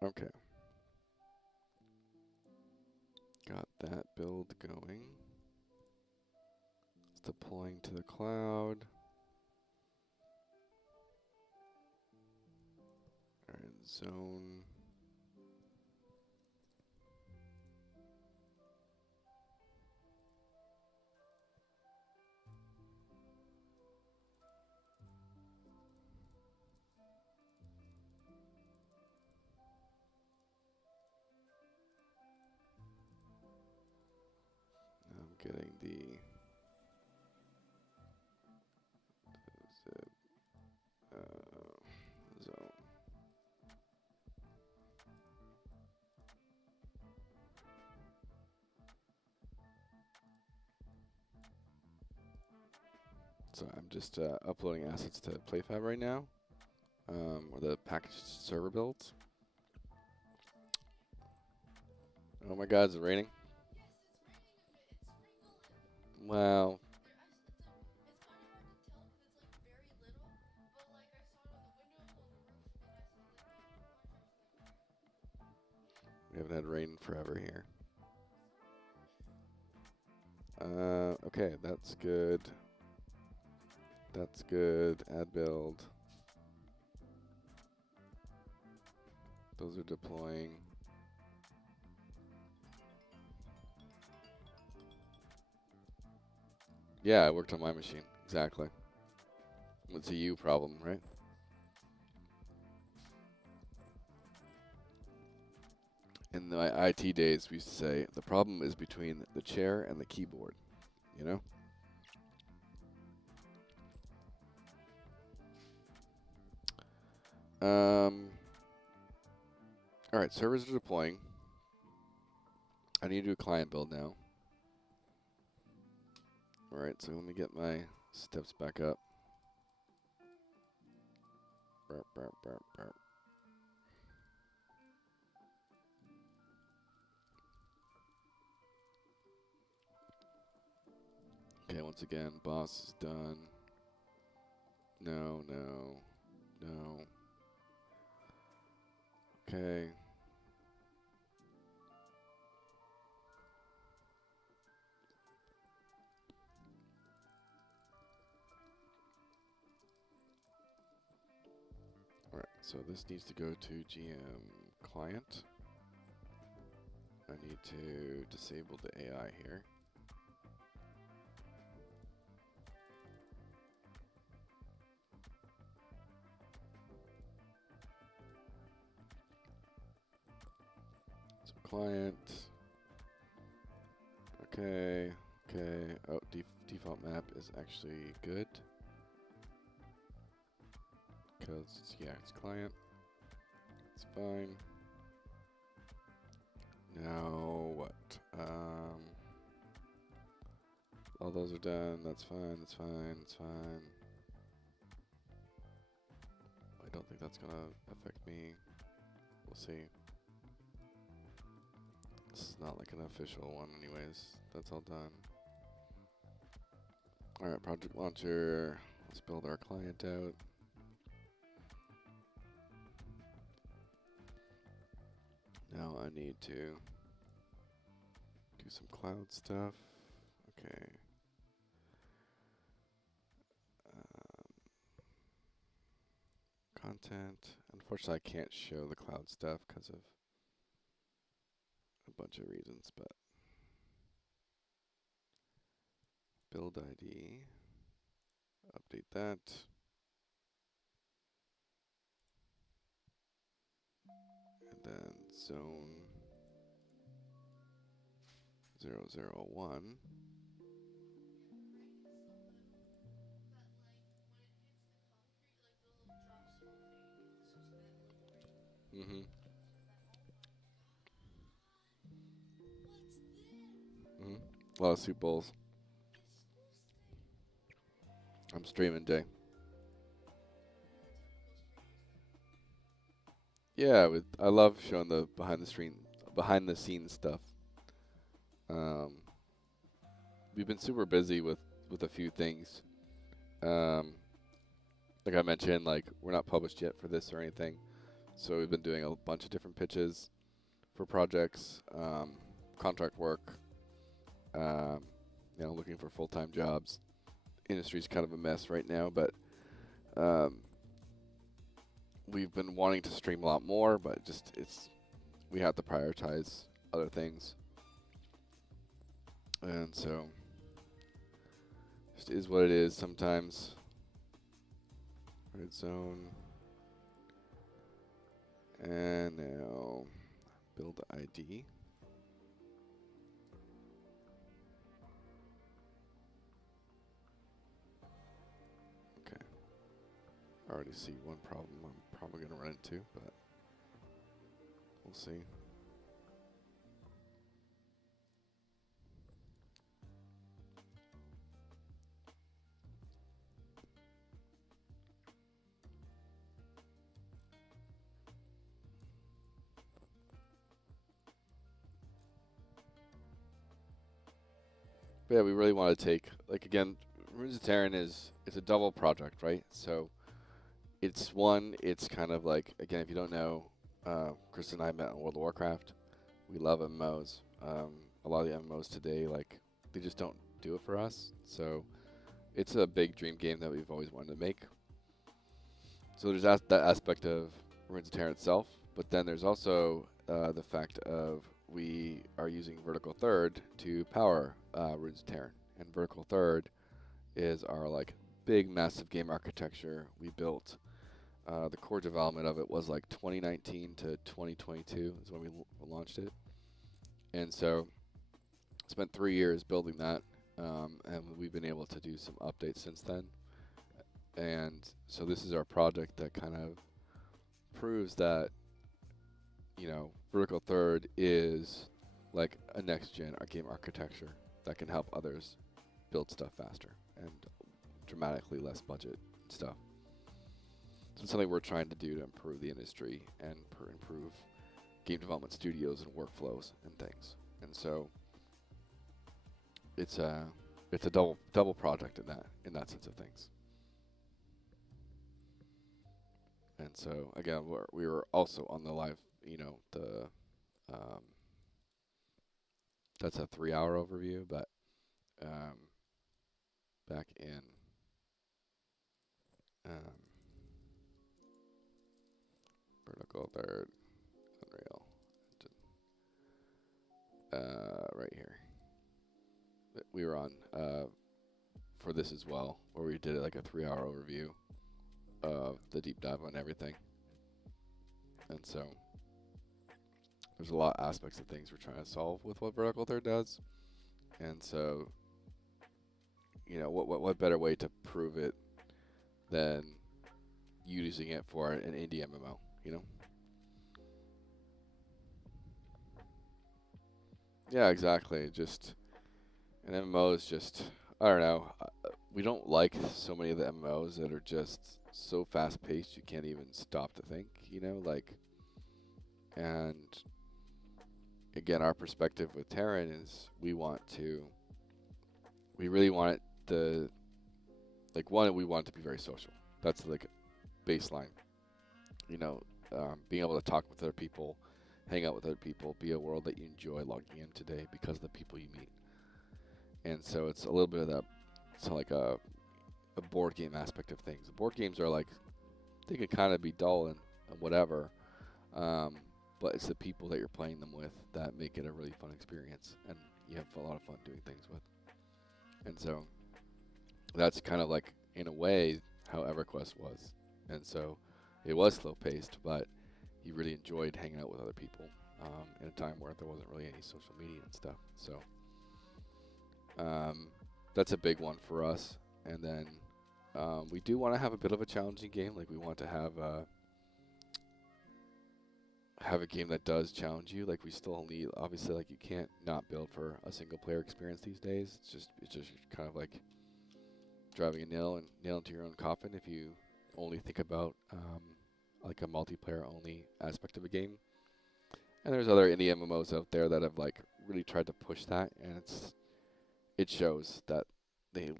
Okay. Got that build going. It's deploying to the cloud. Alright, zone. I'm getting the zip zone. So I'm just uploading assets to PlayFab right now, or the packaged server builds. Oh my God, is it raining? Well, we haven't had rain forever here. Okay, that's good. That's good. Add build. Those are deploying. Yeah, it worked on my machine. Exactly. It's a you problem, right? In my IT days, we used to say the problem is between the chair and the keyboard, you know? All right, servers are deploying. I need to do a client build now. All right, so let me get my steps back up. Burp, burp, burp, burp. Okay, once again, boss is done. No, no, no. Okay. All right, so this needs to go to GM client. I need to disable the AI here. So client. Okay, okay. Oh, default map is actually good. Because, yeah, it's client. It's fine. Now what? All those are done. That's fine. That's fine. That's fine. I don't think that's gonna affect me. We'll see. This is not like an official one, anyways. That's all done. All right, project launcher. Let's build our client out. Now I need to do some cloud stuff. Okay. Content. Unfortunately, I can't show the cloud stuff because of a bunch of reasons, but build ID. Update that. And then zone 001. Mm-hmm. Mm-hmm. A lot of soup bowls. I'm streaming day. Yeah, I love showing the behind the scenes stuff. We've been super busy with a few things. Like I mentioned, like we're not published yet for this or anything, so we've been doing a bunch of different pitches for projects, contract work. You know, looking for full-time jobs. Industry's kind of a mess right now, but we've been wanting to stream a lot more, but just we have to prioritize other things, and so just is what it is sometimes. Red zone, and now build ID. Okay, I already see one problem I'm probably going to run into, but we'll see. But yeah, we really want to take, like, again, Runes of Tearyn it's a double project, right? So it's kind of like, again, if you don't know, Christen and I met on World of Warcraft. We love MMOs. A lot of the MMOs today, like, they just don't do it for us. So it's a big dream game that we've always wanted to make. So there's that aspect of Ruins of Tearyn itself, but then there's also the fact of we are using Vertical Third to power Ruins of Tearyn, and Vertical Third is our like big massive game architecture we built. The core development of it was like 2019 to 2022 is when we launched it, and so spent 3 years building that, and we've been able to do some updates since then. And so this is our project that kind of proves that, you know, Vertical Third is like a next-gen game architecture that can help others build stuff faster and dramatically less budget stuff. So it's something we're trying to do to improve the industry and improve game development studios and workflows and things. And so it's a double project in that sense of things. And so again, we were also on the live, you know, that's a 3-hour overview, but back in Vertical Third, Unreal, right here. We were on for this as well, where we did like a 3-hour overview of the deep dive on everything. And so there's a lot of aspects of things we're trying to solve with what Vertical Third does. And so, you know, what better way to prove it than using it for an indie MMO, you know? Yeah, exactly. Just an MMO is just, I don't know. We don't like so many of the MMOs that are just so fast paced you can't even stop to think, you know, like. And again, our perspective with Tearyn is we really want it to, like, one, we want it to be very social. That's like baseline, you know, being able to talk with other people, hang out with other people, be a world that you enjoy logging in today because of the people you meet. And so it's a little bit of that, it's like a board game aspect of things. Board games are like, they can kind of be dull and whatever, but it's the people that you're playing them with that make it a really fun experience, and you have a lot of fun doing things with. And so that's kind of like, in a way, how EverQuest was. And so it was slow paced, but you really enjoyed hanging out with other people in a time where there wasn't really any social media and stuff. So that's a big one for us. And then we do want to have a bit of a challenging game. Like, we want to have a game that does challenge you. Like, we still need, obviously, like, you can't not build for a single player experience these days. It's just kind of like driving a nail into your own coffin if you only think about like a multiplayer only aspect of a game. And there's other indie MMOs out there that have like really tried to push that, and it shows that they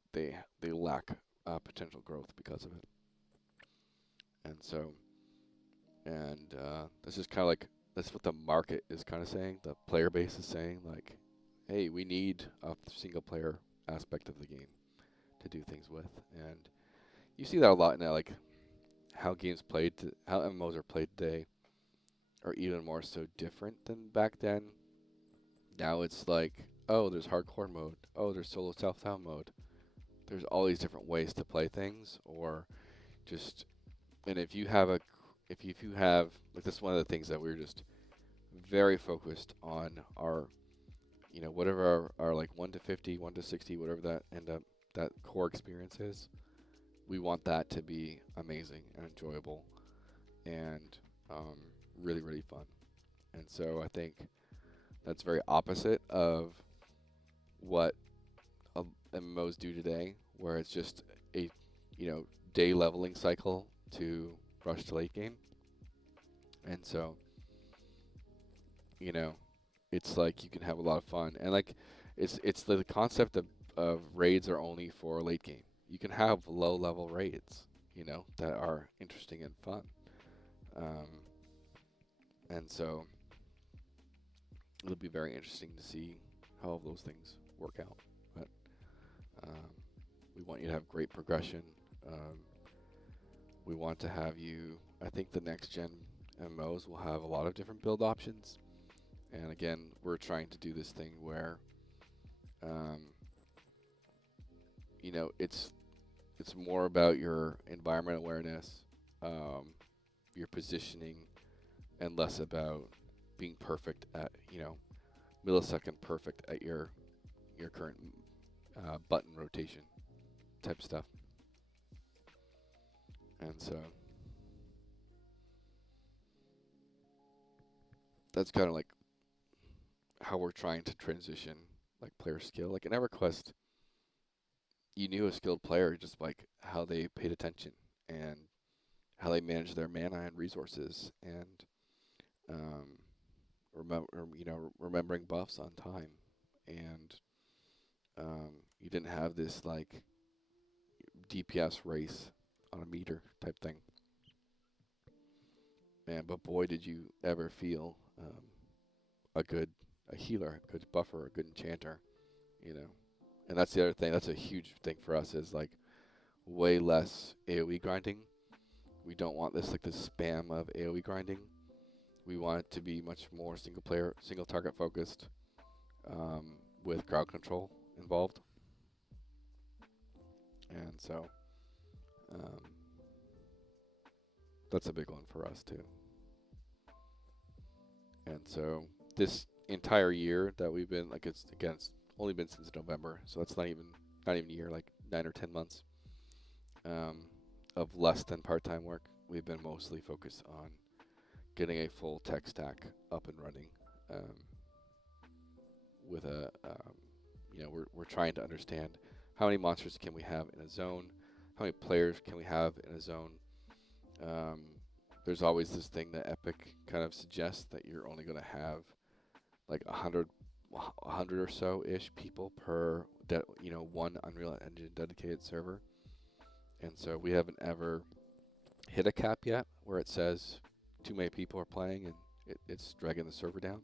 lack potential growth because of it. And so, that's just kind of like, that's what the market is kind of saying. The player base is saying, like, hey, we need a single player aspect of the game to do things with. And you see that a lot now, like how games played, how MMOs are played today are even more so different than back then. Now it's like, oh, there's hardcore mode. Oh, there's solo self-found mode. There's all these different ways to play things, or just, and if you have like, this is one of the things that we're just very focused on our, you know, whatever our like 1 to 50, 1 to 60, whatever that core experience is. We want that to be amazing and enjoyable and really, really fun. And so I think that's very opposite of what MMOs do today, where it's just a, you know, day leveling cycle to rush to late game. And so, you know, it's like you can have a lot of fun, and like it's the concept of raids are only for late game. You can have low level raids, you know, that are interesting and fun. And so it'll be very interesting to see how all those things work out. But We want you to have great progression. Um, we want to have you. I think the next gen MMOs will have a lot of different build options. And again, we're trying to do this thing where, um, you know, it's more about your environment awareness, your positioning, and less about being perfect at, you know, millisecond perfect at your current button rotation type stuff. And so that's kind of like how we're trying to transition like player skill. Like in EverQuest, you knew a skilled player just like how they paid attention and how they managed their mana and resources, and um, remembering buffs on time, and you didn't have this like DPS race on a meter type thing. And but boy, did you ever feel a healer, a good buffer, a good enchanter, you know. And that's the other thing. That's a huge thing for us is like way less AoE grinding. We don't want this like this spam of AoE grinding. We want it to be much more single player, single target focused, with crowd control involved. And so that's a big one for us too. And so this entire year that we've been like, it's only been since November, so it's not even a year, like 9 or 10 months of less than part-time work. We've been mostly focused on getting a full tech stack up and running. With a we're trying to understand how many monsters can we have in a zone, how many players can we have in a zone. There's always this thing that Epic kind of suggests that you're only going to have like 100 or so ish people per one Unreal Engine dedicated server. And so we haven't ever hit a cap yet where it says too many people are playing and it's dragging the server down.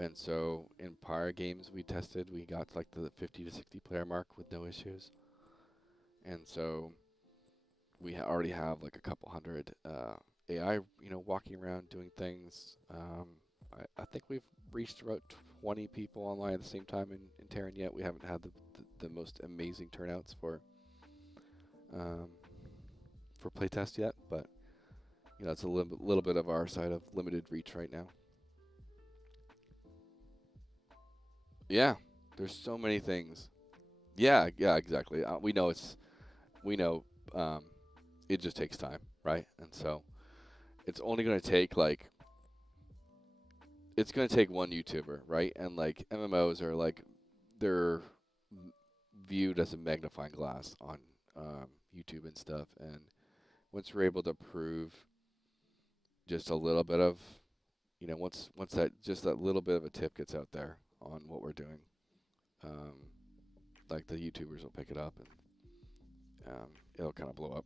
And so in prior games we tested, we got to like the 50 to 60 player mark with no issues. And so we already have like a couple hundred AI, walking around doing things. I think we've reached about 20 people online at the same time in Tearyn yet. We haven't had the most amazing turnouts for playtest yet, but it's a little bit of our side of limited reach right now. Yeah, there's so many things. Yeah, exactly. We know it just takes time, right? And so it's only going to take it's going to take one YouTuber, right? And like MMOs are like, they're viewed as a magnifying glass on YouTube and stuff. And once we're able to prove just a little bit of, once that little bit of a tip gets out there on what we're doing, like the YouTubers will pick it up and it'll kind of blow up.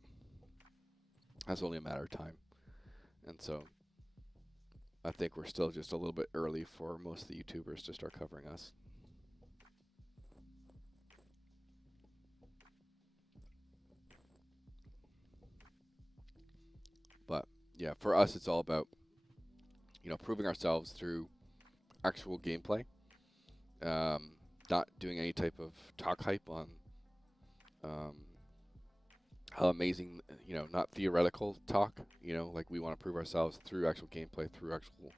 That's only a matter of time. And so I think we're still just a little bit early for most of the YouTubers to start covering us. But yeah, for us, it's all about, proving ourselves through actual gameplay. Not doing any type of talk hype on how amazing, not theoretical talk, like we want to prove ourselves through actual gameplay, through actual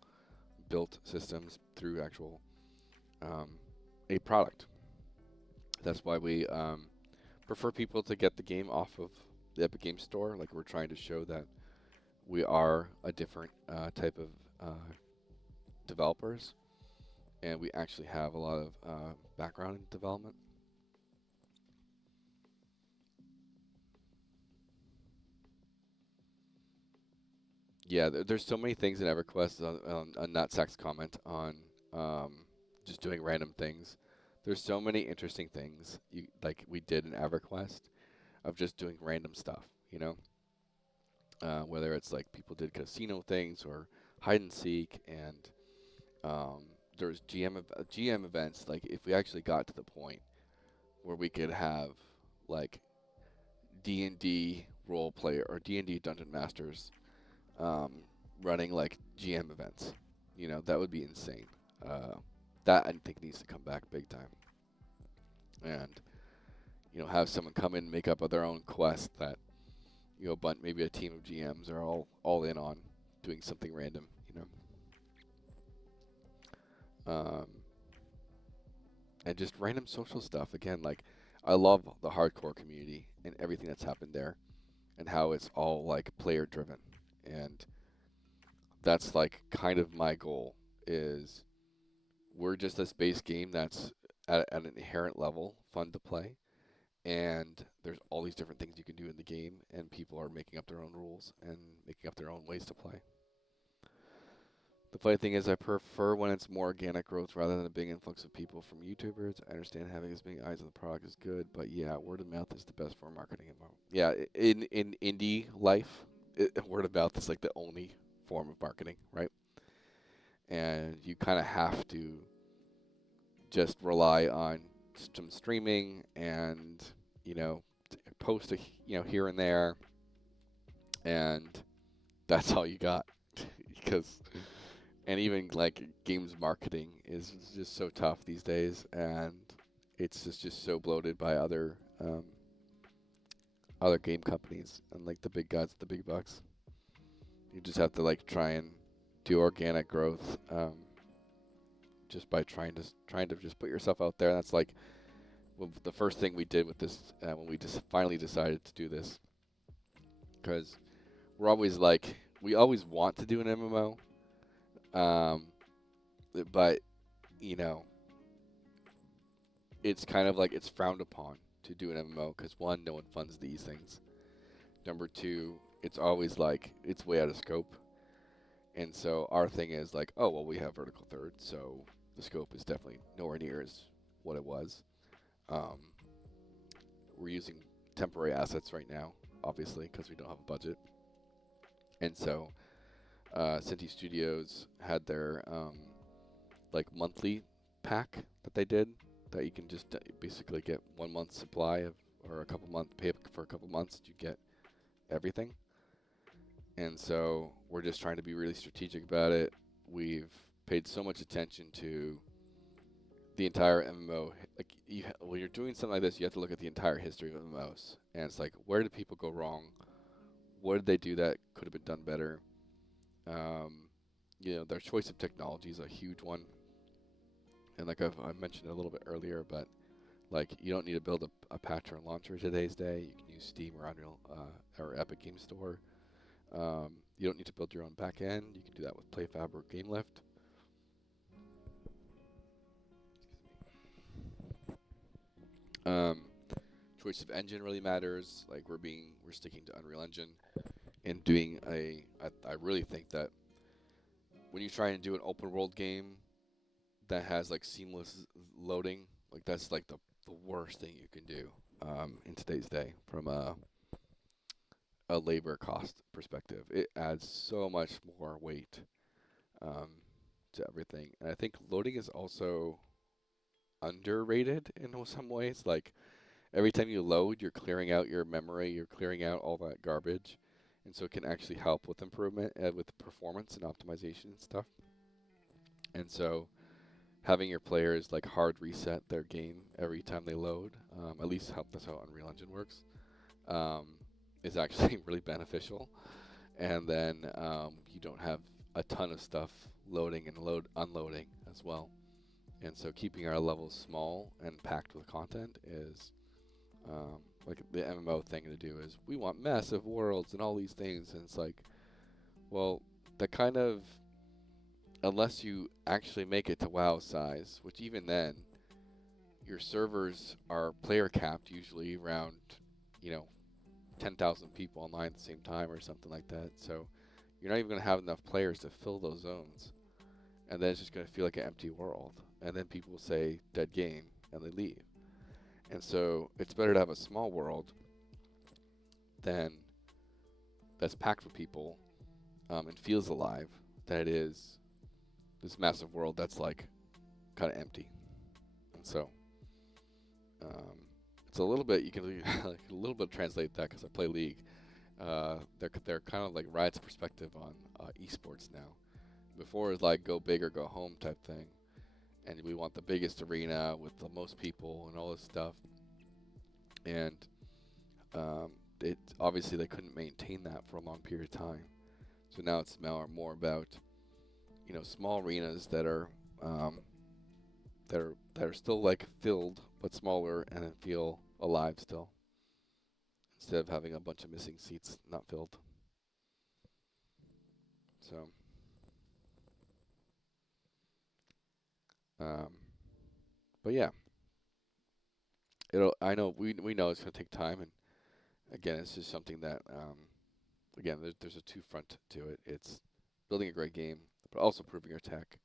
built systems, through actual a product. That's why we prefer people to get the game off of the Epic Games Store. Like, we're trying to show that we are a different type of developers, and we actually have a lot of background in development. Yeah, there's so many things in EverQuest on Nutsack's comment on just doing random things. There's so many interesting things like we did in EverQuest of just doing random stuff, whether it's like people did casino things or hide and seek, and there's GM events. Like, if we actually got to the point where we could have like D&D role player or D&D dungeon masters um, running like GM events. You know, that would be insane. That I think needs to come back big time. And you know, have someone come in and make up their own quest that you know, but maybe a team of GMs are all in on doing something random. You know, and just random social stuff. Again, like I love the hardcore community and everything that's happened there, and how it's all like player driven, and that's like kind of my goal is we're just this base game that's at an inherent level fun to play, and there's all these different things you can do in the game, and people are making up their own rules and making up their own ways to play. The funny thing is I prefer when it's more organic growth rather than a big influx of people from YouTubers. I understand having as many eyes on the product is good, but yeah, word of mouth is the best form of marketing. Yeah, in indie life, word of mouth is like the only form of marketing, right? And you kind of have to just rely on some streaming and, you know, post you know, here and there, and that's all you got. Because and even like games marketing is just so tough these days, and it's just so bloated by other game companies and like the big guys with the big bucks. You just have to like try and do organic growth, just by trying to just put yourself out there. That's like the first thing we did with this when we just finally decided to do this, because we're always like we always want to do an MMO, but you know it's kind of like it's frowned upon to do an MMO because one, no one funds these things. Number two, it's always like it's way out of scope, and so our thing is like, oh well, we have vertical third, so the scope is definitely nowhere near as what it was. Um, we're using temporary assets right now, obviously, because we don't have a budget, and so Cinti Studios had their like monthly pack that they did that you can just basically get 1 month's supply of, or a couple months, pay for a couple months to get everything. And so we're just trying to be really strategic about it. We've paid so much attention to the entire MMO. Like when you're doing something like this, you have to look at the entire history of MMOs, and it's like, where did people go wrong? What did they do that could have been done better? You know, their choice of technology is a huge one. And like I mentioned a little bit earlier, but like you don't need to build a patch or launcher today's day. You can use Steam or Unreal or Epic Game Store. You don't need to build your own back end. You can do that with PlayFab or GameLift. Choice of engine really matters. Like we're sticking to Unreal Engine and doing I really think that when you try and do an open world game that has like seamless loading, like that's like the worst thing you can do in today's day from a labor cost perspective. It adds so much more weight to everything, and I think loading is also underrated in some ways. Like every time you load, you're clearing out your memory, you're clearing out all that garbage, and so it can actually help with improvement, with performance and optimization and stuff. And so having your players like hard reset their game every time they load, at least that's how Unreal Engine works, is actually really beneficial. And then you don't have a ton of stuff loading and unloading as well. And so keeping our levels small and packed with content is like the MMO thing to do is we want massive worlds and all these things. And it's like, well, that kind of, unless you actually make it to WoW size, which even then, your servers are player capped usually around, 10,000 people online at the same time or something like that. So you're not even going to have enough players to fill those zones. And then it's just going to feel like an empty world. And then people will say, dead game, and they leave. And so it's better to have a small world that's packed with people and feels alive than it is this massive world that's like kind of empty. And so it's a little bit, you can like, a little bit translate that because I play League. They're kind of like Riot's perspective on esports now. Before it was like go big or go home type thing, and we want the biggest arena with the most people and all this stuff. And it obviously they couldn't maintain that for a long period of time. So now it's more about, you know, small arenas that are still like filled but smaller and then feel alive still, instead of having a bunch of missing seats not filled. So but yeah, I know we know it's gonna take time, and again, it's just something that again, there's a two front to it. It's building a great game, but also improving your tech.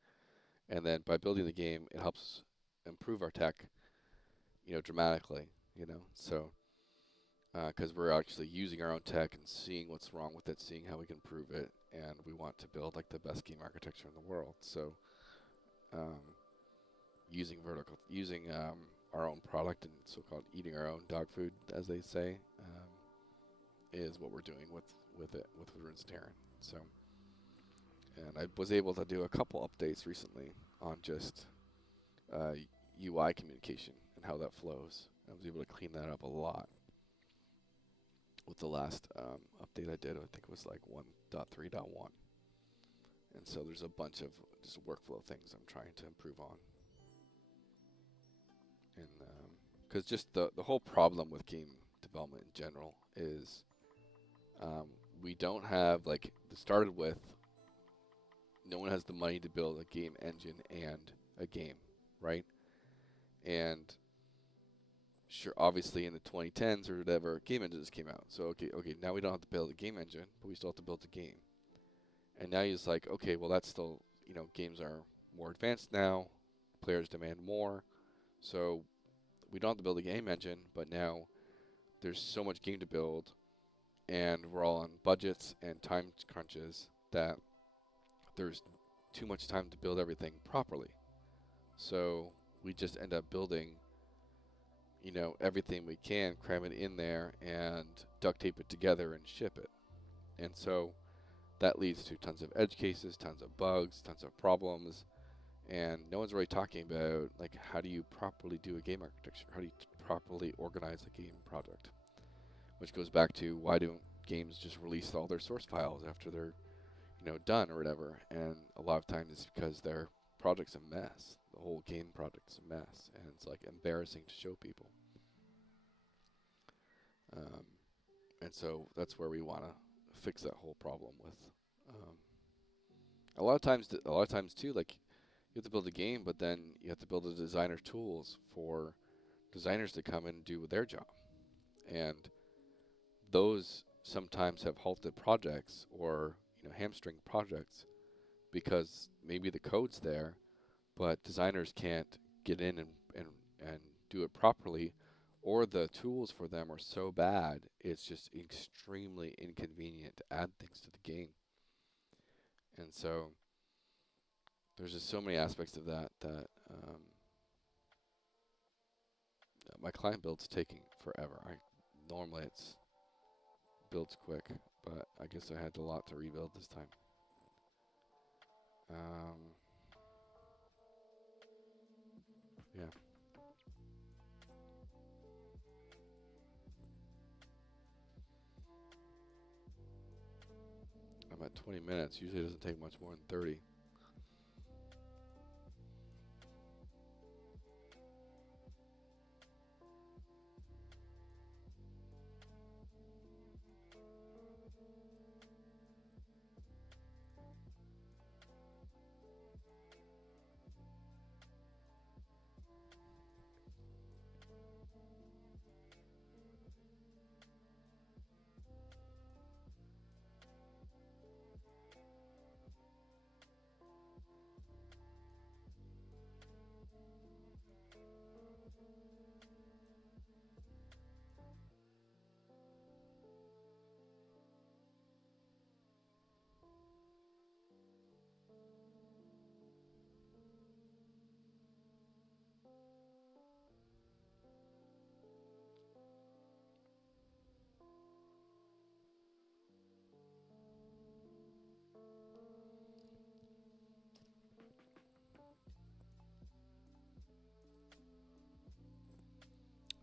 And then by building the game, it helps improve our tech, you know, dramatically, you know. So, because we're actually using our own tech and seeing what's wrong with it, seeing how we can improve it, and we want to build like the best game architecture in the world. So, using our own product and so-called eating our own dog food, as they say, is what we're doing with Runes Tearyn. So, and I was able to do a couple updates recently on just UI communication and how that flows. I was able to clean that up a lot with the last update I did. I think it was like 1.3.1. And so there's a bunch of just workflow things I'm trying to improve on. And because just the whole problem with game development in general is we don't have, like, it started with no one has the money to build a game engine and a game, right? And sure, obviously in the 2010s or whatever, game engines came out. So okay, now we don't have to build a game engine, but we still have to build a game. And now he's like, okay, well that's still, you know, games are more advanced now, players demand more, so we don't have to build a game engine, but now there's so much game to build, and we're all on budgets and time crunches that there's too much time to build everything properly. So we just end up building, you know, everything we can, cram it in there, and duct tape it together and ship it. And so that leads to tons of edge cases, tons of bugs, tons of problems, and no one's really talking about, like, how do you properly do a game architecture? How do you properly organize a game project? Which goes back to, why don't games just release all their source files after they're, you know, done or whatever? And a lot of times it's because their project's a mess. The whole game project's a mess, and it's like embarrassing to show people. And so that's where we want to fix that whole problem with. A lot of times too, like, you have to build a game, but then you have to build the designer tools for designers to come in and do their job. And those sometimes have halted projects, or, you know, hamstring projects, because maybe the code's there, but designers can't get in and do it properly, or the tools for them are so bad it's just extremely inconvenient to add things to the game. And so there's just so many aspects of that my client build's taking forever. Normally it's builds quick, but I guess I had a lot to rebuild this time. Yeah. I'm at 20 minutes. Usually it doesn't take much more than 30.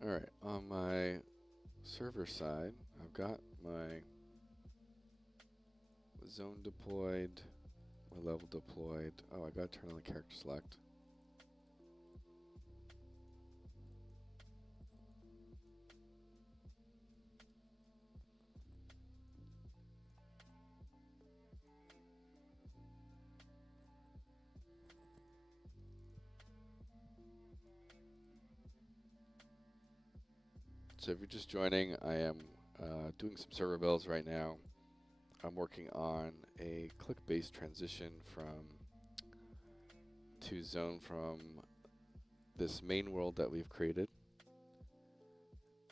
Alright, on my server side, I've got my zone deployed, my level deployed. Oh, I gotta turn on the character select. So if you're just joining, I am doing some server builds right now. I'm working on a click-based transition to zone from this main world that we've created.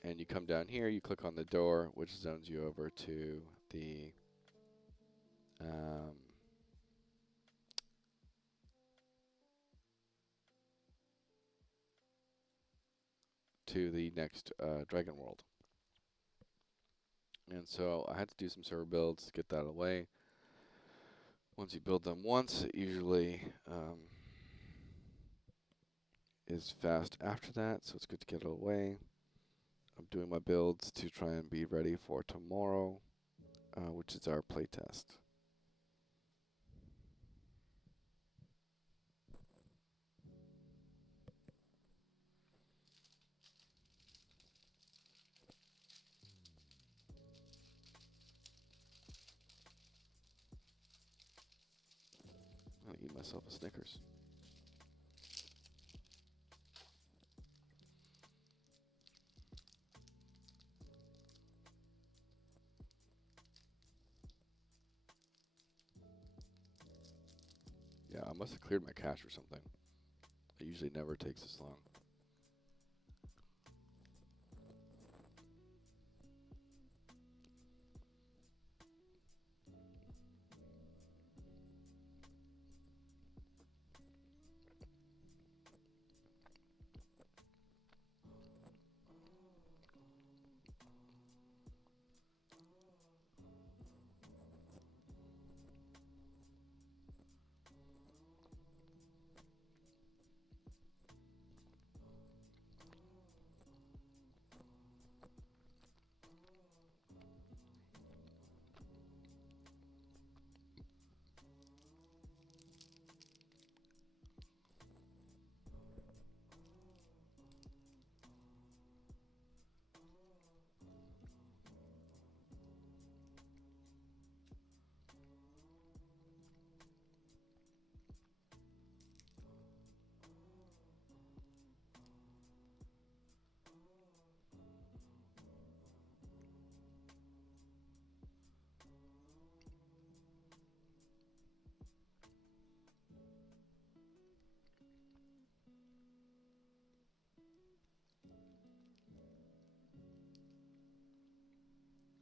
And you come down here, you click on the door, which zones you over to the next dragon world. And so I had to do some server builds to get that away. Once you build them once, it usually is fast after that, so it's good to get it away. I'm doing my builds to try and be ready for tomorrow, which is our playtest. I'll eat myself a Snickers. Yeah, I must have cleared my cache or something. It usually never takes this long.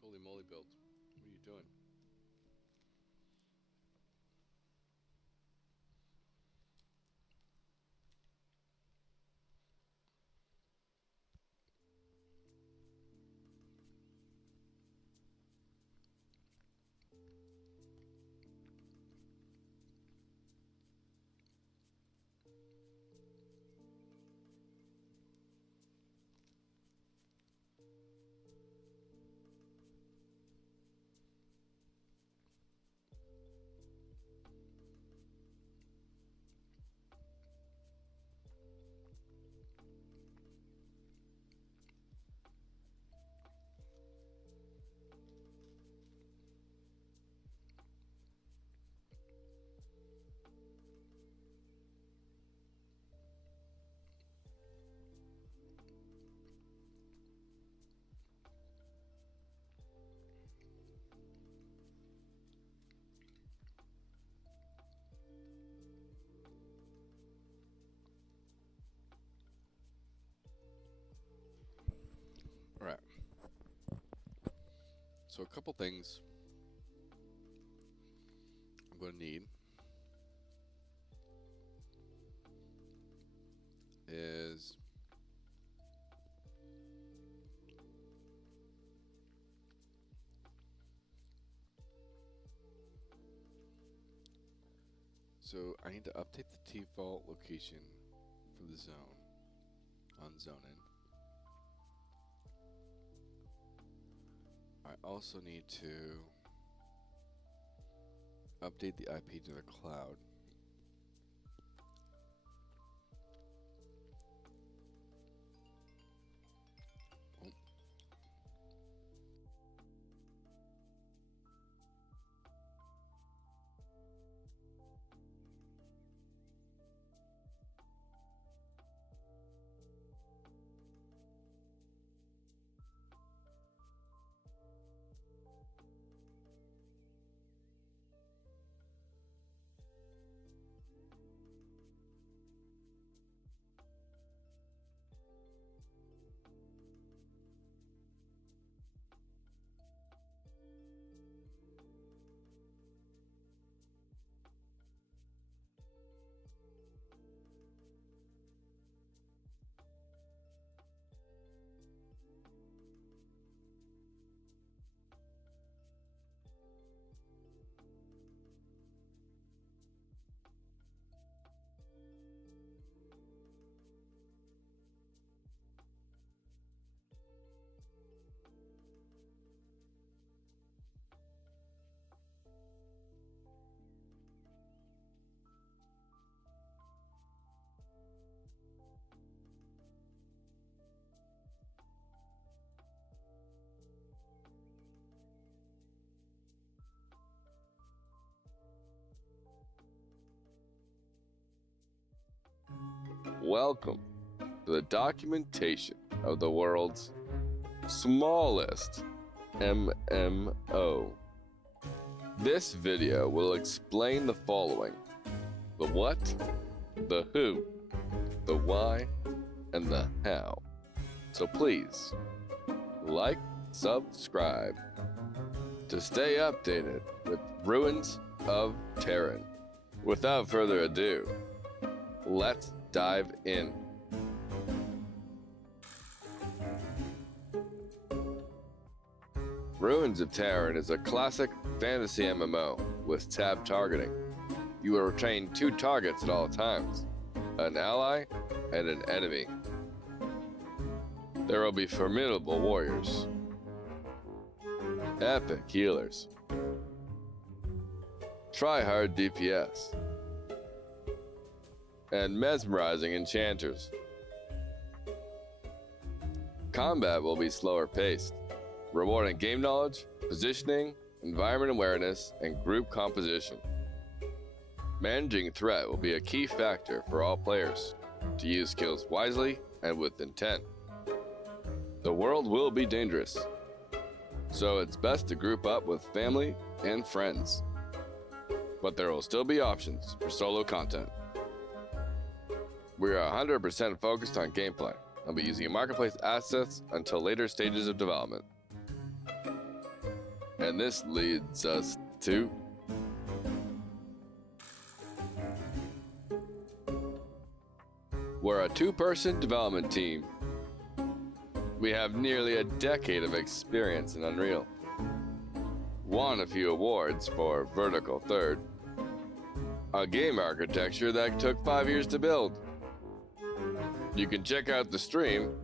Holy moly build. What are you doing? All right. So a couple things I'm going to need is so I need to update the default location for the zone on zoning. I also need to update the IP to the cloud. Welcome to the documentation of the world's smallest MMO. This video will explain the following: the what, the who, the why, and the how. So please, like, subscribe to stay updated with Ruins of Tearyn. Without further ado, let's dive in. Ruins of Tearyn is a classic fantasy MMO with tab targeting. You will retain two targets at all times, an ally and an enemy. There will be formidable warriors, epic healers, try-hard DPS, and mesmerizing enchanters. Combat will be slower paced, rewarding game knowledge, positioning, environment awareness, and group composition. Managing threat will be a key factor for all players to use skills wisely and with intent. The world will be dangerous, so it's best to group up with family and friends. But there will still be options for solo content. We are 100% focused on gameplay and will be using marketplace assets until later stages of development. And this leads us to we're a two-person development team. We have nearly a decade of experience in Unreal. Won a few awards for Vertical Third, a game architecture that took 5 years to build. You can check out the stream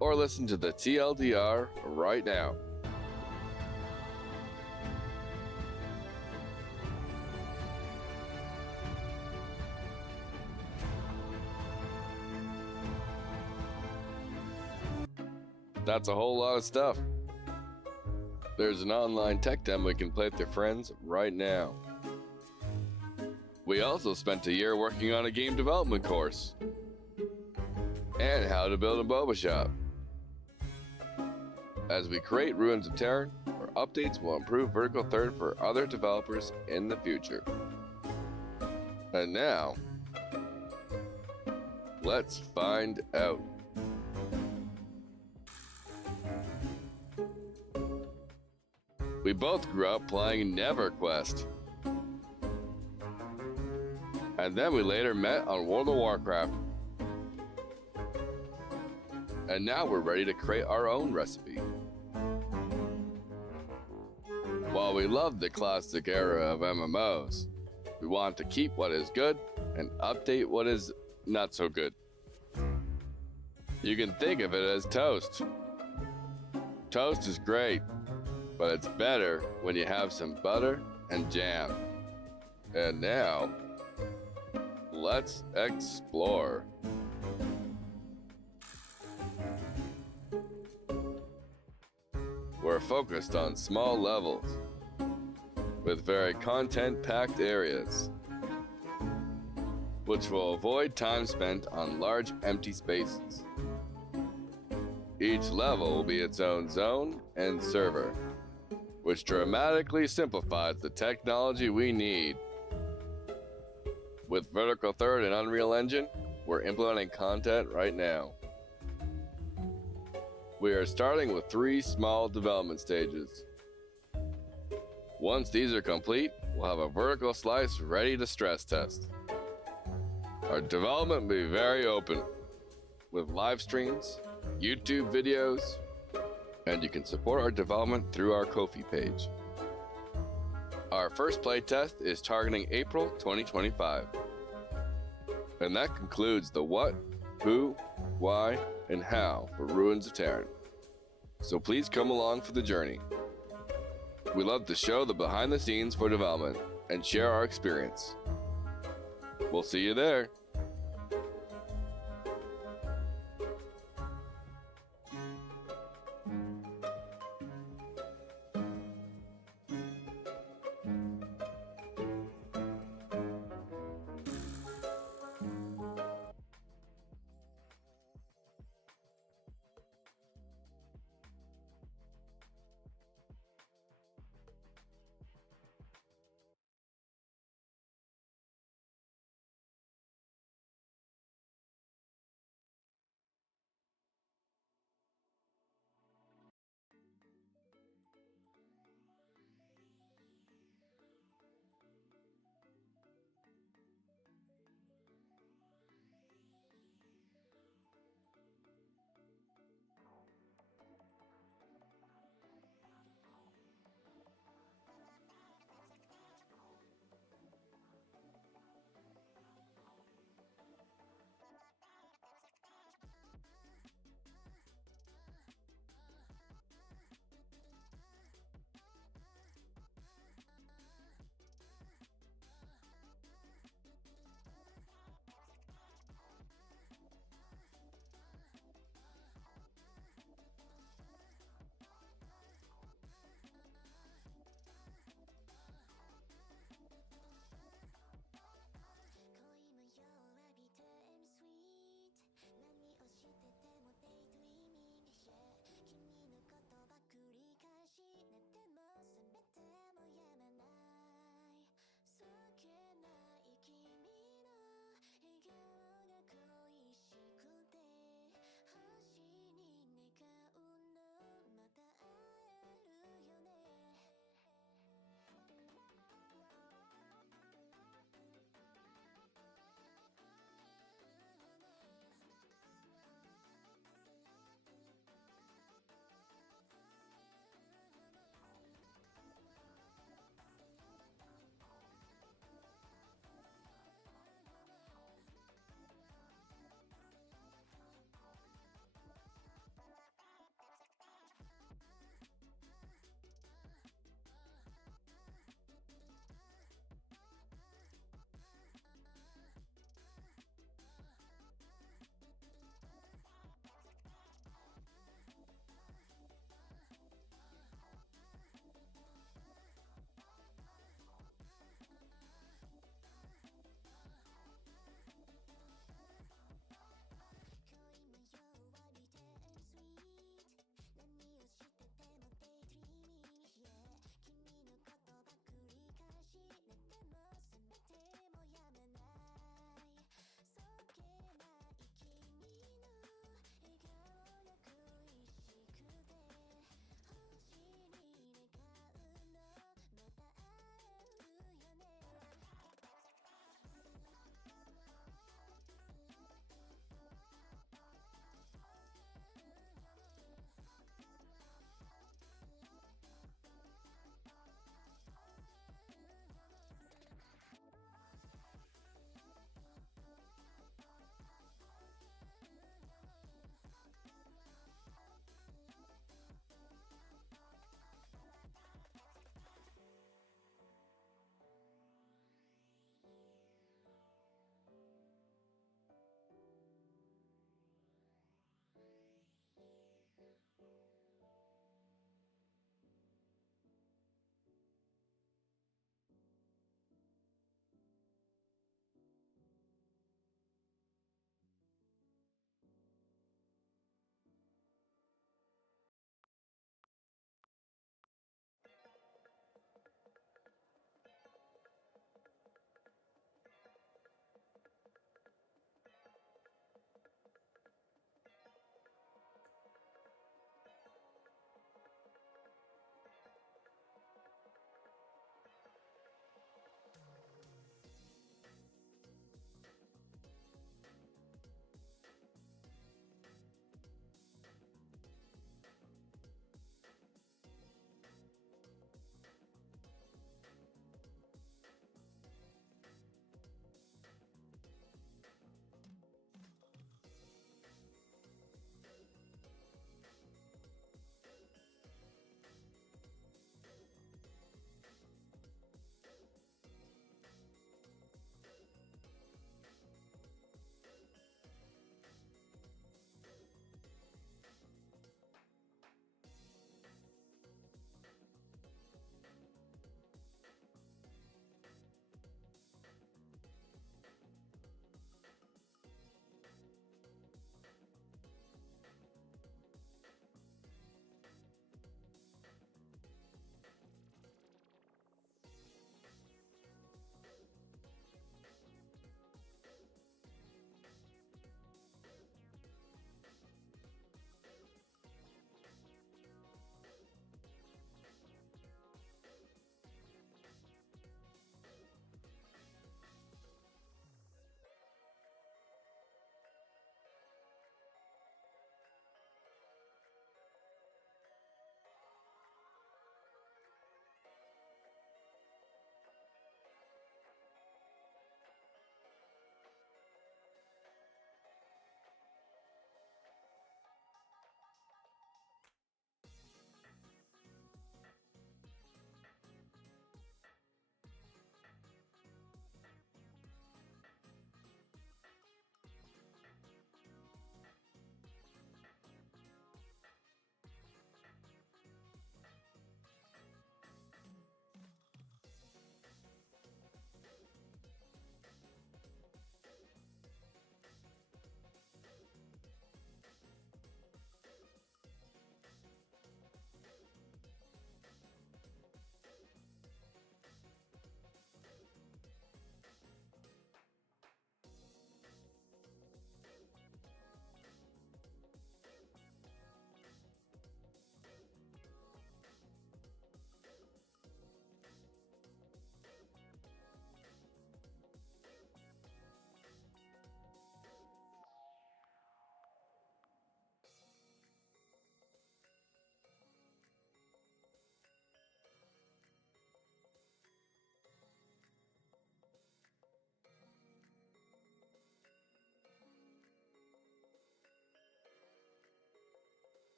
or listen to the TLDR right now. That's a whole lot of stuff. There's an online tech demo we can play with your friends right now. We also spent a year working on a game development course and how to build a Boba shop. As we create Ruins of Tearyn, our updates will improve Vertical Third for other developers in the future. And now, let's find out. We both grew up playing NeverQuest. And then we later met on World of Warcraft. And now we're ready to create our own recipe. While we love the classic era of MMOs, we want to keep what is good and update what is not so good. You can think of it as toast. Toast is great, but it's better when you have some butter and jam. And now, let's explore. We're focused on small levels with very content-packed areas, which will avoid time spent on large empty spaces. Each level will be its own zone and server, which dramatically simplifies the technology we need. With Vertical Third and Unreal Engine, we're implementing content right now. We are starting with 3 small development stages. Once these are complete, we'll have a vertical slice ready to stress test. Our development will be very open, with live streams, YouTube videos, and you can support our development through our Ko-fi page. Our first playtest is targeting April 2025. And that concludes the what, who, why, and how for Ruins of Tearyn. So please come along for the journey. We love to show the behind the scenes for development and share our experience. We'll see you there.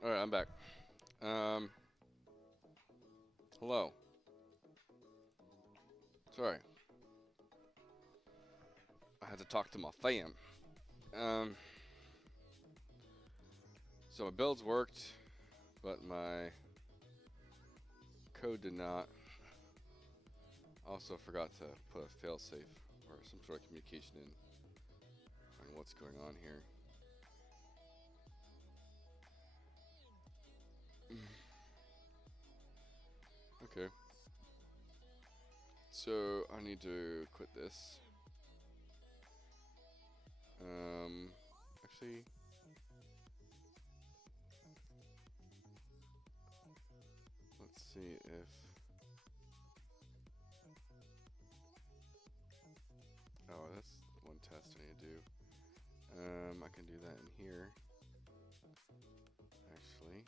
All right, I'm back. Hello. Sorry. I had to talk to my fam. So my builds worked, but my code did not. Also forgot to put a failsafe or some sort of communication in on what's going on here. Okay. So I need to quit this. Actually, let's see if. Oh, that's one test I need to do. I can do that in here. Actually.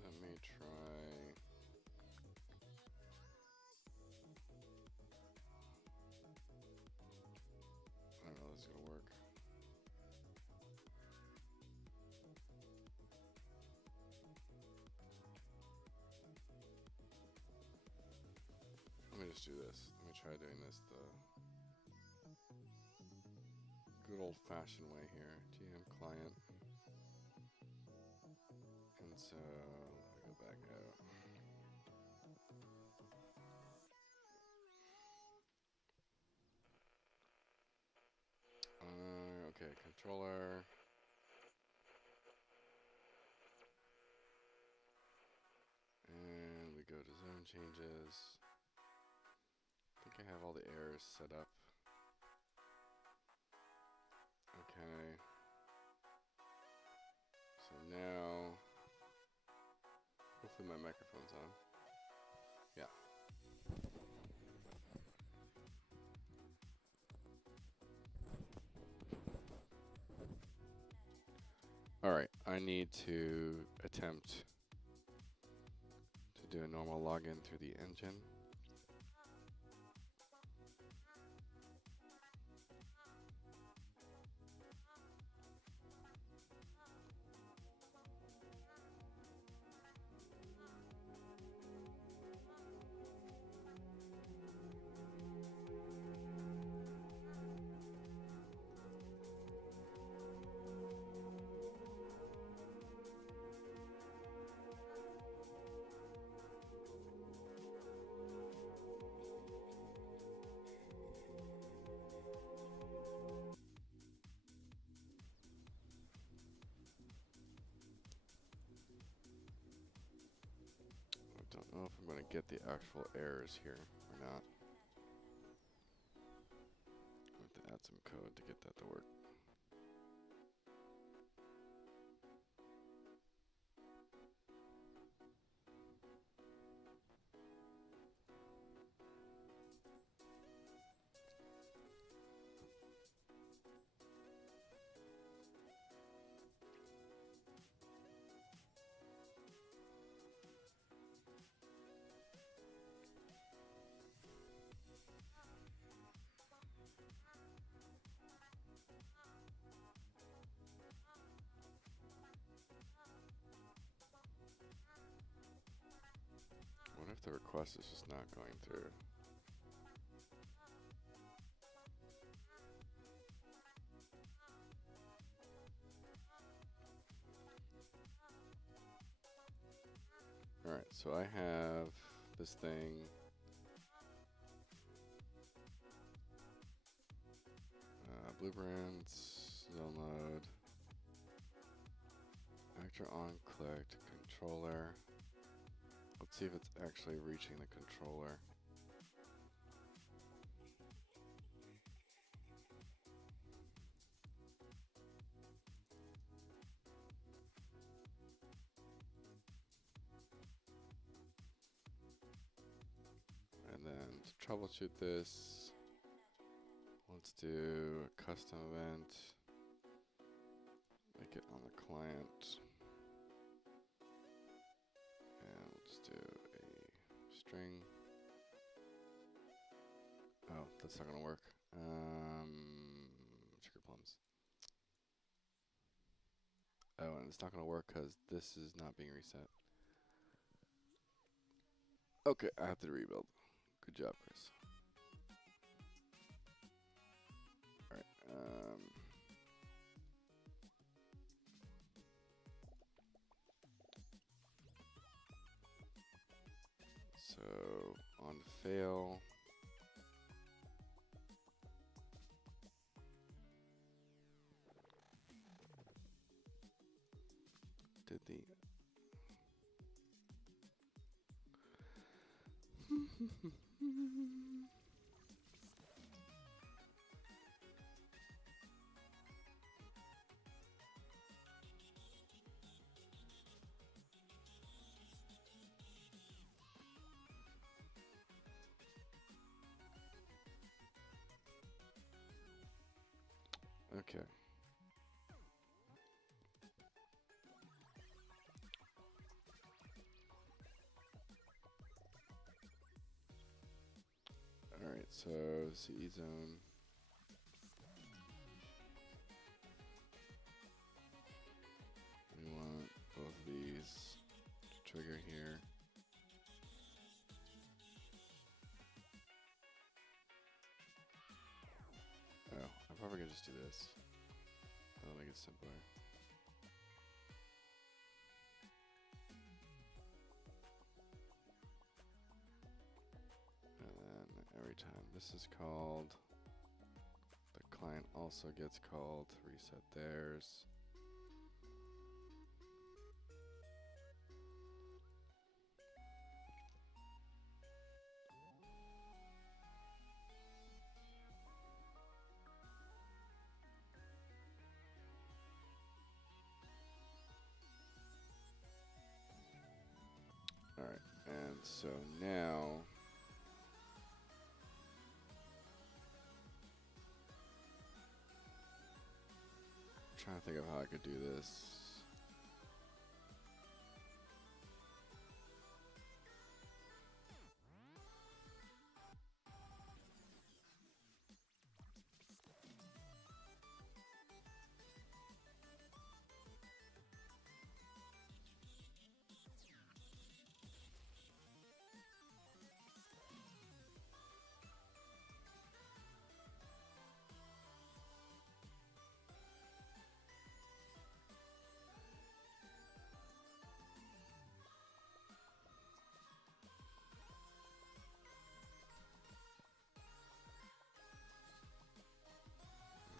Let me try. I don't know if this is gonna work. Let me just do this. Let me try doing this the good old-fashioned way here. GM client. And so I go back out. Okay, controller. And we go to zone changes. I think I have all the errors set up. Okay. So now, hopefully my microphone's on. Yeah. All right, I need to attempt to do a normal login through the engine. I don't know if I'm going to get the actual errors here or not. I have to add some code to get that to work. What if the request is just not going through? Alright, so I have this thing. Blueprints, zone load, actor on clicked, controller. Let's see if it's actually reaching the controller. troubleshoot this. Let's do a custom event. Make it on the client. And let's do a string. Oh, that's not gonna work. Sugar plums. Oh, and it's not gonna work because this is not being reset. Okay, I have to rebuild. Good job, Chris. Alright, so on fail. Did the okay. Alright, so CE zone. We want both of these to trigger here. Oh, I'm probably gonna just do this. That'll make it simpler. And then every time this is called, the client also gets called to reset theirs. Alright, and so now I'm trying to think of how I could do this.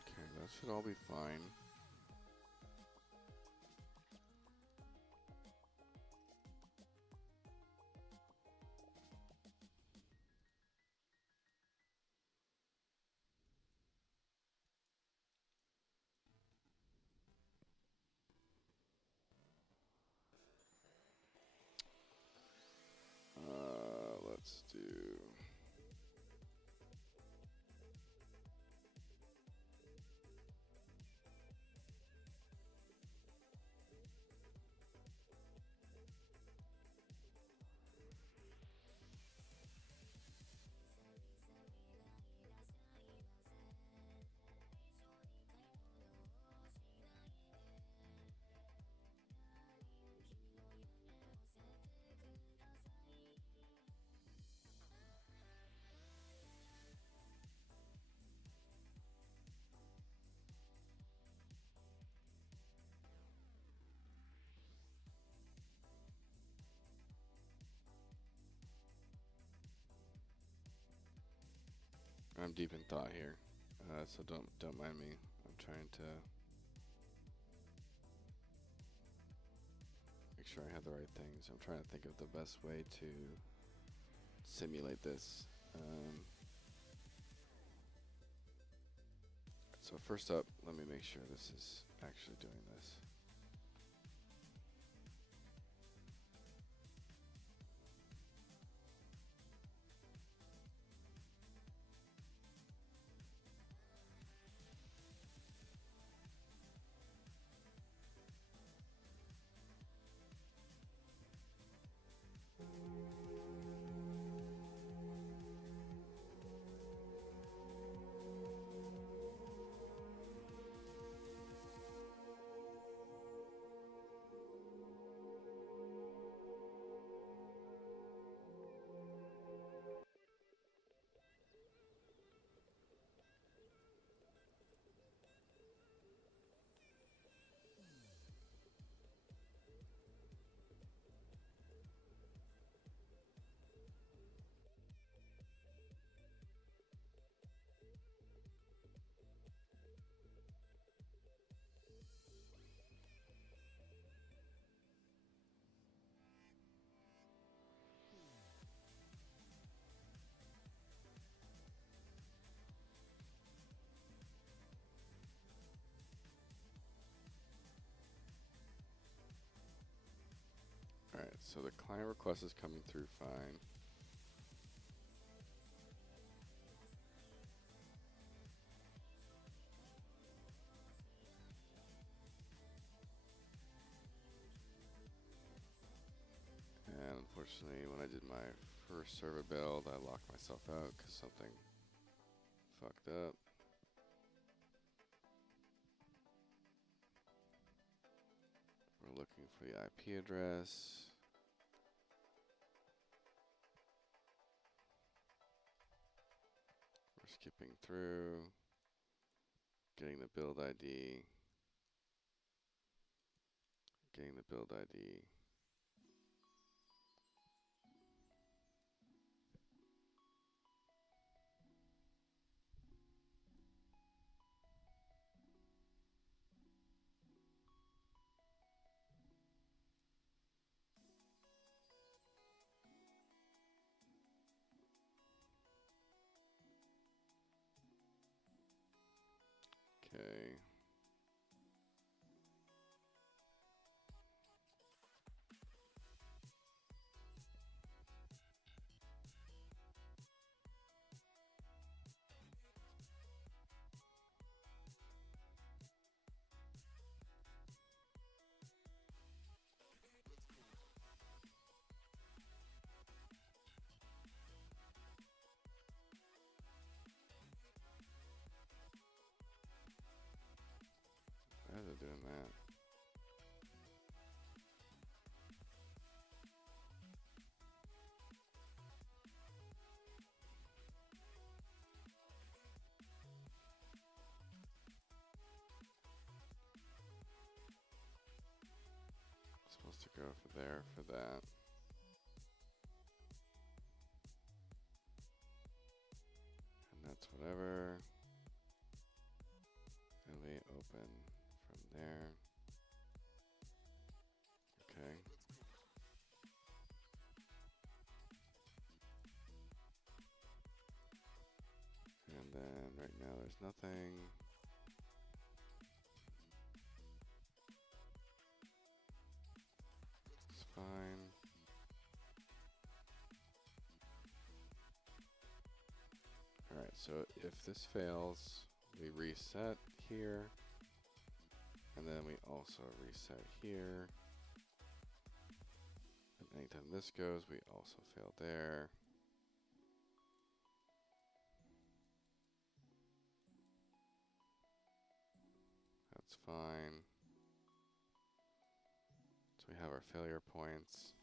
Okay, that should all be fine. Let's do. I'm deep in thought here, so don't mind me. I'm trying to make sure I have the right things. I'm trying to think of the best way to simulate this. So first up, let me make sure this is actually doing this. so the client request is coming through fine. And unfortunately, when I did my first server build, I locked myself out because something fucked up. We're looking for the IP address. We're skipping through, getting the build ID, getting the build ID. Okay. Why is it doing that? Supposed to go for there for that. And that's whatever. And we open from there. Okay. And then right now there's nothing. It's fine. Alright, so if this fails, we reset here. And then we also reset here. And anytime this goes, we also fail there. That's fine. So we have our failure points.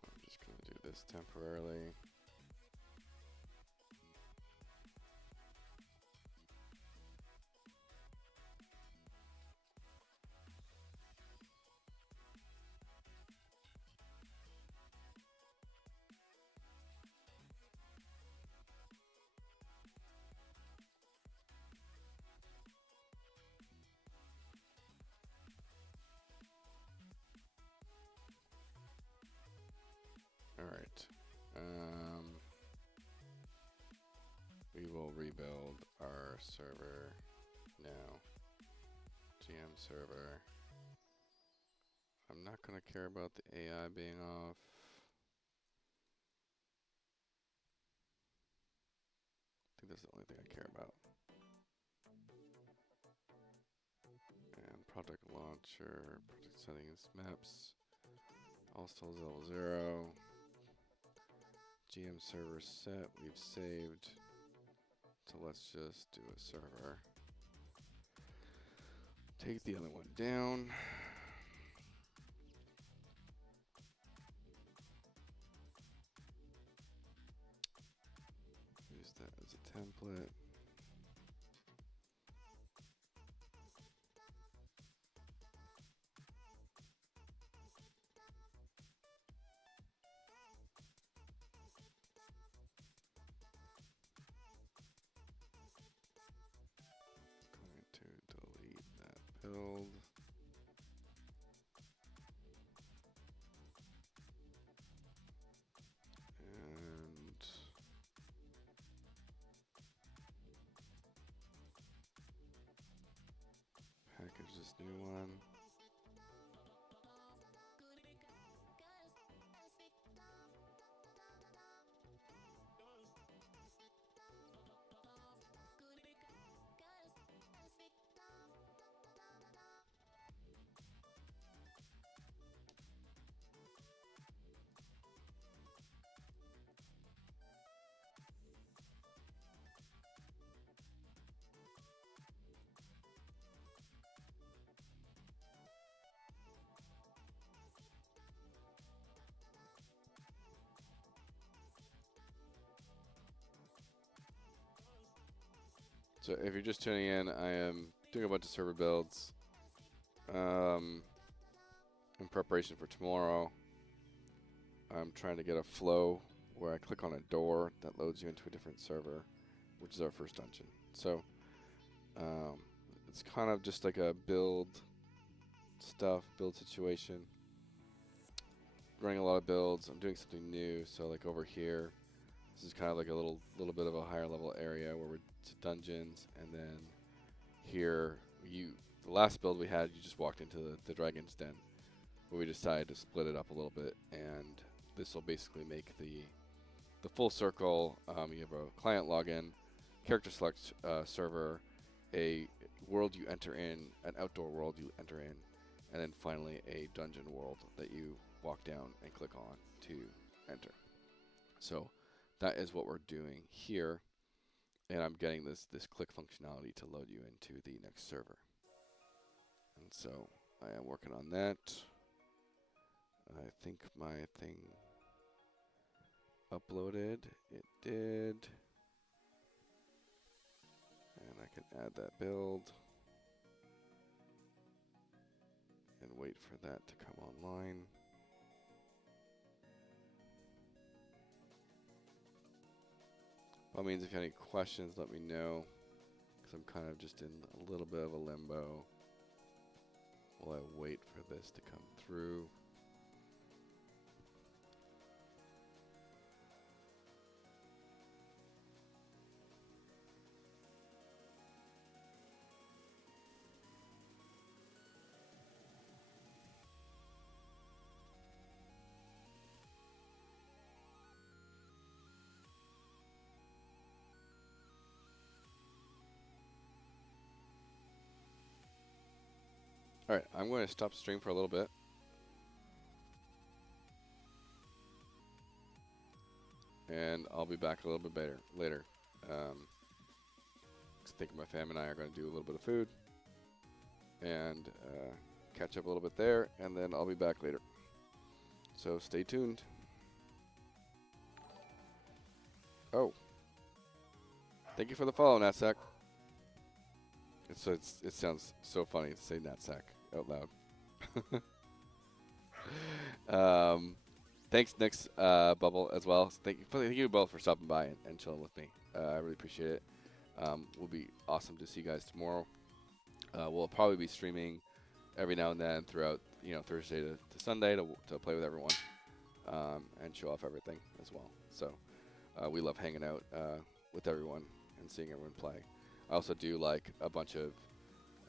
I'm just going to do this temporarily. Alright. We will rebuild our server now. GM server. I'm not going to care about the AI being off. I think that's the only thing I care about. And project launcher, project settings, maps, all still level 0. GM server set, we've saved. So let's just do a server. Take the other one down. Use that as a template. build. And package this new one. So if you're just tuning in, I am doing a bunch of server builds in preparation for tomorrow. I'm trying to get a flow where I click on a door that loads you into a different server, which is our first dungeon. So it's kind of just like a build situation. Running a lot of builds. I'm doing something new. So like over here, this is kind of like a little bit of a higher level area where we're to dungeons, and then here the last build we had, you just walked into the dragon's den, but we decided to split it up a little bit, and this will basically make the full circle. You have a client login, character select server, a world you enter in, an outdoor world you enter in, and then finally a dungeon world that you walk down and click on to enter. So that is what we're doing here, and I'm getting this click functionality to load you into the next server. And so I am working on that. I think my thing uploaded. It did. And I can add that build and wait for that to come online. By all means, if you have any questions, let me know, because I'm kind of just in a little bit of a limbo while I wait for this to come through. Alright, I'm going to stop stream for a little bit. And I'll be back a little bit later. I think my fam and I are going to do a little bit of food and catch up a little bit there, and then I'll be back later. So stay tuned. Oh. Thank you for the follow, Natsack. It sounds so funny to say Natsack out loud. Thanks, Nick's Bubble, as well. Thank you both for stopping by and chilling with me. I really appreciate it. Will be awesome to see you guys tomorrow. We'll probably be streaming every now and then throughout, Thursday to Sunday to play with everyone and show off everything as well. So we love hanging out with everyone and seeing everyone play. I also do like a bunch of,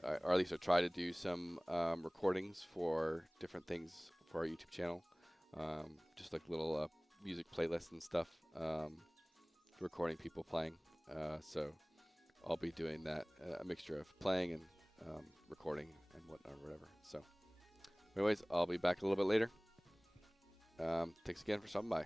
or at least I try to do some recordings for different things for our YouTube channel. Just like little music playlists and stuff, recording people playing. So I'll be doing that, a mixture of playing and recording and whatnot or whatever. So anyways, I'll be back a little bit later. Thanks again for stopping by.